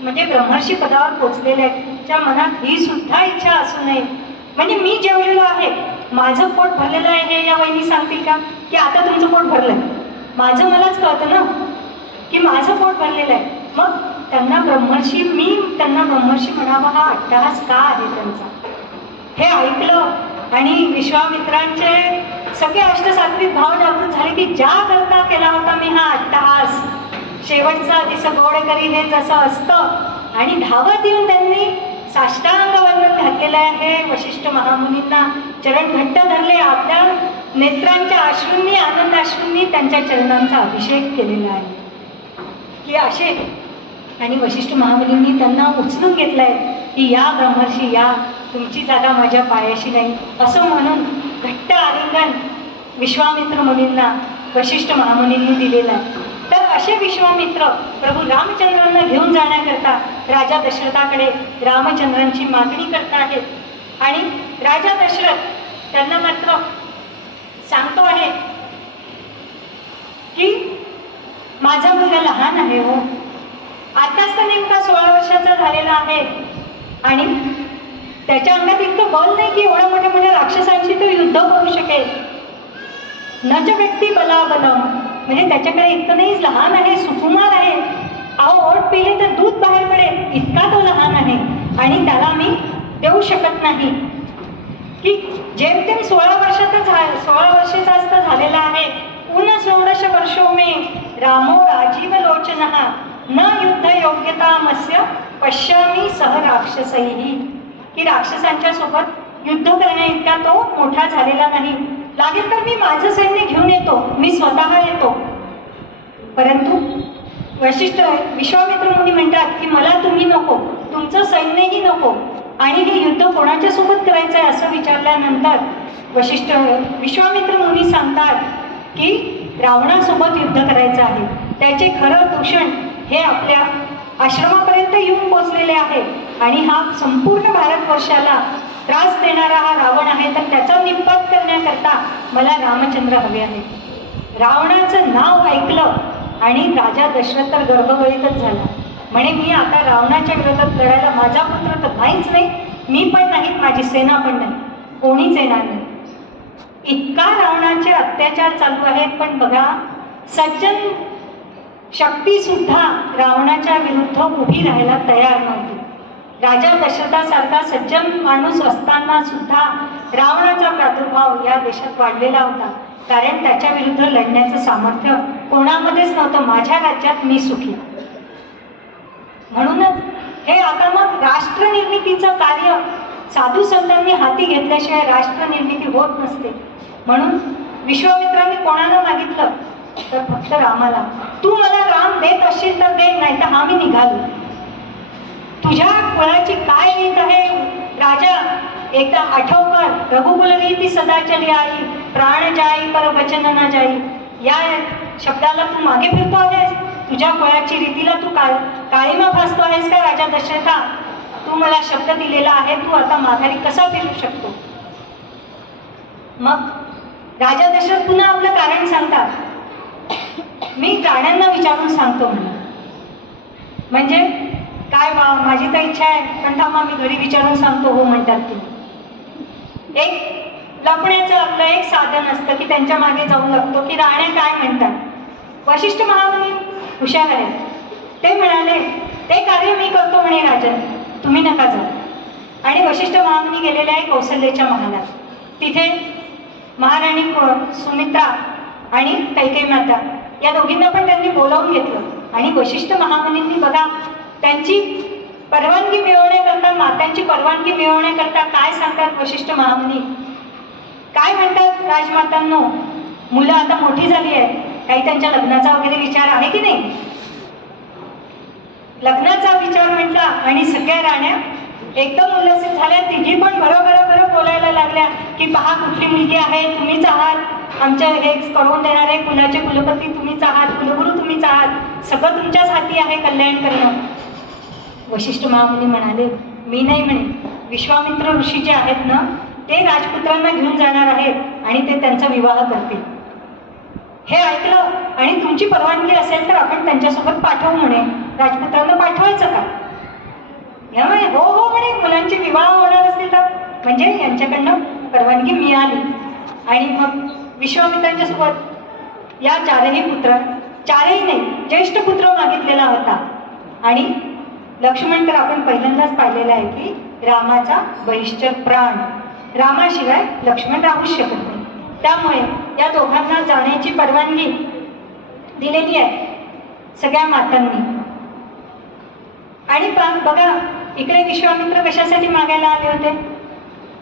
म्हणजे ब्रह्मर्षी पदावर पोचलेल्याच्या मनात ही सुद्धा इच्छा असू नये. म्हणजे मी जेवलेलो आहे, माझं पोट भरलेलं आहे हे या वहिनी सांगतील का की आता तुमचं पोट भरलंय? माझं मलाच कळतं ना की माझं पोट भरलेलं आहे. मग त्यांना ब्रह्मर्षी, मी त्यांना ब्रह्मर्षी म्हणावा हा अट्टहास का आहे त्यांचा? हे ऐकलं आणि विश्वामित्रांचे सगळे अष्टसात्विक भाव जागृत झाले की ज्या करता केला होता मी हा अट्टहास, शेवटचा दिस गोड करी हे जसं असतं, आणि धावत येऊन त्यांनी साष्टांग वंदन घातलेलं आहे. वशिष्ठ महामुनींना चरण घट्ट धरले, आपल्या नेत्रांच्या अश्रूंनी, आनंदाश्रूंनी त्यांच्या चरणांचा अभिषेक केलेला आहे की असे. आणि वशिष्ठ महामुनींनी त्यांना उचलून घेतलंय की या ब्रह्मर्षी या, तुमची जागा माझ्या पायाशी नाही असं म्हणून घट्ट आलिंगन विश्वामित्र मुनींना वशिष्ठ महामुनींनी दिलेलं आहे. तर असे विश्वामित्र प्रभू रामचंद्रांना घेऊन जाण्याकरता राजा दशरथाकडे रामचंद्रांची मागणी करत आहेत. आणि राजा दशरथ त्यांना मात्र सांगतो आहे की माझा मुलगा लहान आहे हो, आताच तर नेमका 16 वर्षाचा झालेला आहे आणि त्याच्या अंगात इतकं बल नाही की एवढ्या मोठ्या मोठ्या राक्षसांशी तो युद्ध करू शकेल. न च व्यक्ती बलाबलम, म्हणजे त्याच्याकडे इतकं नाही, लहान आहे, सुकुमार आहे. अहो ओट पिले तर दूध बाहेर पडेल इतका तो लहान आहे आणि त्याला मी देऊ शकत नाही. की जेमतेम 16 वर्षाचा असता झालेला आहे. उन 16 वर्षो मे रामो राजीव लोचनः न युद्ध योग्यता मस्य पश्यामी सह राक्षसैही, की राक्षसांच्या सोबत युद्ध करण्या इतका तो मोठा झालेला नाही. लागेल तर मी माझं सैन्य घेऊन येतो, मी स्वतः येतो. परंतु विश्वामित्र मुनी म्हणतात की मला तुम्ही नको, तुमचं सैन्यही नको, आणि हे युद्ध कोणाच्या सोबत करायचं आहे असं विचारल्यानंतर विश्वामित्र मुनी सांगतात की रावणासोबत युद्ध करायचं आहे. त्याचे खरं दूषण हे आपल्या आश्रमापर्यंत येऊन पोचलेले आहे आणि हा संपूर्ण भारतवर्षाला त्रास देणारा हा रावण आहे. तर त्याचा निपात करण्याकरता मला रामचंद्र हवे आहे. रावणाचं नाव ऐकलं आणि राजा दशरथ तर गर्भगळीतच झाला. म्हणे मी आता रावणाच्या विरोधात लढायला, माझा पुत्र तर नाहीच नाही, मी पण नाही, माझी सेना पण नाही, कोणीच येणार नाही. इतका रावणाचे अत्याचार चालू आहेत. पण बघा, सज्जन शक्ती सुद्धा रावणाच्या विरुद्ध उभी राहायला तयार नव्हती. राजा दशरथासारखा सज्जन माणूस असताना सुद्धा रावणाचा प्रादुर्भाव या देशात वाढलेला होता. कारण त्याच्या विरुद्ध लढण्याचं सामर्थ्य कोणामध्येच नव्हतं. माझ्या राज्यात मी सुखी. म्हणूनच हे आता मग राष्ट्र निर्मितीचं कार्य साधू संतांनी हाती घेतल्याशिवाय राष्ट्र निर्मिती होत नसते. म्हणून विश्वामित्रांनी कोणाला मागितलं तर फक्त रामाला. तू मला राम देत असशील तर दे, नाही तर आम्ही निघालो. तुझ्या कुळाची काय रीत आहे राजा, एकदा आठव कर. रघुकुल रीती सदा चली आई, प्राण जाई पर वचन न जाई. या शब्दाला तू मागे फिरतो आहेस. तुझ्या कुळाची रीतीला तू काळीमा फासतो आहेस का राजा दशरथा? तू मला शब्द दिलेला आहे, तू आता माघारी कसा फिरू शकतो? मग राजा दशरथ पुन्हा आपलं कारण सांगतात. मी प्राण्यांना विचारून सांगतो म्हणजे काय बा, माझी तर इच्छा आहे पण थांबा मी घरी विचारून सांगतो हो म्हणतात ते. एक लपण्याचं आपलं एक साधन असतं की त्यांच्या मागे जाऊन लपतो की राण्या काय म्हणतात. वशिष्ठ महामुनी हुशार आहेत. ते म्हणाले ते कार्य मी करतो म्हणे राजन, तुम्ही नका जाऊ. आणि वशिष्ठ महामुनी गेलेले आहे कौशल्याच्या महालात. तिथे महाराणी सुमित्रा आणि कैकेयी माता या दोघींना पण त्यांनी बोलावून घेतलं. आणि वशिष्ठ महामुनींनी बघा त्यांची परवानगी मिळवण्याकरता, मातांची परवानगी मिळवण्याकरता काय सांगतात वशिष्ठ महामुनी, काय म्हणतात? राजमातांनो, मुलं आता मोठी झाली आहे, काही त्यांच्या लग्नाचा वगैरे विचार आहे की नाही? लग्नाचा विचार म्हटला आणि सगळ्या राण्या एकदम उल्लसित झाल्या. तिघी पण बरोबर बोलायला लागल्या की पहा कुठली मुलगी आहे, तुम्हीच आहात, आमच्या हे करून देणारे कुलाचे कुलपती तुम्हीच आहात, कुलगुरू तुम्हीच आहात, सगळं तुमच्याच हाती आहे कल्याण करणं. वशिष्ठ महामुनी म्हणाले मी नाही म्हणे, विश्वामित्र ऋषी जे आहेत ना ते राजपुत्रांना घेऊन जाणार आहेत आणि ते त्यांचा विवाह करतील. हे ऐकलं आणि तुमची परवानगी असेल तर आपण त्यांच्यासोबत पाठवू म्हणे. राजपुत्रांना पाठवायचं का? यामुळे हो हो म्हणे, मुलांचे विवाह होणार असतील तर. म्हणजे यांच्याकडनं परवानगी मिळाली. आणि मग विश्वामित्रांच्या सोबत या चारही नाही ज्येष्ठ पुत्र मागितलेला होता. आणि लक्ष्मण तर आपण पहिल्यांदाच पाहिलेलं आहे की रामाचा बहिष्ठ प्राण, रामाशिवाय लक्ष्मण राहूच शकत नाही. त्यामुळे या दोघांना जाण्याची परवानगी दिलेली आहे सगळ्या मातांनी. आणि बघा इकडे विश्वामित्र कशासाठी मागायला आले होते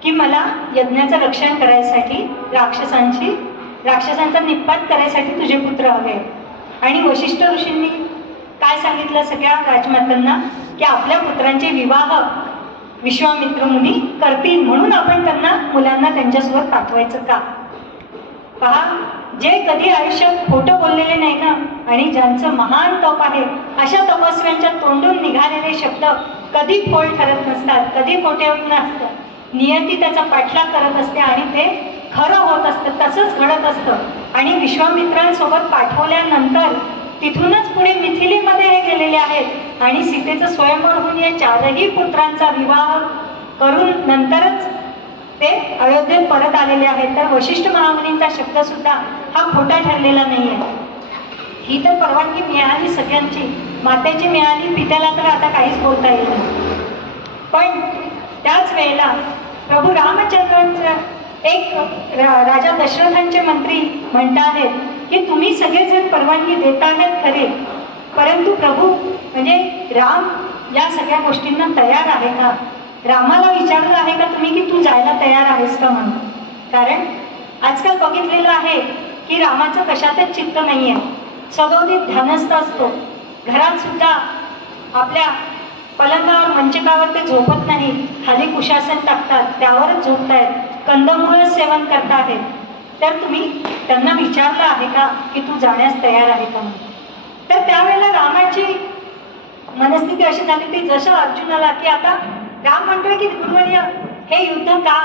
की मला यज्ञाचं रक्षण करायसाठी, राक्षसांचा निपात करायसाठी तुझे पुत्र हवे. आणि वशिष्ठ ऋषींनी काय सांगितलं सगळ्या राजमातांना की आपल्या पुत्रांचे विवाह विश्वामित्र मुनी करतील, म्हणून आपण त्यांना मुलांना त्यांच्यासोबत पाठवायचं का? पहा, जे कधी आयुष्यात खोटं बोललेले नाही ना आणि ज्यांचं महान तप आहे अशा तपस्व्यांच्या तोंडून निघालेले शब्द कधी फोल ठरत नसतात, कधी खोटे होत नसतात. नियती त्याचा पाठलाग करत असते आणि ते खरं होत असतं, तसंच घडत असतं. आणि विश्वामित्रांसोबत पाठवल्यानंतर तिथूनच पुढे मिथिलेमध्ये हे गेलेले आहेत आणि सीतेचं स्वयंवर होऊन या चारही पुत्रांचा विवाह करून नंतरच ते अयोध्येत परत आलेले आहेत. तर वशिष्ठ महामुनींचा शब्द सुद्धा हा खोटा ठरलेला नाही आहे. ही तर परवानगी मिळाली सगळ्यांची, मातेची मिळाली, पित्याला तर आता काहीच बोलता येईल नाही. पण त्याच वेळेला प्रभू रामचंद्रांचं एक राजा दशरथांचे मंत्री म्हणत आहेत की तुम्ही सगळेजण परवानगी देत आहेत खरे, परंतु प्रभू म्हणजे राम या सगळ्या गोष्टींना तयार आहे का? रामाला विचारलं आहे का तुम्ही की तू जायला तयार आहेस का म्हणून? कारण आजकाल बघितलेलं आहे की रामाचं कशातच चित्त नाही आहे, सदोदित ध्यानस्थ असतो. घरात सुद्धा आपल्या पलंगावर मंचकावर ते झोपत नाही, खाली कुशासन टाकतात, त्यावरच झोपतायत, कंदमुळं सेवन करत आहेत. तर तुम्ही त्यांना विचारलं आहे का की तू जाण्यास तयार आहे का म्हणून? तर त्यावेळेला रामाची मनस्थिती अशी झाली की जसं अर्जुनाला की आता राम म्हणतोय की गुरुवर्य हे युद्ध का,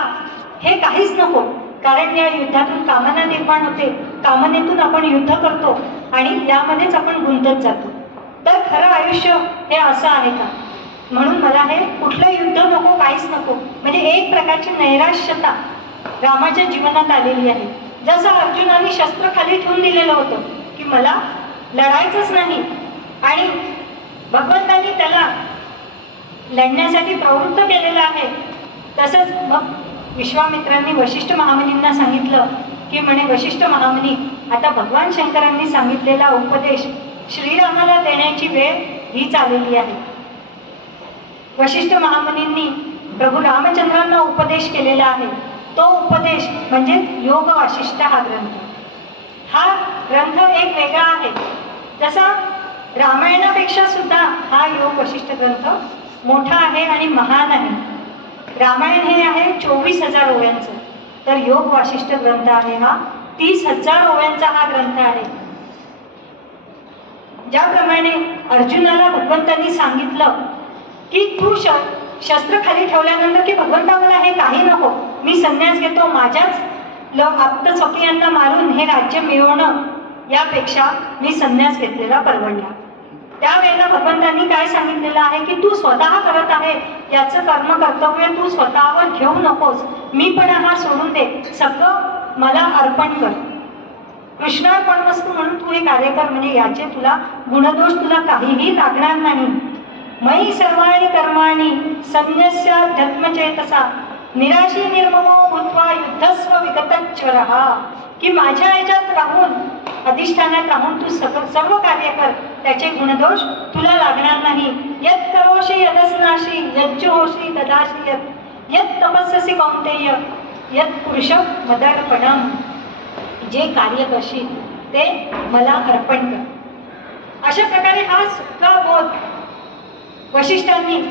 हे काहीच नको, कारण या युद्धातून कामना निर्माण होते, कामनेतून आपण युद्ध करतो आणि यामध्येच आपण गुंतत जातो. तर खरं आयुष्य हे असं आहे का? म्हणून मला हे कुठलं युद्ध नको, काहीच नको. म्हणजे एक प्रकारची नैराश्यता रामाच्या जीवनात आलेली आहे. जसं अर्जुनाने शस्त्र खाली ठेवून दिलेलं होतं की मला लढायचंच नाही आणि भगवंतांनी त्याला लढण्यासाठी प्रवृत्त केलेलं आहे. तसंच मग विश्वामित्रांनी वशिष्ठ महामुनींना सांगितलं की म्हणे वशिष्ठ महामुनी, आता भगवान शंकरांनी सांगितलेला उपदेश श्रीरामाला देण्याची वेळ हीच आलेली आहे. वशिष्ठ महामुनींनी प्रभू रामचंद्रांना उपदेश केलेला आहे. तो उपदेश म्हणजे योग वासिष्ठ हा ग्रंथ. हा ग्रंथ एक वेगळा आहे. जसा रामायणापेक्षा सुद्धा हा योग वशिष्ठ ग्रंथ मोठा आहे आणि महान आहे. रामायण हे आहे 24,000 ओव्यांचं, तर योग वासिष्ठ ग्रंथ आहे हा 30,000 ओव्यांचा हा ग्रंथ आहे. ज्याप्रमाणे अर्जुनाला भगवंतांनी सांगितलं की तू शस्त्र खाली ठेवल्यानंतर की भगवंता मला हे काही नको, मी संन्यास घेतो, माझ्याच आप्तस्वकीयांना मारून हे राज्य मिळवणं यापेक्षा मी संन्यास घेतलेला परवडला. त्यावेळेला भगवंतांनी काय सांगितलेलं आहे की तू स्वतः करत आहे याचं कर्म कर्तव्य तू स्वतःवर घेऊ नकोस, मी पण हा सोडून दे, सगळं मला अर्पण कर, कृष्णार्पण वस्तू म्हणून तू हे कार्य कर, म्हणजे याचे तुला गुणदोष तुला काहीही लागणार नाही. मयी सर्वाणि कर्माणि संन्यस्याध्यात्मचेतसा निराशी निर्ममो भूत्वा युद्धस्व विगतच्वरः, की माझ्या याच्यात राहून अधिष्ठानात राहून तू सर्व कार्य कर, त्याचे गुणदोष तुला लागणार नाही. यत् करोषि यदस्नाशी यज्जुहोषि तदाशी यत् तपस्यसि कौन्तेय यत् पुरुषं मदर्पणम्, जे कार्य करशील ते मला अर्पण कर. अशा प्रकारे हा सगळा बोध वशिष्ठांनी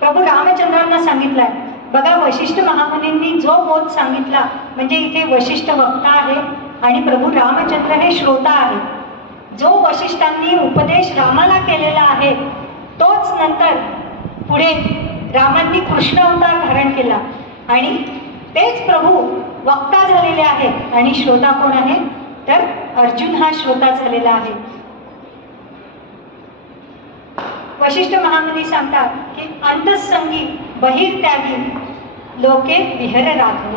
प्रभू रामचंद्रांना सांगितलाय. बघा, वशिष्ठ महामुनींनी जो बोध सांगितला, म्हणजे इथे वशिष्ठ वक्ता आहे आणि प्रभू रामचंद्र हे श्रोता आहे. जो वशिष्ठांनी उपदेश रामाला केलेला आहे तोच नंतर पुढे रामांनी कृष्ण अवतार धारण केला आणि तेच प्रभू वक्ता झालेले आहेत. आणि श्रोता कोण आहे तर अर्जुन हा श्रोता झालेला आहे. वशिष्ठ महामुनी सांगतात की अंतःसंगी बहिर्त्यागी लोके विहर राघव,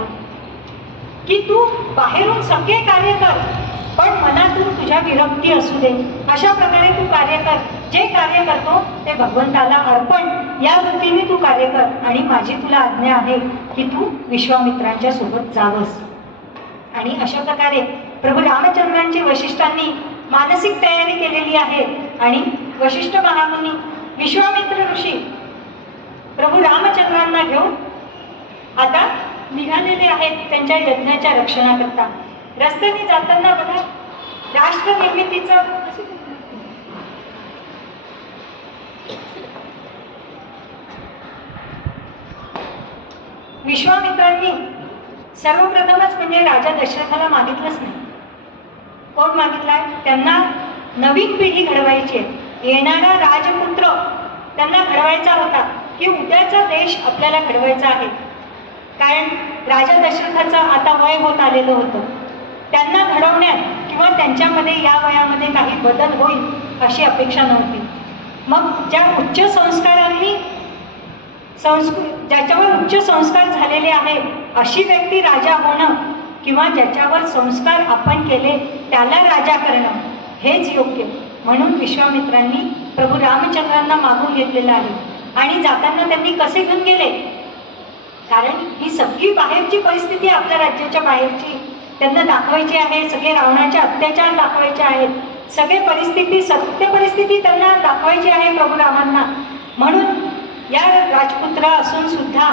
की तू बाहेरून सगळे कार्य कर पण मनातून तुझ्या विरक्ती असू दे, अशा प्रकारे तू कार्य कर. जे कार्य करतो ते भगवंताला अर्पण या वृत्तीने तू कार्य कर आणि माझी तुला आज्ञा आहे की तू विश्वामित्रांच्या सोबत जावस. आणि अशा प्रकारे प्रभू रामचंद्रांची वशिष्ठांनी मानसिक तयारी केलेली आहे आणि वशिष्ठ महामुनी विश्वामित्र ऋषी प्रभू रामचंद्रांना घेऊन आता निघालेले आहेत त्यांच्या यज्ञाच्या रक्षणाकरता. रस्त्याने जाताना बघा राष्ट्र निर्मितीचं विश्वामित्रांनी सर्वप्रथमच म्हणजे राजा दशरथाला मागितलंच नाही. कोण मागितलाय? त्यांना नवीन पिढी घडवायची आहे, येणारा राजपुत्र त्यांना घडवायचा होता की उद्याचा देश आपल्याला घडवायचा आहे. कारण राजा दशरथाचं आता वय होत आलेलं होतं. त्यांना घडवण्यात किंवा त्यांच्यामध्ये या वयामध्ये काही बदल होईल अशी अपेक्षा नव्हती. मग ज्या उच्च संस्कारांनी ज्याच्यावर उच्च संस्कार झालेले आहे अशी व्यक्ती राजा होणं किंवा ज्याच्यावर संस्कार आपण केले त्याला राजा करणं हेच योग्य. म्हणून विश्वामित्रांनी प्रभू रामचंद्रांना मागून घेतलेलं आहे. आणि जाताना त्यांनी कसे घेऊन गेले? कारण ही सगळी बाहेरची परिस्थिती आपल्या राज्याच्या बाहेरची त्यांना दाखवायची आहे. सगळे रावणाचे अत्याचार दाखवायचे आहेत, सगळे परिस्थिती सत्य परिस्थिती त्यांना दाखवायची आहे प्रभू रामांना. म्हणून या राजपुत्र असून सुद्धा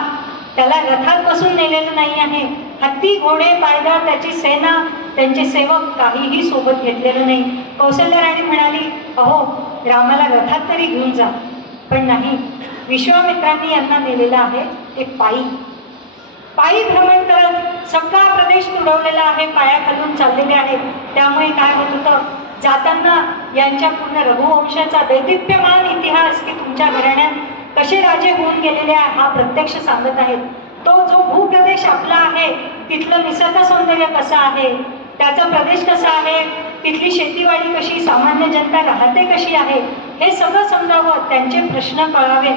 त्याला रथात बसून नेलेलं नाही आहे. हत्ती घोडे पायदळ त्याची सेना त्यांचे सेवक काहीही सोबत घेतलेलं नाही. कौशल्य राणी म्हणाली, अहो रामाला रथात तरी घेऊन जा, पण नाही, विश्वामित्रांनी यांना नेलेलं आहे एक पायी. पायी भ्रमण करत सगळा प्रदेश तुडवलेला आहे, पायाखालून चाललेले आहेत. त्यामुळे काय होत होतं, जाताना यांच्या पूर्ण रघुवंशाचा दैदिप्यमान इतिहास की तुमच्या घराण्यात कसे राजे होऊन गेलेले आहे हा प्रत्यक्ष सांगत आहेत. तो जो भूप्रदेश आपला आहे तिथलं निसर्ग सौंदर्य कसं आहे, त्याचा प्रदेश कसा आहे, तिथली शेतीवाडी कशी, सामान्य जनता राहते कशी आहे, हे सगळं समजावं, त्यांचे प्रश्न कळावे.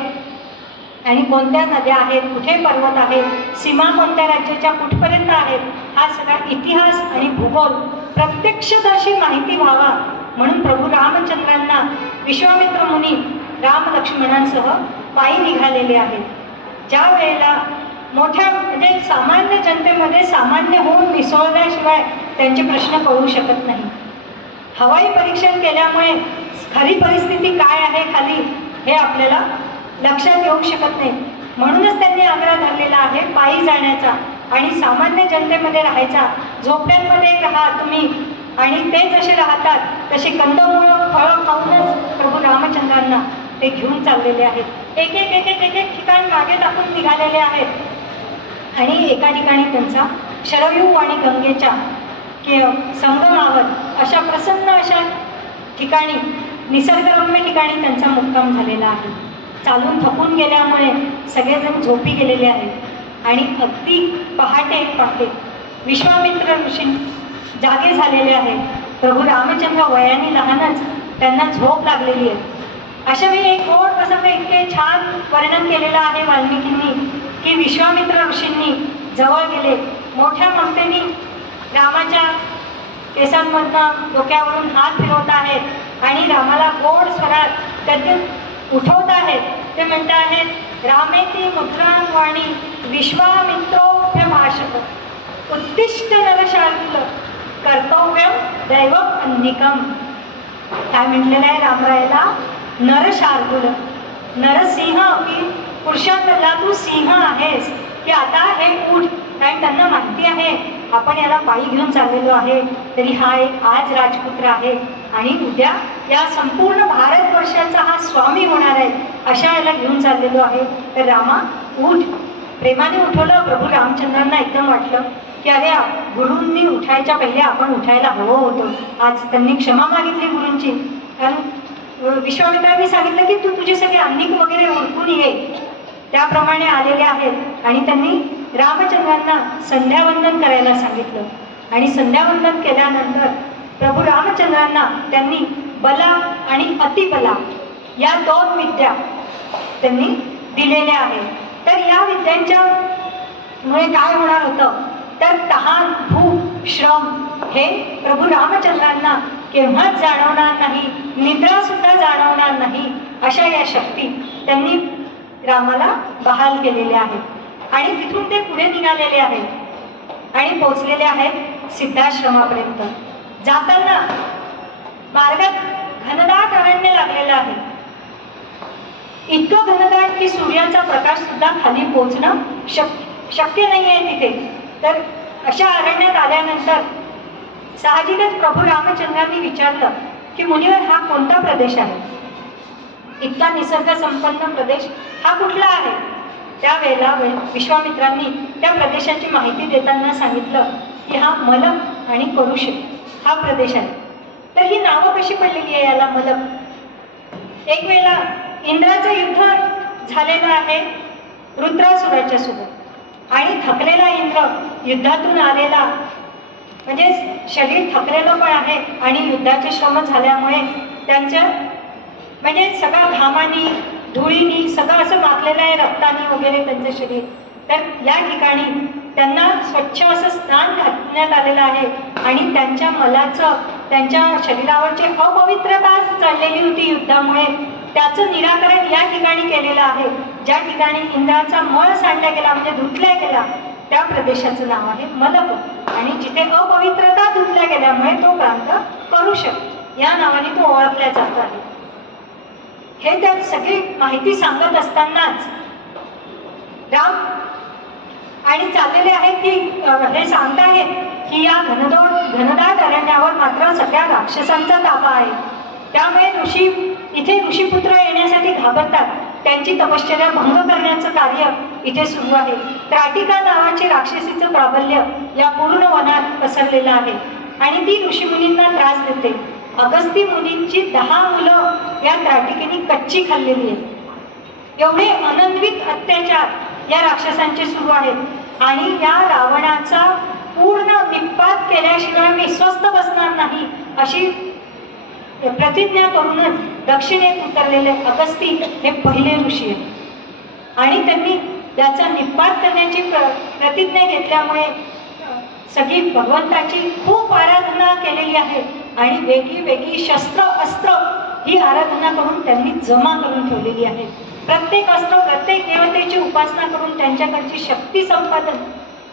आणि कोणत्या नद्या आहेत, कुठे पर्वत आहेत, सीमा कोणत्या राज्याच्या कुठपर्यंत आहेत, हा सगळा इतिहास आणि भूगोल प्रत्यक्षदर्शी माहिती व्हावा म्हणून प्रभू रामचंद्रांना विश्वामित्र मुनी राम लक्ष्मणांसह पायी निघालेले आहेत. ज्या वेळेला मोठ्या म्हणजे सामान्य जनतेमध्ये सामान्य होऊन मिसळल्याशिवाय त्यांचे प्रश्न कळू शकत नाही. हवाई परीक्षण केल्यामुळे खरी परिस्थिती काय आहे खाली हे आपल्याला लक्षात येऊ शकत नाही. म्हणूनच त्यांनी आग्रह धरलेला आहे पायी जाण्याचा आणि सामान्य जनतेमध्ये राहायचा. झोपड्यांमध्ये राहा तुम्ही, आणि ते जसे राहतात तसे कंदमुळं फळं खाऊनच प्रभू रामचंद्रांना ते घेऊन चाललेले आहेत. एक एक एक एक एक एक ठिकाण मागे टाकून निघालेले आहेत आणि एका ठिकाणी त्यांचा शरयू आणि गंगेच्या संगमावर अशा प्रसन्न अशा ठिकाणी निसर्गरम्य ठिकाणी त्यांचा मुक्काम झालेला आहे. चालून थकून गेल्यामुळे सगळेजण झोपी गेलेले आहेत आणि अगदी पहाटे विश्वामित्र ऋषी जागे झालेले आहेत. प्रभू रामचंद्र वयाने लहानच त्यांना झोप लागलेली आहे. अशा वेळी एक गोड प्रसंग इतके छान वर्णन केलेलं आहे वाल्मिकींनी की विश्वामित्र ऋषींनी जवळ गेले, मोठ्या ममतेने रामाच्या केसांमधनं डोक्यावरून हात फिरवत आहेत आणि रामाला गोड स्वरात त्यातून उठवत आहेत. ते म्हणत आहेत, रामेती मुद्रां वाणी विश्वामित्रोभ्य भाषत उत्तिष्ठ नरशार्दूल कर्तव्यम दैवम अन्निकम. काय म्हटलेलं आहे रामरायाला? नरशार्दूल, नरसिंह की पुरुषांमधला तू सिंह आहेस की आता हे उठ. कारण त्यांना माहिती आहे आपण याला पायी घेऊन चाललेलो आहे तरी हा एक आज राजपुत्र आहे आणि उद्या या संपूर्ण भारतवर्षाचा हा स्वामी होणार आहे, अशा याला घेऊन चाललेलो आहे. तर रामा उठ. प्रेमाने उठवलं. प्रभू रामचंद्रांना एकदम वाटलं की अरे गुरूंनी उठायच्या पहिले आपण उठायला हवं होतं. आज त्यांनी क्षमा मागितली गुरूंची. कारण विश्वामित्रांनी सांगितलं की तू तुझे सगळे अन्निक वगैरे ओळखून ये. त्याप्रमाणे आलेले आहेत आणि त्यांनी रामचंद्रांना संध्यावंदन करायला सांगितलं आणि संध्यावंदन केल्यानंतर प्रभू रामचंद्रांना त्यांनी बला आणि अतिबला या 2 विद्या त्यांनी दिलेल्या आहेत. तर या विद्यांच्या मुळे काय होणार होतं तर तहान, भूक, श्रम हे प्रभू रामचंद्रांना केव्हाच जाणवणार नाही, निद्रा सुद्धा जाणवणार नाही, अशा या शक्ती त्यांनी रामाला बहाल केलेल्या आहेत. आणि तिथून ते पुढे निघालेले आहेत आणि पोचलेले आहेत सिद्धाश्रमापर्यंत. जाताना मार्गात घनदाट अरण्य लागलेलं आहे. इतकं घनदाट की सूर्याचा प्रकाश सुद्धा खाली पोचणं शक्य नाही आहे तिथे. तर अशा अरण्यात आल्यानंतर साहजिकच प्रभू रामचंद्रांनी विचारलं की मुनिवर हा कोणता प्रदेश आहे? इतका निसर्ग संपन्न प्रदेश हा कुठला आहे? त्यावेळेला विश्वामित्रांनी त्या प्रदेशाची माहिती देताना सांगितलं की हा मलक आणि करुष हा प्रदेश आहे. तर ही नावं कशी पडलेली आहे याला? मलक. एक वेळेला इंद्राचं युद्ध झालेलं आहे रुद्रासुराच्या सोबत आणि थकलेला इंद्र युद्धातून आलेला, म्हणजे शरीर थकलेलं पण आहे आणि युद्धाचे श्रम झाल्यामुळे त्यांच्या म्हणजे सगळं घामानी धुळीनी सगळं असं माखलेलं आहे, रक्तानी वगैरे त्यांचं शरीर. तर या ठिकाणी त्यांना स्वच्छ असं स्नान घालण्यात आलेलं आहे आणि त्यांच्या मलाचं, त्यांच्या शरीरावरची अपवित्रता चढलेली होती युद्धामुळे, त्याचं निराकरण या ठिकाणी केलेलं आहे. ज्या ठिकाणी इंद्राचा मळ सांडला गेला म्हणजे धुतल्या गेला त्या प्रदेशाचं नाव आहे मलक आणि जिथे अपवित्रता धुतल्या गेल्यामुळे तो प्रांत करुष या नावाने तो ओळखला जातो आहे. हे त्यात सगळी माहिती सांगत असतानाच राम आणि चाललेले आहेत की हे सांगत आहेत की या घनदाट अरण्यावर मात्र सगळ्या राक्षसांचा ताबा आहे. त्यामुळे इथे ऋषीपुत्र येण्यासाठी घाबरतात. त्यांची तपश्चर्या भंग करण्याचं कार्य इथे सुरू आहे. त्राटिका नावाची राक्षसीचं प्राबल्य या पूर्ण वनात पसरलेलं आहे आणि ती ऋषीमुनींना त्रास देते. अगस्ती मुनींची 10 मुलं या त्राटिकेने कच्ची खाल्लेली आहेत. एवढे अनन्वित अत्याचार या राक्षसांचे सुरू आहेत आणि या रावणाचा पूर्ण निपात केल्याशिवाय मी स्वस्थ बसणार नाही अशी प्रतिज्ञा करूनच दक्षिणेत उतरलेले अगस्ती हे पहिले ऋषी आहेत आणि त्यांनी त्याचा निपात करण्याची प्रतिज्ञा घेतल्यामुळे सगळी भगवंताची खूप आराधना केलेली आहे आणि वेगळी शस्त्र अस्त्र ही आराधना करून त्यांनी जमा करून ठेवलेली आहे. प्रत्येक अस्त्र, प्रत्येक देवतेची उपासना करून त्यांच्याकडची शक्ती संपादन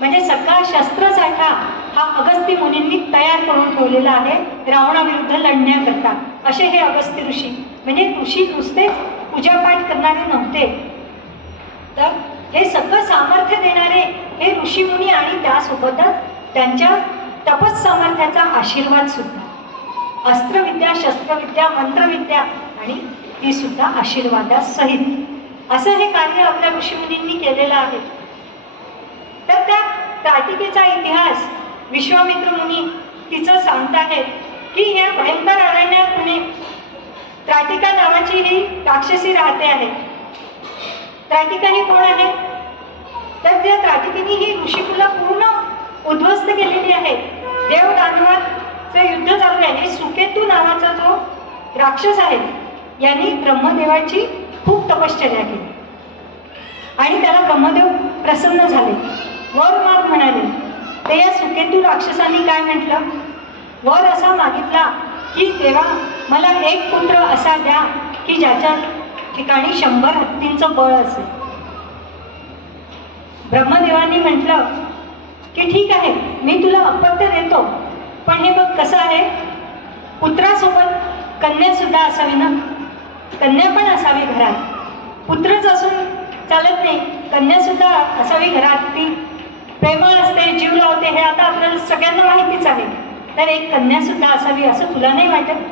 म्हणजे सगळा शस्त्रसाठा हा अगस्ती मुनींनी तयार करून ठेवलेला आहे रावणाविरुद्ध लढण्याकरता. असे हे अगस्ती ऋषी म्हणजे ऋषी नुसते पूजापाठ करणारे नव्हते, तर हे सगळं सामर्थ्य देणारे हे ऋषीमुनी आणि त्यासोबतच त्यांच्या तपस सामर्थ्याचा आशीर्वाद सुद्धा. अस्त्रविद्या, शस्त्रविद्या, मंत्रविद्या आणि ती सुद्धा आशीर्वादासहित असं हे कार्य आपल्या ऋषीमुनींनी केलेलं आहे. तर त्या त्राटिकेचा इतिहास विश्वामित्र मुनी तिचं सांगताहेत की या भयंकर अरण्यात म्हणे त्राटिका नावाची ही राक्षसी राहते आहे. त्राटिका ही कोण आहे? तर त्या त्राटिकेने ही ऋषिकुला पूर्ण उद्ध्वस्त केलेली आहे. देव दानवाचं युद्ध चालू आहे. हे सुकेतू नावाचा जो राक्षस आहे यांनी ब्रह्मदेवाची खूप तपश्चर्या केली आणि त्याला ब्रह्मदेव प्रसन्न झाले, वर माग म्हणाले. ते या सुकेतू राक्षसांनी काय म्हटलं? वर असा मागितला की देवा मला एक पुत्र असा द्या की ज्याच्या ठिकाणी 100 हत्तींचं बळ असेल. ब्रह्मदेवांनी म्हटलं की ठीक आहे, मी तुला अपत्य देतो, पण हे बघ कसं आहे, पुत्रासोबत कन्या सुद्धा असावी ना, कन्या पण असावी घरात. पुत्रच असून चालत नाही, कन्या सुद्धा असावी घरात. ती प्रेमळ असते, जीव लावते, हे आता आपल्याला सगळ्यांना माहितीच आहे. तर एक कन्या सुद्धा असावी असं तुला नाही वाटत?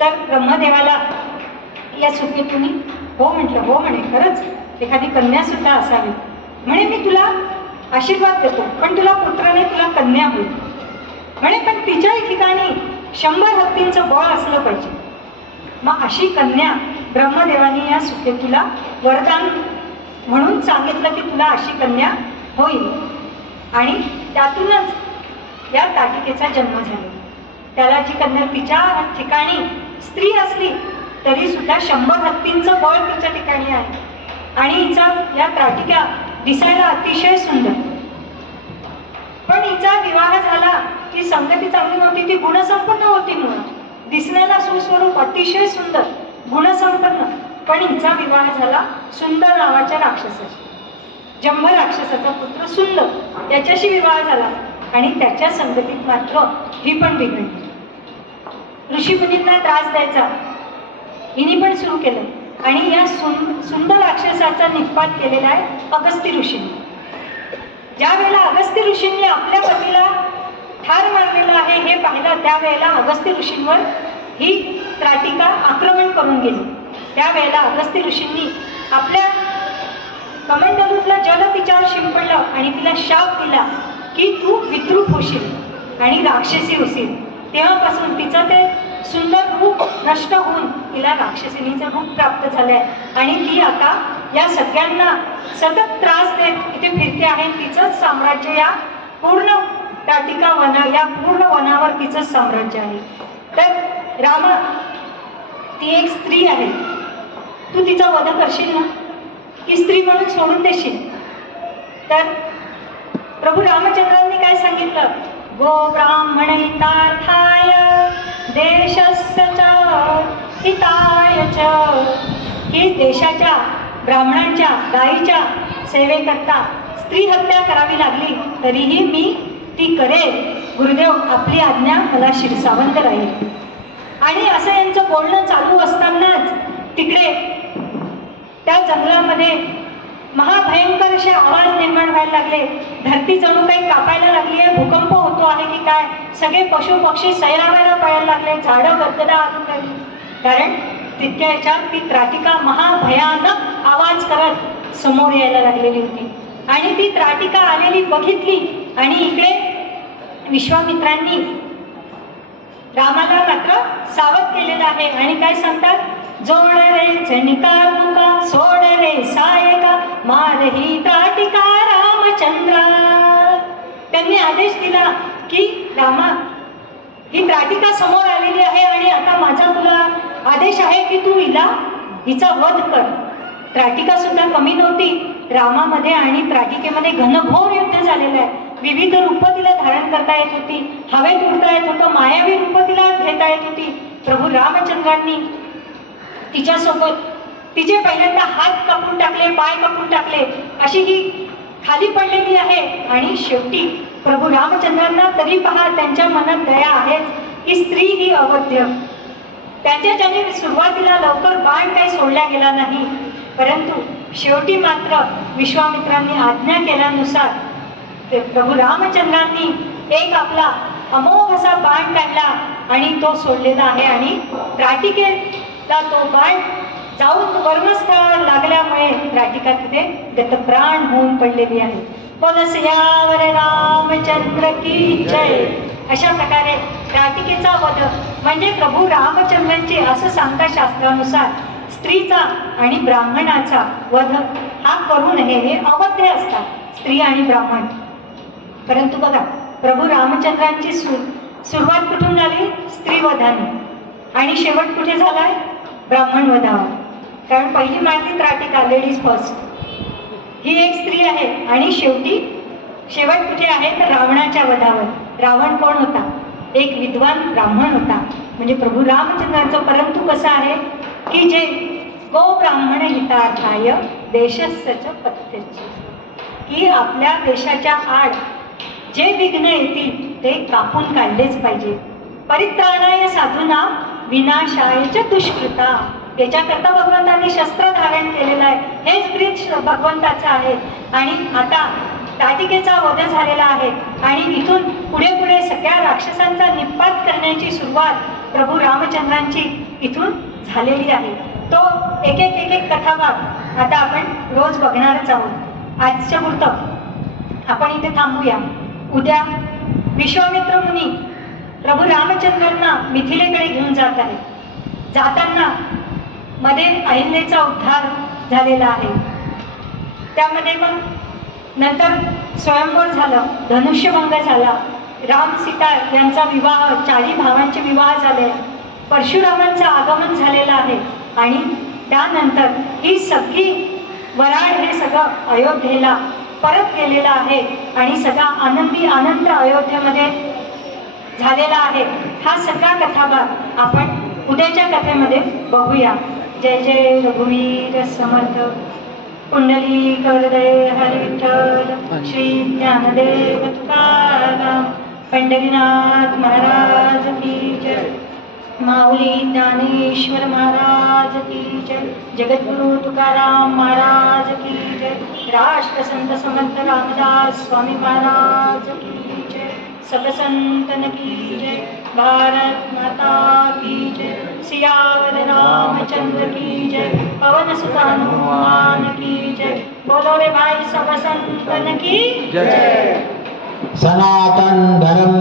तर ब्रह्मदेवाला या सुकेतूनी हो म्हटलं. हो म्हणे, खरंच एखादी कन्या सुद्धा असावी. म्हणे मी तुला आशीर्वाद देतो, पण तुला पुत्र नाही, तुला कन्या होईल. म्हणे पण तिच्या ठिकाणी 100 हत्तींचं बळ असलं पाहिजे. मग अशी कन्या ब्रह्मदेवानी या सुकेतूला वरदान म्हणून सांगितलं की तुला अशी कन्या होईल. आणि त्यातूनच या त्राटिकेचा जन्म झाला. त्याला जी कन्या तिच्या ठिकाणी स्त्री असली तरी सुद्धा 100 हत्तींचं बळ तिच्या ठिकाणी आहे. आणि हिचा या त्राटिका दिसायला अतिशय सुंदर, पण हिचा विवाह झाला की संगती चांगली नव्हती. ती गुणसंपन्न होती, मुळात दिसण्याला सुस्वरूप, अतिशय सुंदर, गुणसंपन्न, पण हिचा विवाह झाला सुंदर नावाच्या राक्षसाशी. जंभ राक्षसाचा पुत्र सुंदर याच्याशी विवाह झाला आणि त्याच्या संगतीत मात्र ही पण बिघडली. ऋषीमुनींना त्रास द्यायचा हिने पण सुरू केलं आणि या सुंदर राक्षसाचा निपात केलेला आहे अगस्त्य ऋषींनी. ज्या वेळेला अगस्त्य ऋषींनी आपल्या पतीला ठार मारलेलं आहे हे पाहिलं, त्यावेळेला अगस्त्य ऋषींवर ही त्राटिका आक्रमण करून गेली. त्यावेळेला अगस्त्य ऋषींनी आपल्या कमंडलूतला जल तिच्यावर शिंपडलं आणि तिला शाप दिला की तू विद्रूप होशील आणि राक्षसी होशील. तेव्हापासून तिचं ते सुंदर रूप नष्ट होऊन तिला राक्षसिनीचं रूप प्राप्त झालंय आणि ती आता या सगळ्यांना सतत त्रास देत इथे फिरते आहे. तिचंच साम्राज्य या पूर्ण त्राटिका वना, या पूर्ण वनावर तिचंच साम्राज्य आहे. तर रामा, ती एक स्त्री आहे, तू तिचा वध करशील ना, की स्त्री म्हणून सोडून देशील? तर प्रभू रामचंद्रांनी काय सांगितलं? गो ब्राह्मणहितार्थाय देशस्य च हिताय च. ही देशाच्या, ब्राह्मणांच्या, गायीच्या सेवेकरता स्त्री हत्या करावी लागली तरीही मी ती करेल. गुरुदेव, आपली आज्ञा मला शिरसावंत राहील. आणि असं यांचं बोलणं चालू असतानाच तिकडे त्या जंगलामध्ये महाभयंकर असे आवाज निर्माण व्हायला लागले. धरती जणू काही कापायला लागली आहे, भूकंप होतो आहे की काय. सगळे पशु पक्षी सैरावायला पळायला लागले, झाडं गदगदा आणून लागली. कारण तितक्या ह्याच्यात ती त्राटिका महाभयानक आवाज करत समोर यायला लागलेली होती. आणि ती त्राटिका आलेली बघितली आणि इकडे विश्वामित्रांनी रामाला मात्र सावध केलेलं आहे. आणि काय सांगतात? जोड रे जनिका तुका, सोड रे सायका, मार ही त्राटिका रामचंद्रा. त्यांनी आदेश दिला की रामा, ही त्राटिका समोर आलेली आहे आणि आता माझा तुला आदेश आहे की तू हिचा वध कर. त्राटिका सुद्धा कमी नव्हती. रामामध्ये आणि त्राटिकेमध्ये घनघोर युद्ध झालेलं आहे. विविध रूपं तिला धारण करता येत होती, हवेत उडता येत होतं, मायावी रूपं तिला घेता येत होती. प्रभू रामचंद्रांनी तिच्यासोबत तिचे पहिल्यांदा हात कापून टाकले, पाय कापून टाकले, अशी ही खाली पडलेली आहे. आणि शेवटी प्रभू रामचंद्रांना तरी पहा, त्यांच्या मनात दया आहेच की स्त्री ही अवध्य. त्याच्याने सुरुवातीला लवकर बाण काही सोडला गेला नाही, परंतु शेवटी मात्र विश्वामित्रांनी आज्ञा केल्यानुसार प्रभू रामचंद्रांनी एक आपला अमोघ असा बाण काढला आणि तो सोडलेला आहे आणि राटिकेला तो बाण जाऊन वर्मस्थळावर लागल्यामुळे राटिका तिथे गतप्राण होऊन पडलेली आहे. बोल सियावर रामचंद्र की जय. अशा प्रकारे राटिकेचा वध म्हणजे प्रभू रामचंद्रांची असं सांगता शास्त्रानुसार स्त्रीचा आणि ब्राह्मणाचा वध हा करू नये हे अवध्य असतात स्त्री आणि ब्राह्मण. परंतु बघा प्रभू रामचंद्रांची सुरुवात कुठून झाली? स्त्रीवधाने आणि शेवट कुठे झालाय? ब्राह्मण वधावर. कारण पहिली मारली राटिका, लेडीज फर्स्ट, ही एक स्त्री आहे आणि शेवट कुठे आहे तर रावणाच्या वधावर. रावण कोण होता? एक विद्वान ब्राह्मण होता म्हणजे प्रभू रामचंद्रांचं. परंतु कसं आहे की जे गो ब्राह्मण हितार्थाय देशस्य च पथ्यच्च, की आपल्या देशाच्या आड जे विघ्न येतील ते कापून काढलेच पाहिजे. परित्राणाय साधूना विनाशाय च दुष्कृता. याच्याकरता भगवंतांनी शस्त्र धारण केलेलं आहे. हेच ब्रीज भगवंताचं आहे. आणि आता राटिकेचा वध झालेला आहे आणि इथून पुढे पुढे सगळ्या राक्षसांचा निपात करण्याची सुरुवात प्रभू रामचंद्रांची इथून झालेली आहे. तो एक एक कथाभाग आता आपण रोज बघणारच आहोत. आजच्या पुरतं आपण इथे थांबूया. उद्या विश्वामित्र मुनी प्रभू रामचंद्रांना मिथिलेकडे घेऊन जात आहे. जाताना मध्ये अहिल्याचा उद्धार झालेला आहे. त्यामध्ये मग नंतर स्वयंवर झालं, धनुष्यभंग झाला, राम सीता यांचा विवाह, 40 भावांचे विवाह झाले, परशुरामांचं आगमन झालेलं आहे आणि त्यानंतर ही सगळी वराड हे सगळं अयोध्येला परत गेलेलं आहे आणि सगळा आनंदी आनंद अयोध्येमध्ये झालेला आहे. हा सगळा कथाभाग आपण उद्याच्या कथेमध्ये बघूया. जय जय रघुवीर समर्थ. पुंडलिक वरदय हरी विठ्ठल. श्री ज्ञानदेव तुकाराम. पंढरीनाथ महाराज की जय. माऊली ज्ञानेश्वर महाराज की जय. जगद्गुरु तुकाराम महाराज की जय. राष्ट्रसंत समर्थ रामदास स्वामी महाराज की जय. सबसंतन की जय. भारत माता की जय. सियावर रामचंद्र की जय. पवन सुत हनुमान की जय. बोलो रे भाई सब संतन की जय. सनातन धर्म